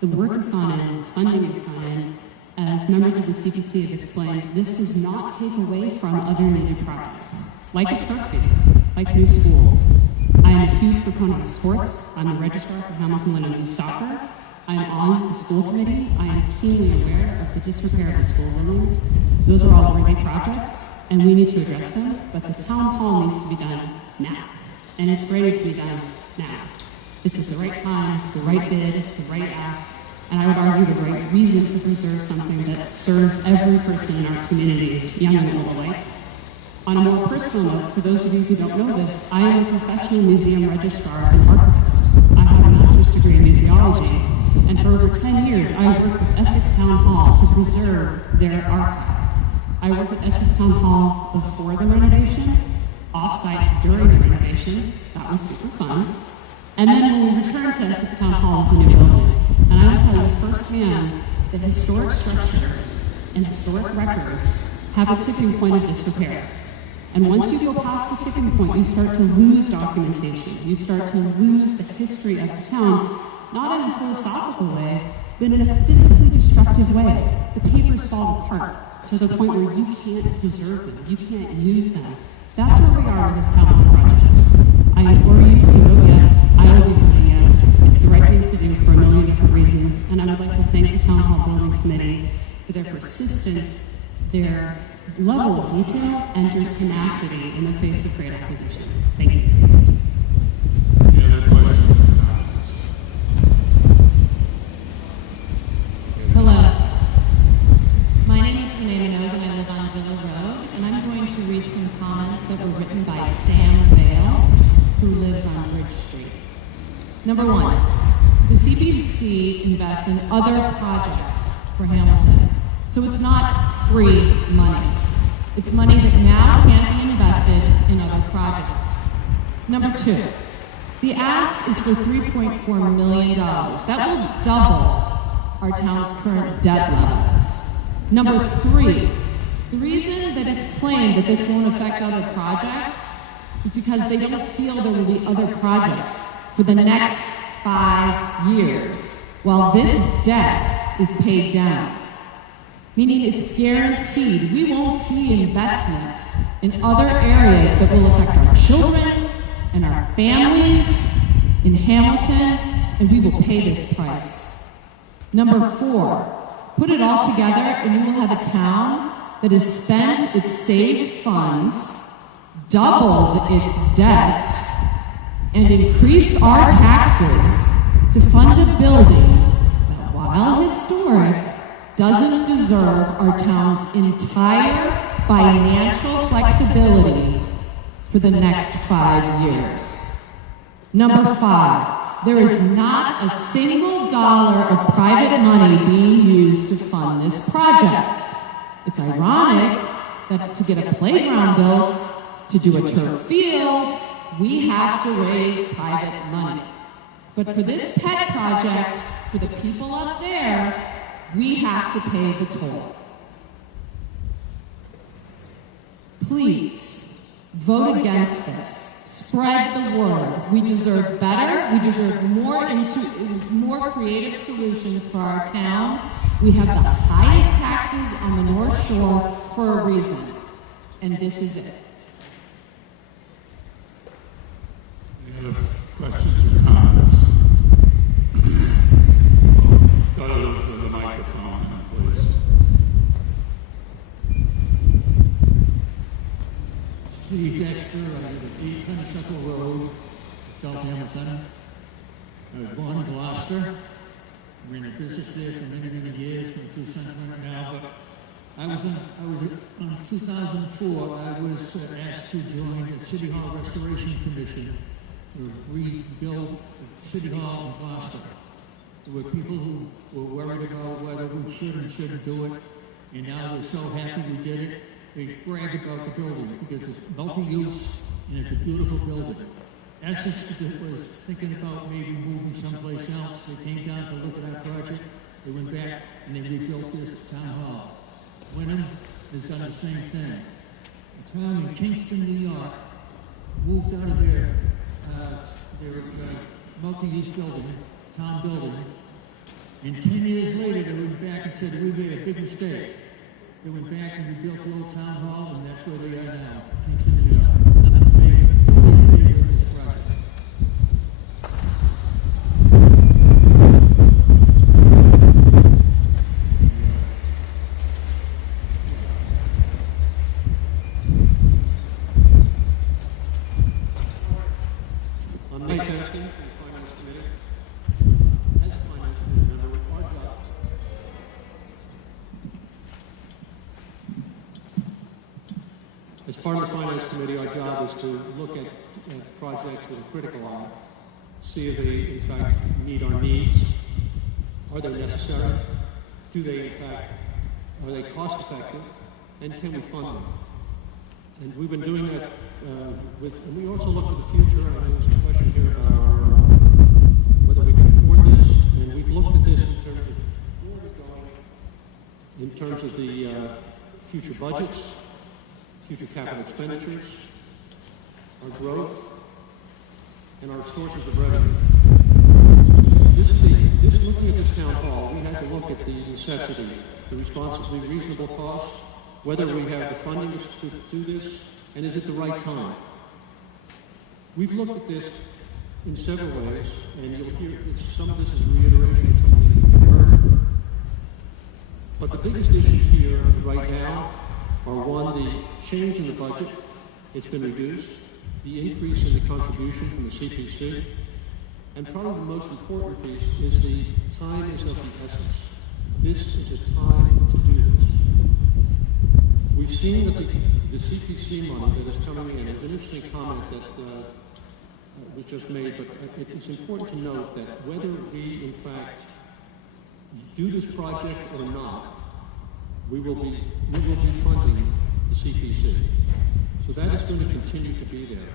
The work has gone in, funding has gone in. As members of the CPC have explained, this does not take away from other needed projects, like a turf field, like new schools. I am a huge proponent of sports. I'm the registrar for Hamilton Lynn Youth Soccer. I am on the school committee. I am keenly aware of the disrepair of the school buildings. Those are all great projects, and we need to address them, but the town hall needs to be done now. And it's ready to be done now. This is the right time, the right bid, the right ask, and I would argue the right reason to preserve something that serves every person in our community, young and old alike. On a more personal note, for those of you who don't know this, I am a professional museum registrar and archivist. I have a master's degree in museology, and for over 10 years, I worked with Essex Town Hall to preserve their archives. I worked at Essex Town Hall before the renovation, off-site during the renovation. That was super fun. And then when we returned to Essex Town Hall with the new building, and I will tell you firsthand that historic structures and historic records have a tipping point of disrepair. And once you go past the tipping point, you start to lose documentation. You start to lose the history of the town, not in a philosophical way, but in a physically destructive way. The papers fall apart to the point where you can't preserve them, you can't use them. That's where we are with this town hall project. I implore you to vote yes. I will be voting yes. It's the right thing to do for a million different reasons, and I would like to thank the Town Hall Building Committee for their persistence, their level of detail, and your tenacity in the face of great opposition. Thank you. Any other questions or comments? Hello. My name is Renee Minogue and I live on Villa Road, and I'm going to read some comments that were written by Sam Vale, who lives on Bridge Street. Number one, the CPC invests in other projects for Hamilton, so it's not free money. It's money that now can be invested in other projects. Number two, the ask is for $3.4 million. That will double our town's current debt levels. Number three, the reason that it's claimed that this won't affect other projects is because they don't feel there will be other projects for the next 5 years while this debt is paid down. Meaning it's guaranteed we won't see investment in other areas that will affect our children and our families in Hamilton, and we will pay this price. Number four, put it all together and you will have a town that has spent its saved funds, doubled its debt, and increased our taxes to fund a building that, while historic, doesn't deserve our town's entire financial flexibility for the next 5 years. Number five, there is not a single dollar of private money being used to fund this project. It's ironic that to get a playground built, to do a turf field, we have to raise private money. But for this pet project, for the people up there, we have to pay the toll. Please, vote against this. Spread the word. We deserve better. We deserve more creative solutions for our town. We have the highest taxes on the North Shore for a reason. And this is it. Any other questions or comments? Go to the microphone, please. Steve Dexter, I live at 8 Honeysuckle Road, South Hamilton. I was born in Gloucester. I'm in the business there for many, many years, my 2 sons right now. But in 2004, I was asked to join the City Hall Restoration Commission to rebuild the City Hall in Gloucester. There were people who were worried about whether we should and shouldn't do it, and now they're so happy we did it. They brag about the building because it's multi-use and it's a beautiful building. Essex was thinking about maybe moving someplace else. They came down to look at our project. They went back and they rebuilt this town hall. Wyndham has done the same thing. A town in Kingston, New York, moved out of their multi-use building, town building, and 10 years later they went back and said, we made a big mistake. They went back and rebuilt the old town hall, and that's where they are now, Kingston, New York. I'm in favor of this project. I'm Nate Tennyson from the Finance Committee. As a Finance Committee member, our job as part of the Finance Committee, our job is to look at projects with a critical eye, see if they in fact meet our needs. Are they necessary? Do they in fact, are they cost effective? And can we fund them? And we've been doing that and we also look to the future. I know there's a question here about whether we can afford this, and we've looked at this in terms of where we're going, in terms of the future budgets, future capital expenditures, our growth, and our sources of revenue. Looking at this town hall, we had to look at the necessity, the responsibly reasonable costs, whether we have the funding to do this, and is it the right time? We've looked at this in several ways, and you'll hear some of this is reiteration, some of it is heard. But the biggest issues here right now are one, the change in the budget, it's been reduced, the increase in the contribution from the CPC, and probably the most important piece is the time is of the essence. This is a time to do this. We've seen that the CPC money that is coming in, there's an interesting comment that was just made, but it's important to note that whether we in fact do this project or not, we will be funding the CPC. So that is going to continue to be there.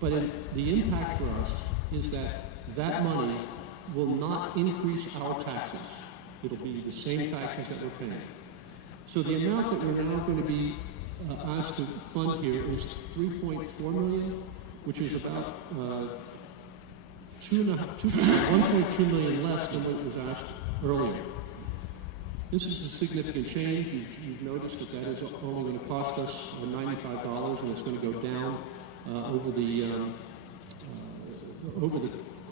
But the impact for us is that money will not increase our taxes. It'll be the same taxes that we're paying. So the amount that we're now going to be asked to fund here is $3.4 million, which is about 1.2 million less than what was asked earlier. This is a significant change. You've noticed that is only going to cost us $95, and it's going to go down over the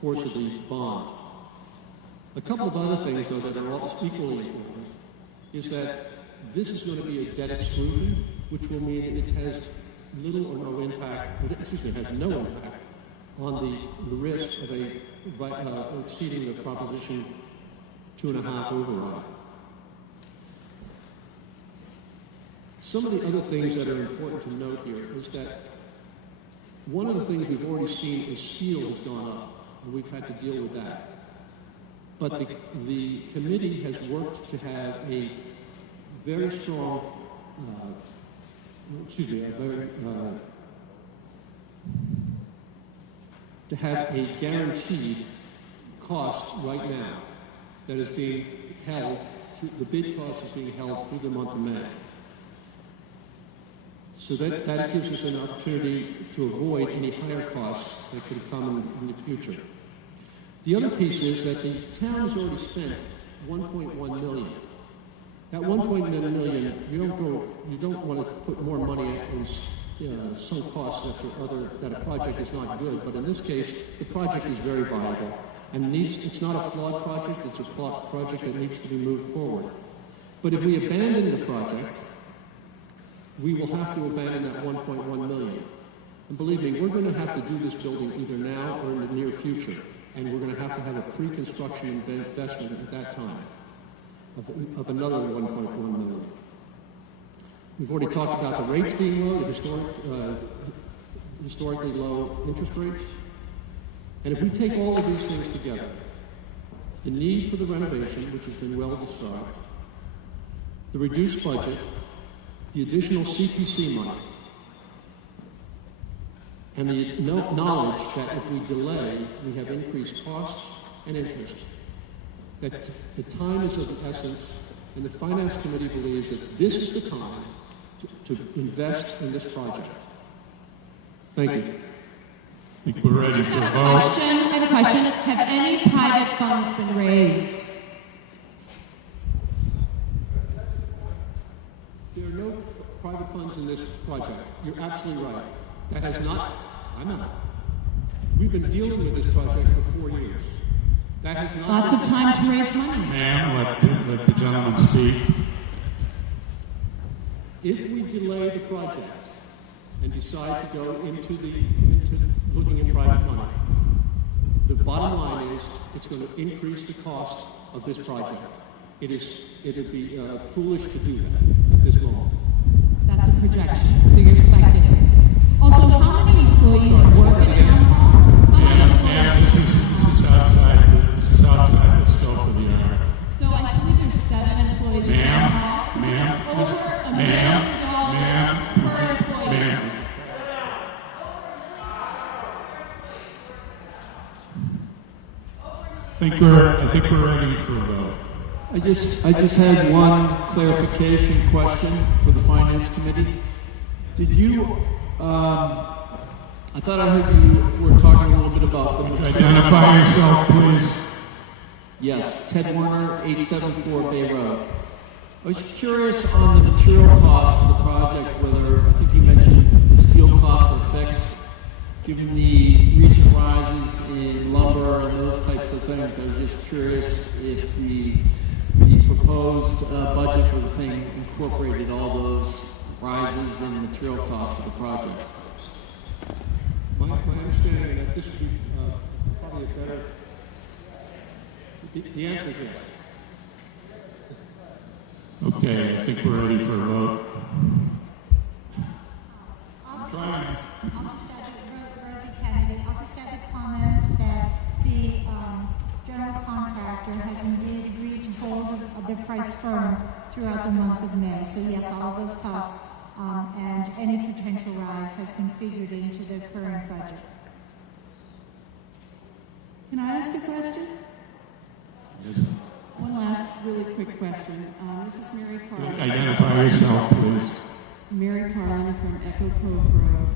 course of the bond. A couple of other things, though, that are all equally important is that this is going to be a debt exclusion, which will mean it has little or no impact, it has no impact on the risk of exceeding the Proposition 2.5 override. Some of the other things that are important to note here is that one of the things we've already seen is steel has gone up, and we've had to deal with that. But the committee has worked to have a very strong, to have a guaranteed cost right now that is being held, the bid cost is being held through the month of May. So that gives us an opportunity to avoid any higher costs that could come in the future. The other piece is that the town has already spent $1.1 million. That $1.1 million, you don't want to put more money in some costs that a project is not good, but in this case, the project is very viable and it's not a flawed project, it's a project that needs to be moved forward. But if we abandon the project, we will have to abandon that $1.1 million. And believe me, we're going to have to do this building either now or in the near future, and we're going to have a pre-construction investment at that time of another $1.1 million. We've already talked about the rates being low, the historically low interest rates. And if we take all of these things together, the need for the renovation, which has been well described, the reduced budget, the additional CPC money, and the knowledge that if we delay, we have increased costs and interest, that the time is of the essence, and the Finance Committee believes that this is the time to invest in this project. Thank you. I think we're ready for a vote. I have a question. Have any private funds been raised? There are no private funds in this project. You're absolutely right. That has not, I know. We've been dealing with this project for 4 years. That has not. Lots of time to raise money. Ma'am, let the gentleman speak. If we delay the project and decide to go into looking at private money, The bottom line is it's going to increase the cost of this project. It'd be foolish to do that at this moment. That's a projection, so you're speculating. Also, how many employees work at town hall? Ma'am, this is outside the scope of the article. So I believe there's 7 employees at town hall. Ma'am, I think we're ready for a vote. I just had one clarification question for the Finance Committee. Did you, I thought I heard you were talking a little bit about the material. Identify yourself, please. Yes, Ted Warner, 874 Bay Road. I was curious on the material costs of the project, whether, I think you mentioned the steel costs are fixed. Given the recent rises in lumber and those types of things, I was just curious if the proposed budget for the thing incorporated all those rises in material costs of the project. My understanding that this would be probably a better. The answer is yes. Okay, I think we're ready for a vote. Rosie Kennedy, I'll just add a comment that the general contractor has indeed agreed to hold the price firm throughout the month of May. So yes, all of those costs and any potential rise has been figured into the current budget. Can I ask a question? Yes. One last really quick question. This is Mary Carr. Identify yourself, please. Mary Carr from Echo Cove Road.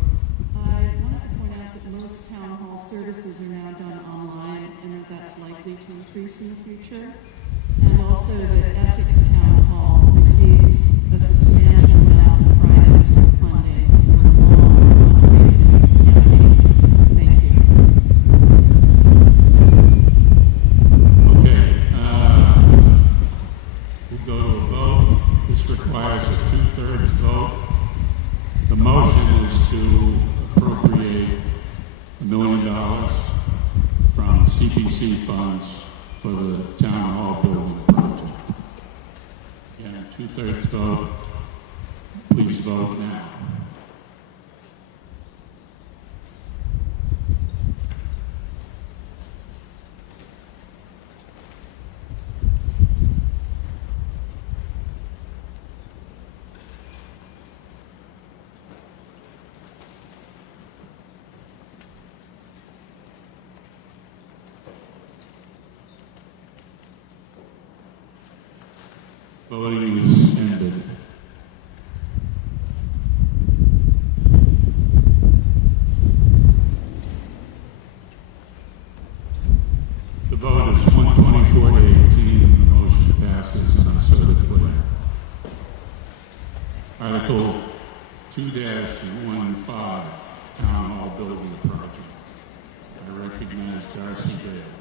I wanted to point out that most town hall services are now done online, and that that's likely to increase in the future. And also that Essex Town Hall received a substantial amount of private funding for a long fundraising campaign. Thank you. Okay, we'll go to a vote. This requires a 2/3 vote. The motion is to appropriate $1 million from CPC funds for the town hall building project. Again, 2/3 vote. Please vote now. Voting is ended. The vote is 124 to 18, and the motion passes, and I so declare. Article 2-15, Town Hall Building Project. I recognize Darcy Bale.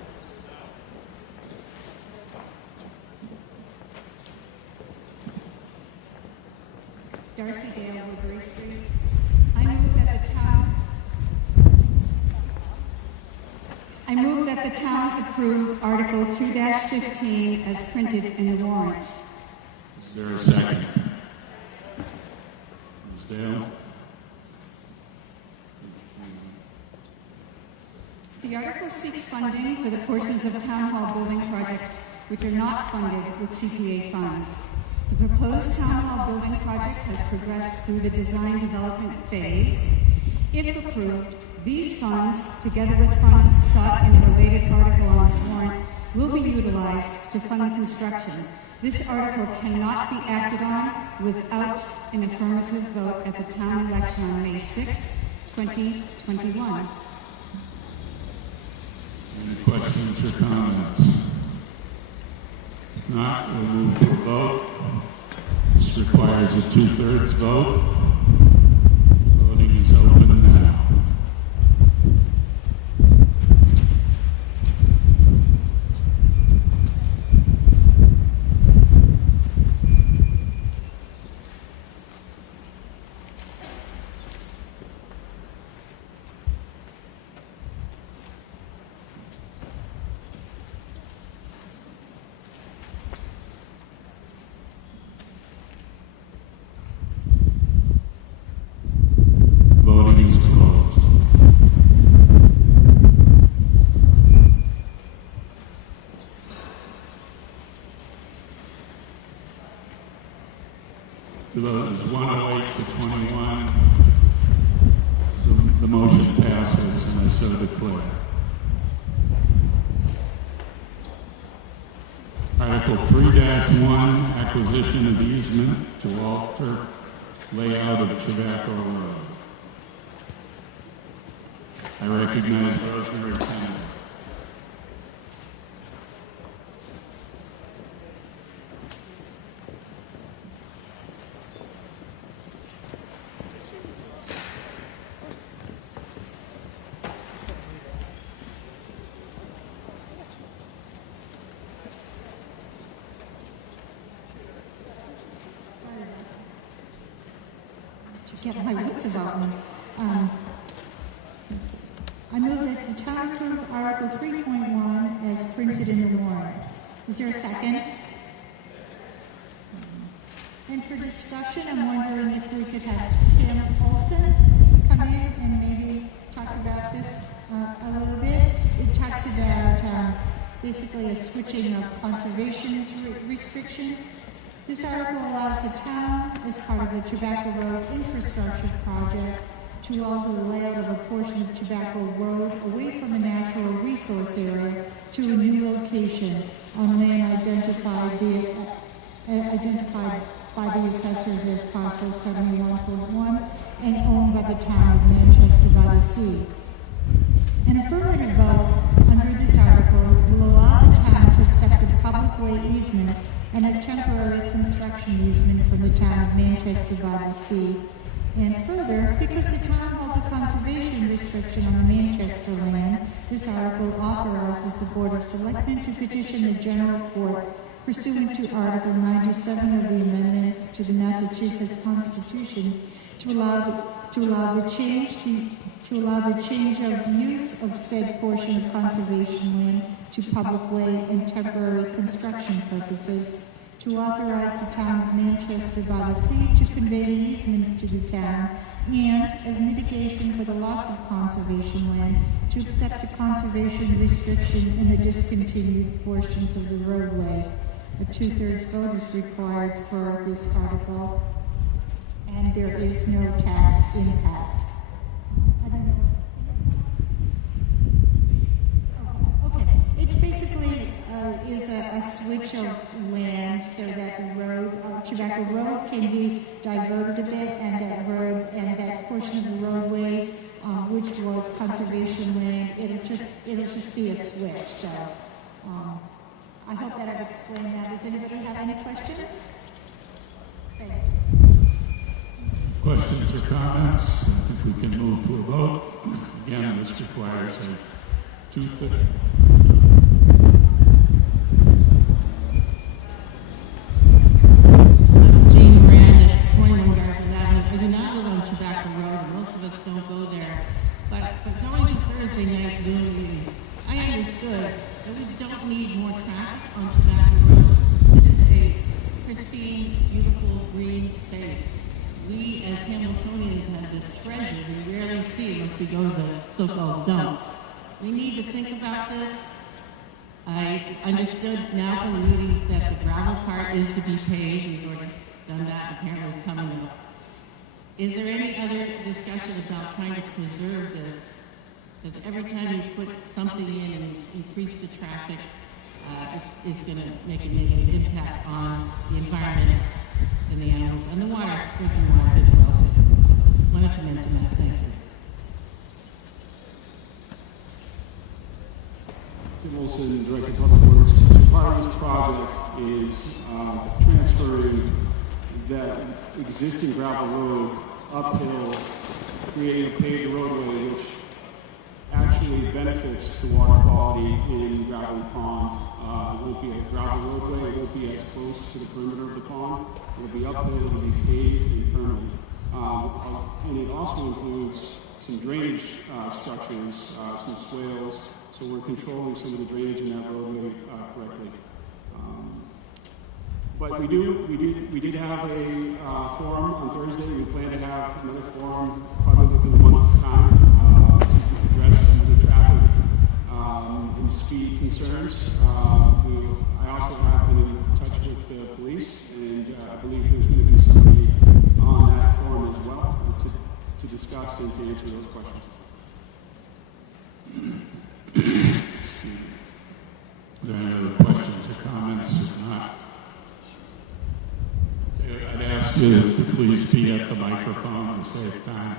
Darcy Dale, Woodbury Street. I move that the town approve Article 2-15 as printed in the warrant. Is there a second? Ms. Dale? The article seeks funding for the portions of Town Hall building project which are not funded with CPA funds. The proposed Town Hall building project has progressed through the design development phase. If approved, these funds, together with funds sought in a related article on this warrant, will be utilized to fund the construction. This article cannot be acted on without an affirmative vote at the town election on May 6, 2021. Any questions or comments? If not, we'll move to a vote. This requires a 2/3 vote. Voting is open now. 108 to 21. The motion passes, and I so declare. Article 3-1, acquisition of easement to alter layout of Tobacco Road. I recognize Rosemary Kennedy. Get my wits about me. I move that the town approve Article 3.1 as printed in the warrant. Is there a second? And for discussion, I'm wondering if we could have Tim Olson come in and maybe talk about this a little bit. It talks about basically a switching of conservation restrictions. This article allows the town, as part of the Tobacco Road infrastructure project, to alter the layout of a portion of Tobacco Road away from a natural resource area to a new location on land identified by the assessors as parcel 71.1 and owned by the town of Manchester by the Sea. An affirmative vote under this article will allow the town to accept a public way easement and a temporary construction easement from the town of Manchester by the Sea. And further, because the town holds a conservation restriction on the Manchester land, this article authorizes the Board of Selectmen to petition the General Court pursuant to Article 97 of the amendments to the Massachusetts Constitution to allow the change of use of said portion of conservation land to public way and temporary construction purposes, to authorize the town of Manchester by the Sea to convey the easements to the town, and, as mitigation for the loss of conservation land, to accept a conservation restriction in the discontinued portions of the roadway. A 2/3 vote is required for this article, and there is no tax impact. I don't know. Okay. It basically is a switch of land so that the road, Tobacco Road, can be diverted a bit, and that portion of the roadway, which was conservation land, it'll just be a switch. So, I hope that I've explained that. Does anybody have any questions? Thank you. Questions or comments? I think we can move to a vote. Again, this requires a 2/3. I do not live on Tobacco Road, and most of us don't go there. But going to Thursday night Zoom meeting, I understood that we don't need more traffic on Tobacco Road. This is a pristine, beautiful, green space. We, as Hamiltonians, have this treasure we rarely see unless we go to the so-called dump. We need to think about this. I understood now from the meeting that the gravel part is to be paid. We've already done that. Apparently it's coming up. Is there any other discussion about trying to preserve this? Because every time you put something in and increase the traffic, it is going to make a negative impact on the environment and the animals and the water, drinking water as well too. Just wanted to mention that. Thank you. Tim Olson, Director of Public Works. Part of this project is transferring that existing gravel road uphill, creating a paved roadway which actually benefits the water quality in Gravelly Pond. It won't be a gravel roadway, it won't be as close to the perimeter of the pond. It'll be uphill, it'll be paved and permanent. And it also includes some drainage structures, some swales, so we're controlling some of the drainage in that roadway correctly. But we did have a forum on Thursday. We plan to have another forum probably within a month's time to address some of the traffic and speed concerns. I also have been in touch with the police, and I believe there's going to be somebody on to discuss and to answer those questions. Are there any other questions or comments? If not, I'd ask you to please be at the microphone to save time.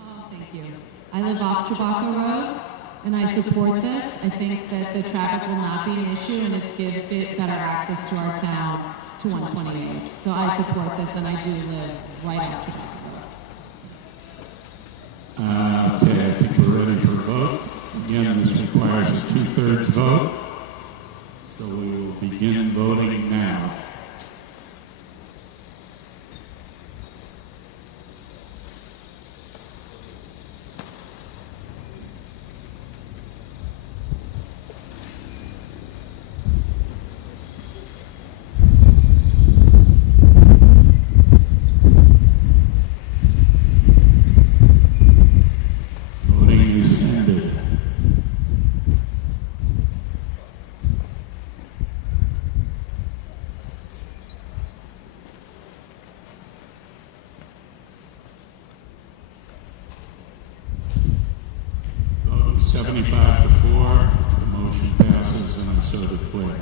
Oh, thank you. I live off Tobacco Road, and I support this. I think that the traffic will not be an issue, and it gives it better access to our town to 128. So I support this, and I do live right off Tobacco Road. Okay, I think we're ready for a vote. Again, this requires a 2/3 vote, so we will begin voting now. Voting is ended. Vote is 75 to 4. The motion passes, and I so declare.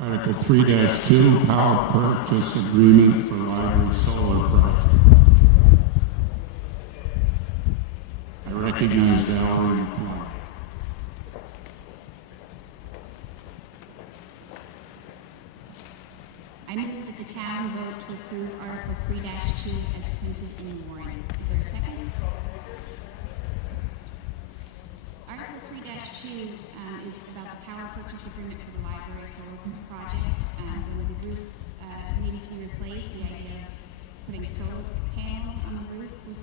Article 3-2, power purchase agreement for library solar project. I recognize Valerie McCormick. I move that the town vote to approve Article 3-2 as printed in the warrant. Is there a second? Article 3-2 is about the power purchase agreement for the library solar projects. When the roof needed to be replaced, the idea of putting solar panels on the roof was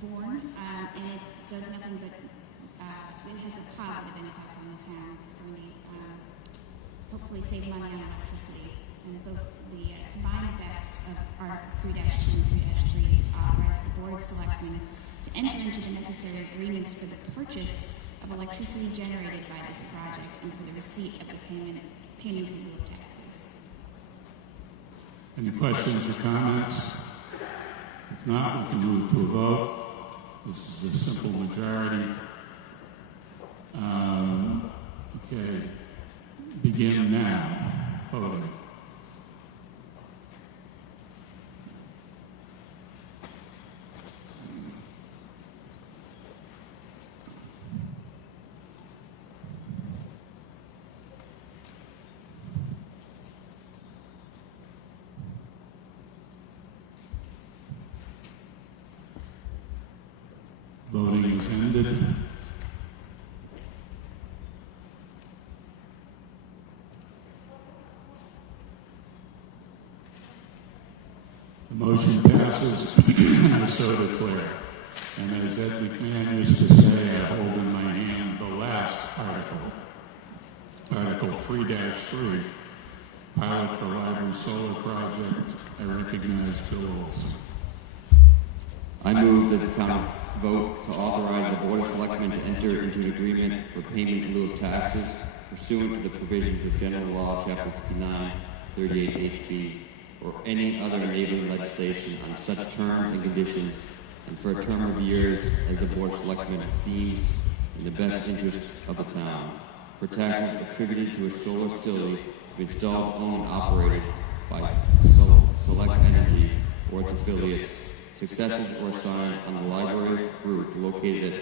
born, and it does nothing but it has a positive impact on the town. It's going to hopefully save money on electricity. And both the combined effect of Articles 3-2 and 3-3 is to authorize the Board of Selectmen to enter into the necessary agreements for the purchase of electricity generated by this project and for the receipt of the payments in lieu of taxes. Any questions or comments? If not, we can move to a vote. This is a simple majority. Okay, begin now. Voting. Voting is ended. The motion passes, and I so declare. And as Ed McMahon used to say, I hold in my hand the last article, Article 3-3, pilot for library solar project. I recognize Bill Olson. I move that the town vote to authorize the Board of Selectmen to enter into an agreement for payment in lieu of taxes pursuant to the provisions of General Law, Chapter 59, 38 HB, or any other enabling legislation on such terms and conditions, and for a term of years as the Board of Selectmen deems in the best interest of the town, for taxes attributed to a solar facility installed, owned, and operated by Select Energy or its affiliates, successors or assigned on the library roof located at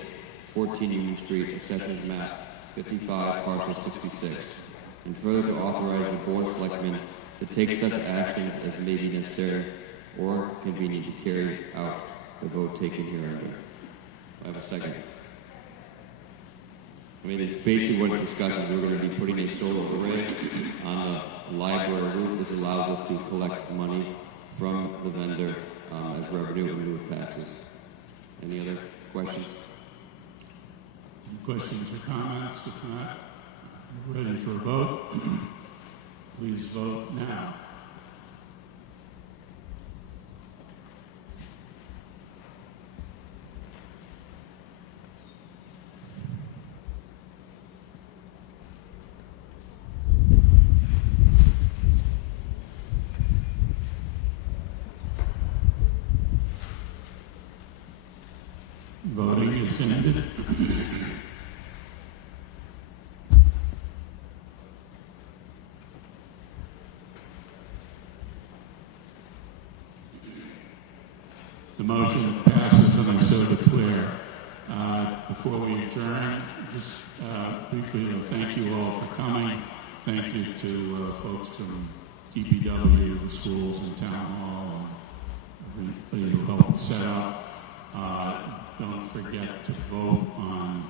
14 Union Street, Assessors Map 55, Parcel 66, and further to authorize the Board of Selectmen to take such actions as may be necessary or convenient to carry out the vote taken hereunder. I have a second. I mean, it's basically what it discusses. We're going to be putting a solar array on the library roof. This allows us to collect money from the vendor as revenue in lieu of taxes. Any other questions? Any questions or comments? If not, we're ready for a vote. Please vote now. Voting is ended. The motion passes, and I so declare. Before we adjourn, just briefly, thank you all for coming. Thank you to folks from DPW, the schools, and Town Hall, and everybody who helped set up. Don't forget to vote on,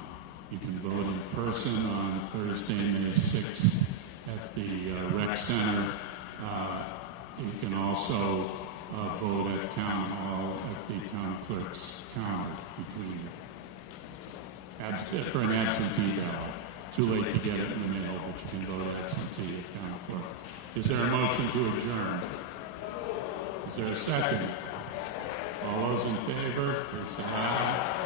you can vote in person on Thursday, May 6th at the Rec Center. You can also vote at Town Hall at the Town Clerk's counter for an absentee ballot. Too late to get it in the mail, but you can vote absentee at Town Clerk. Is there a motion to adjourn? Is there a second? All those in favor, please say aye.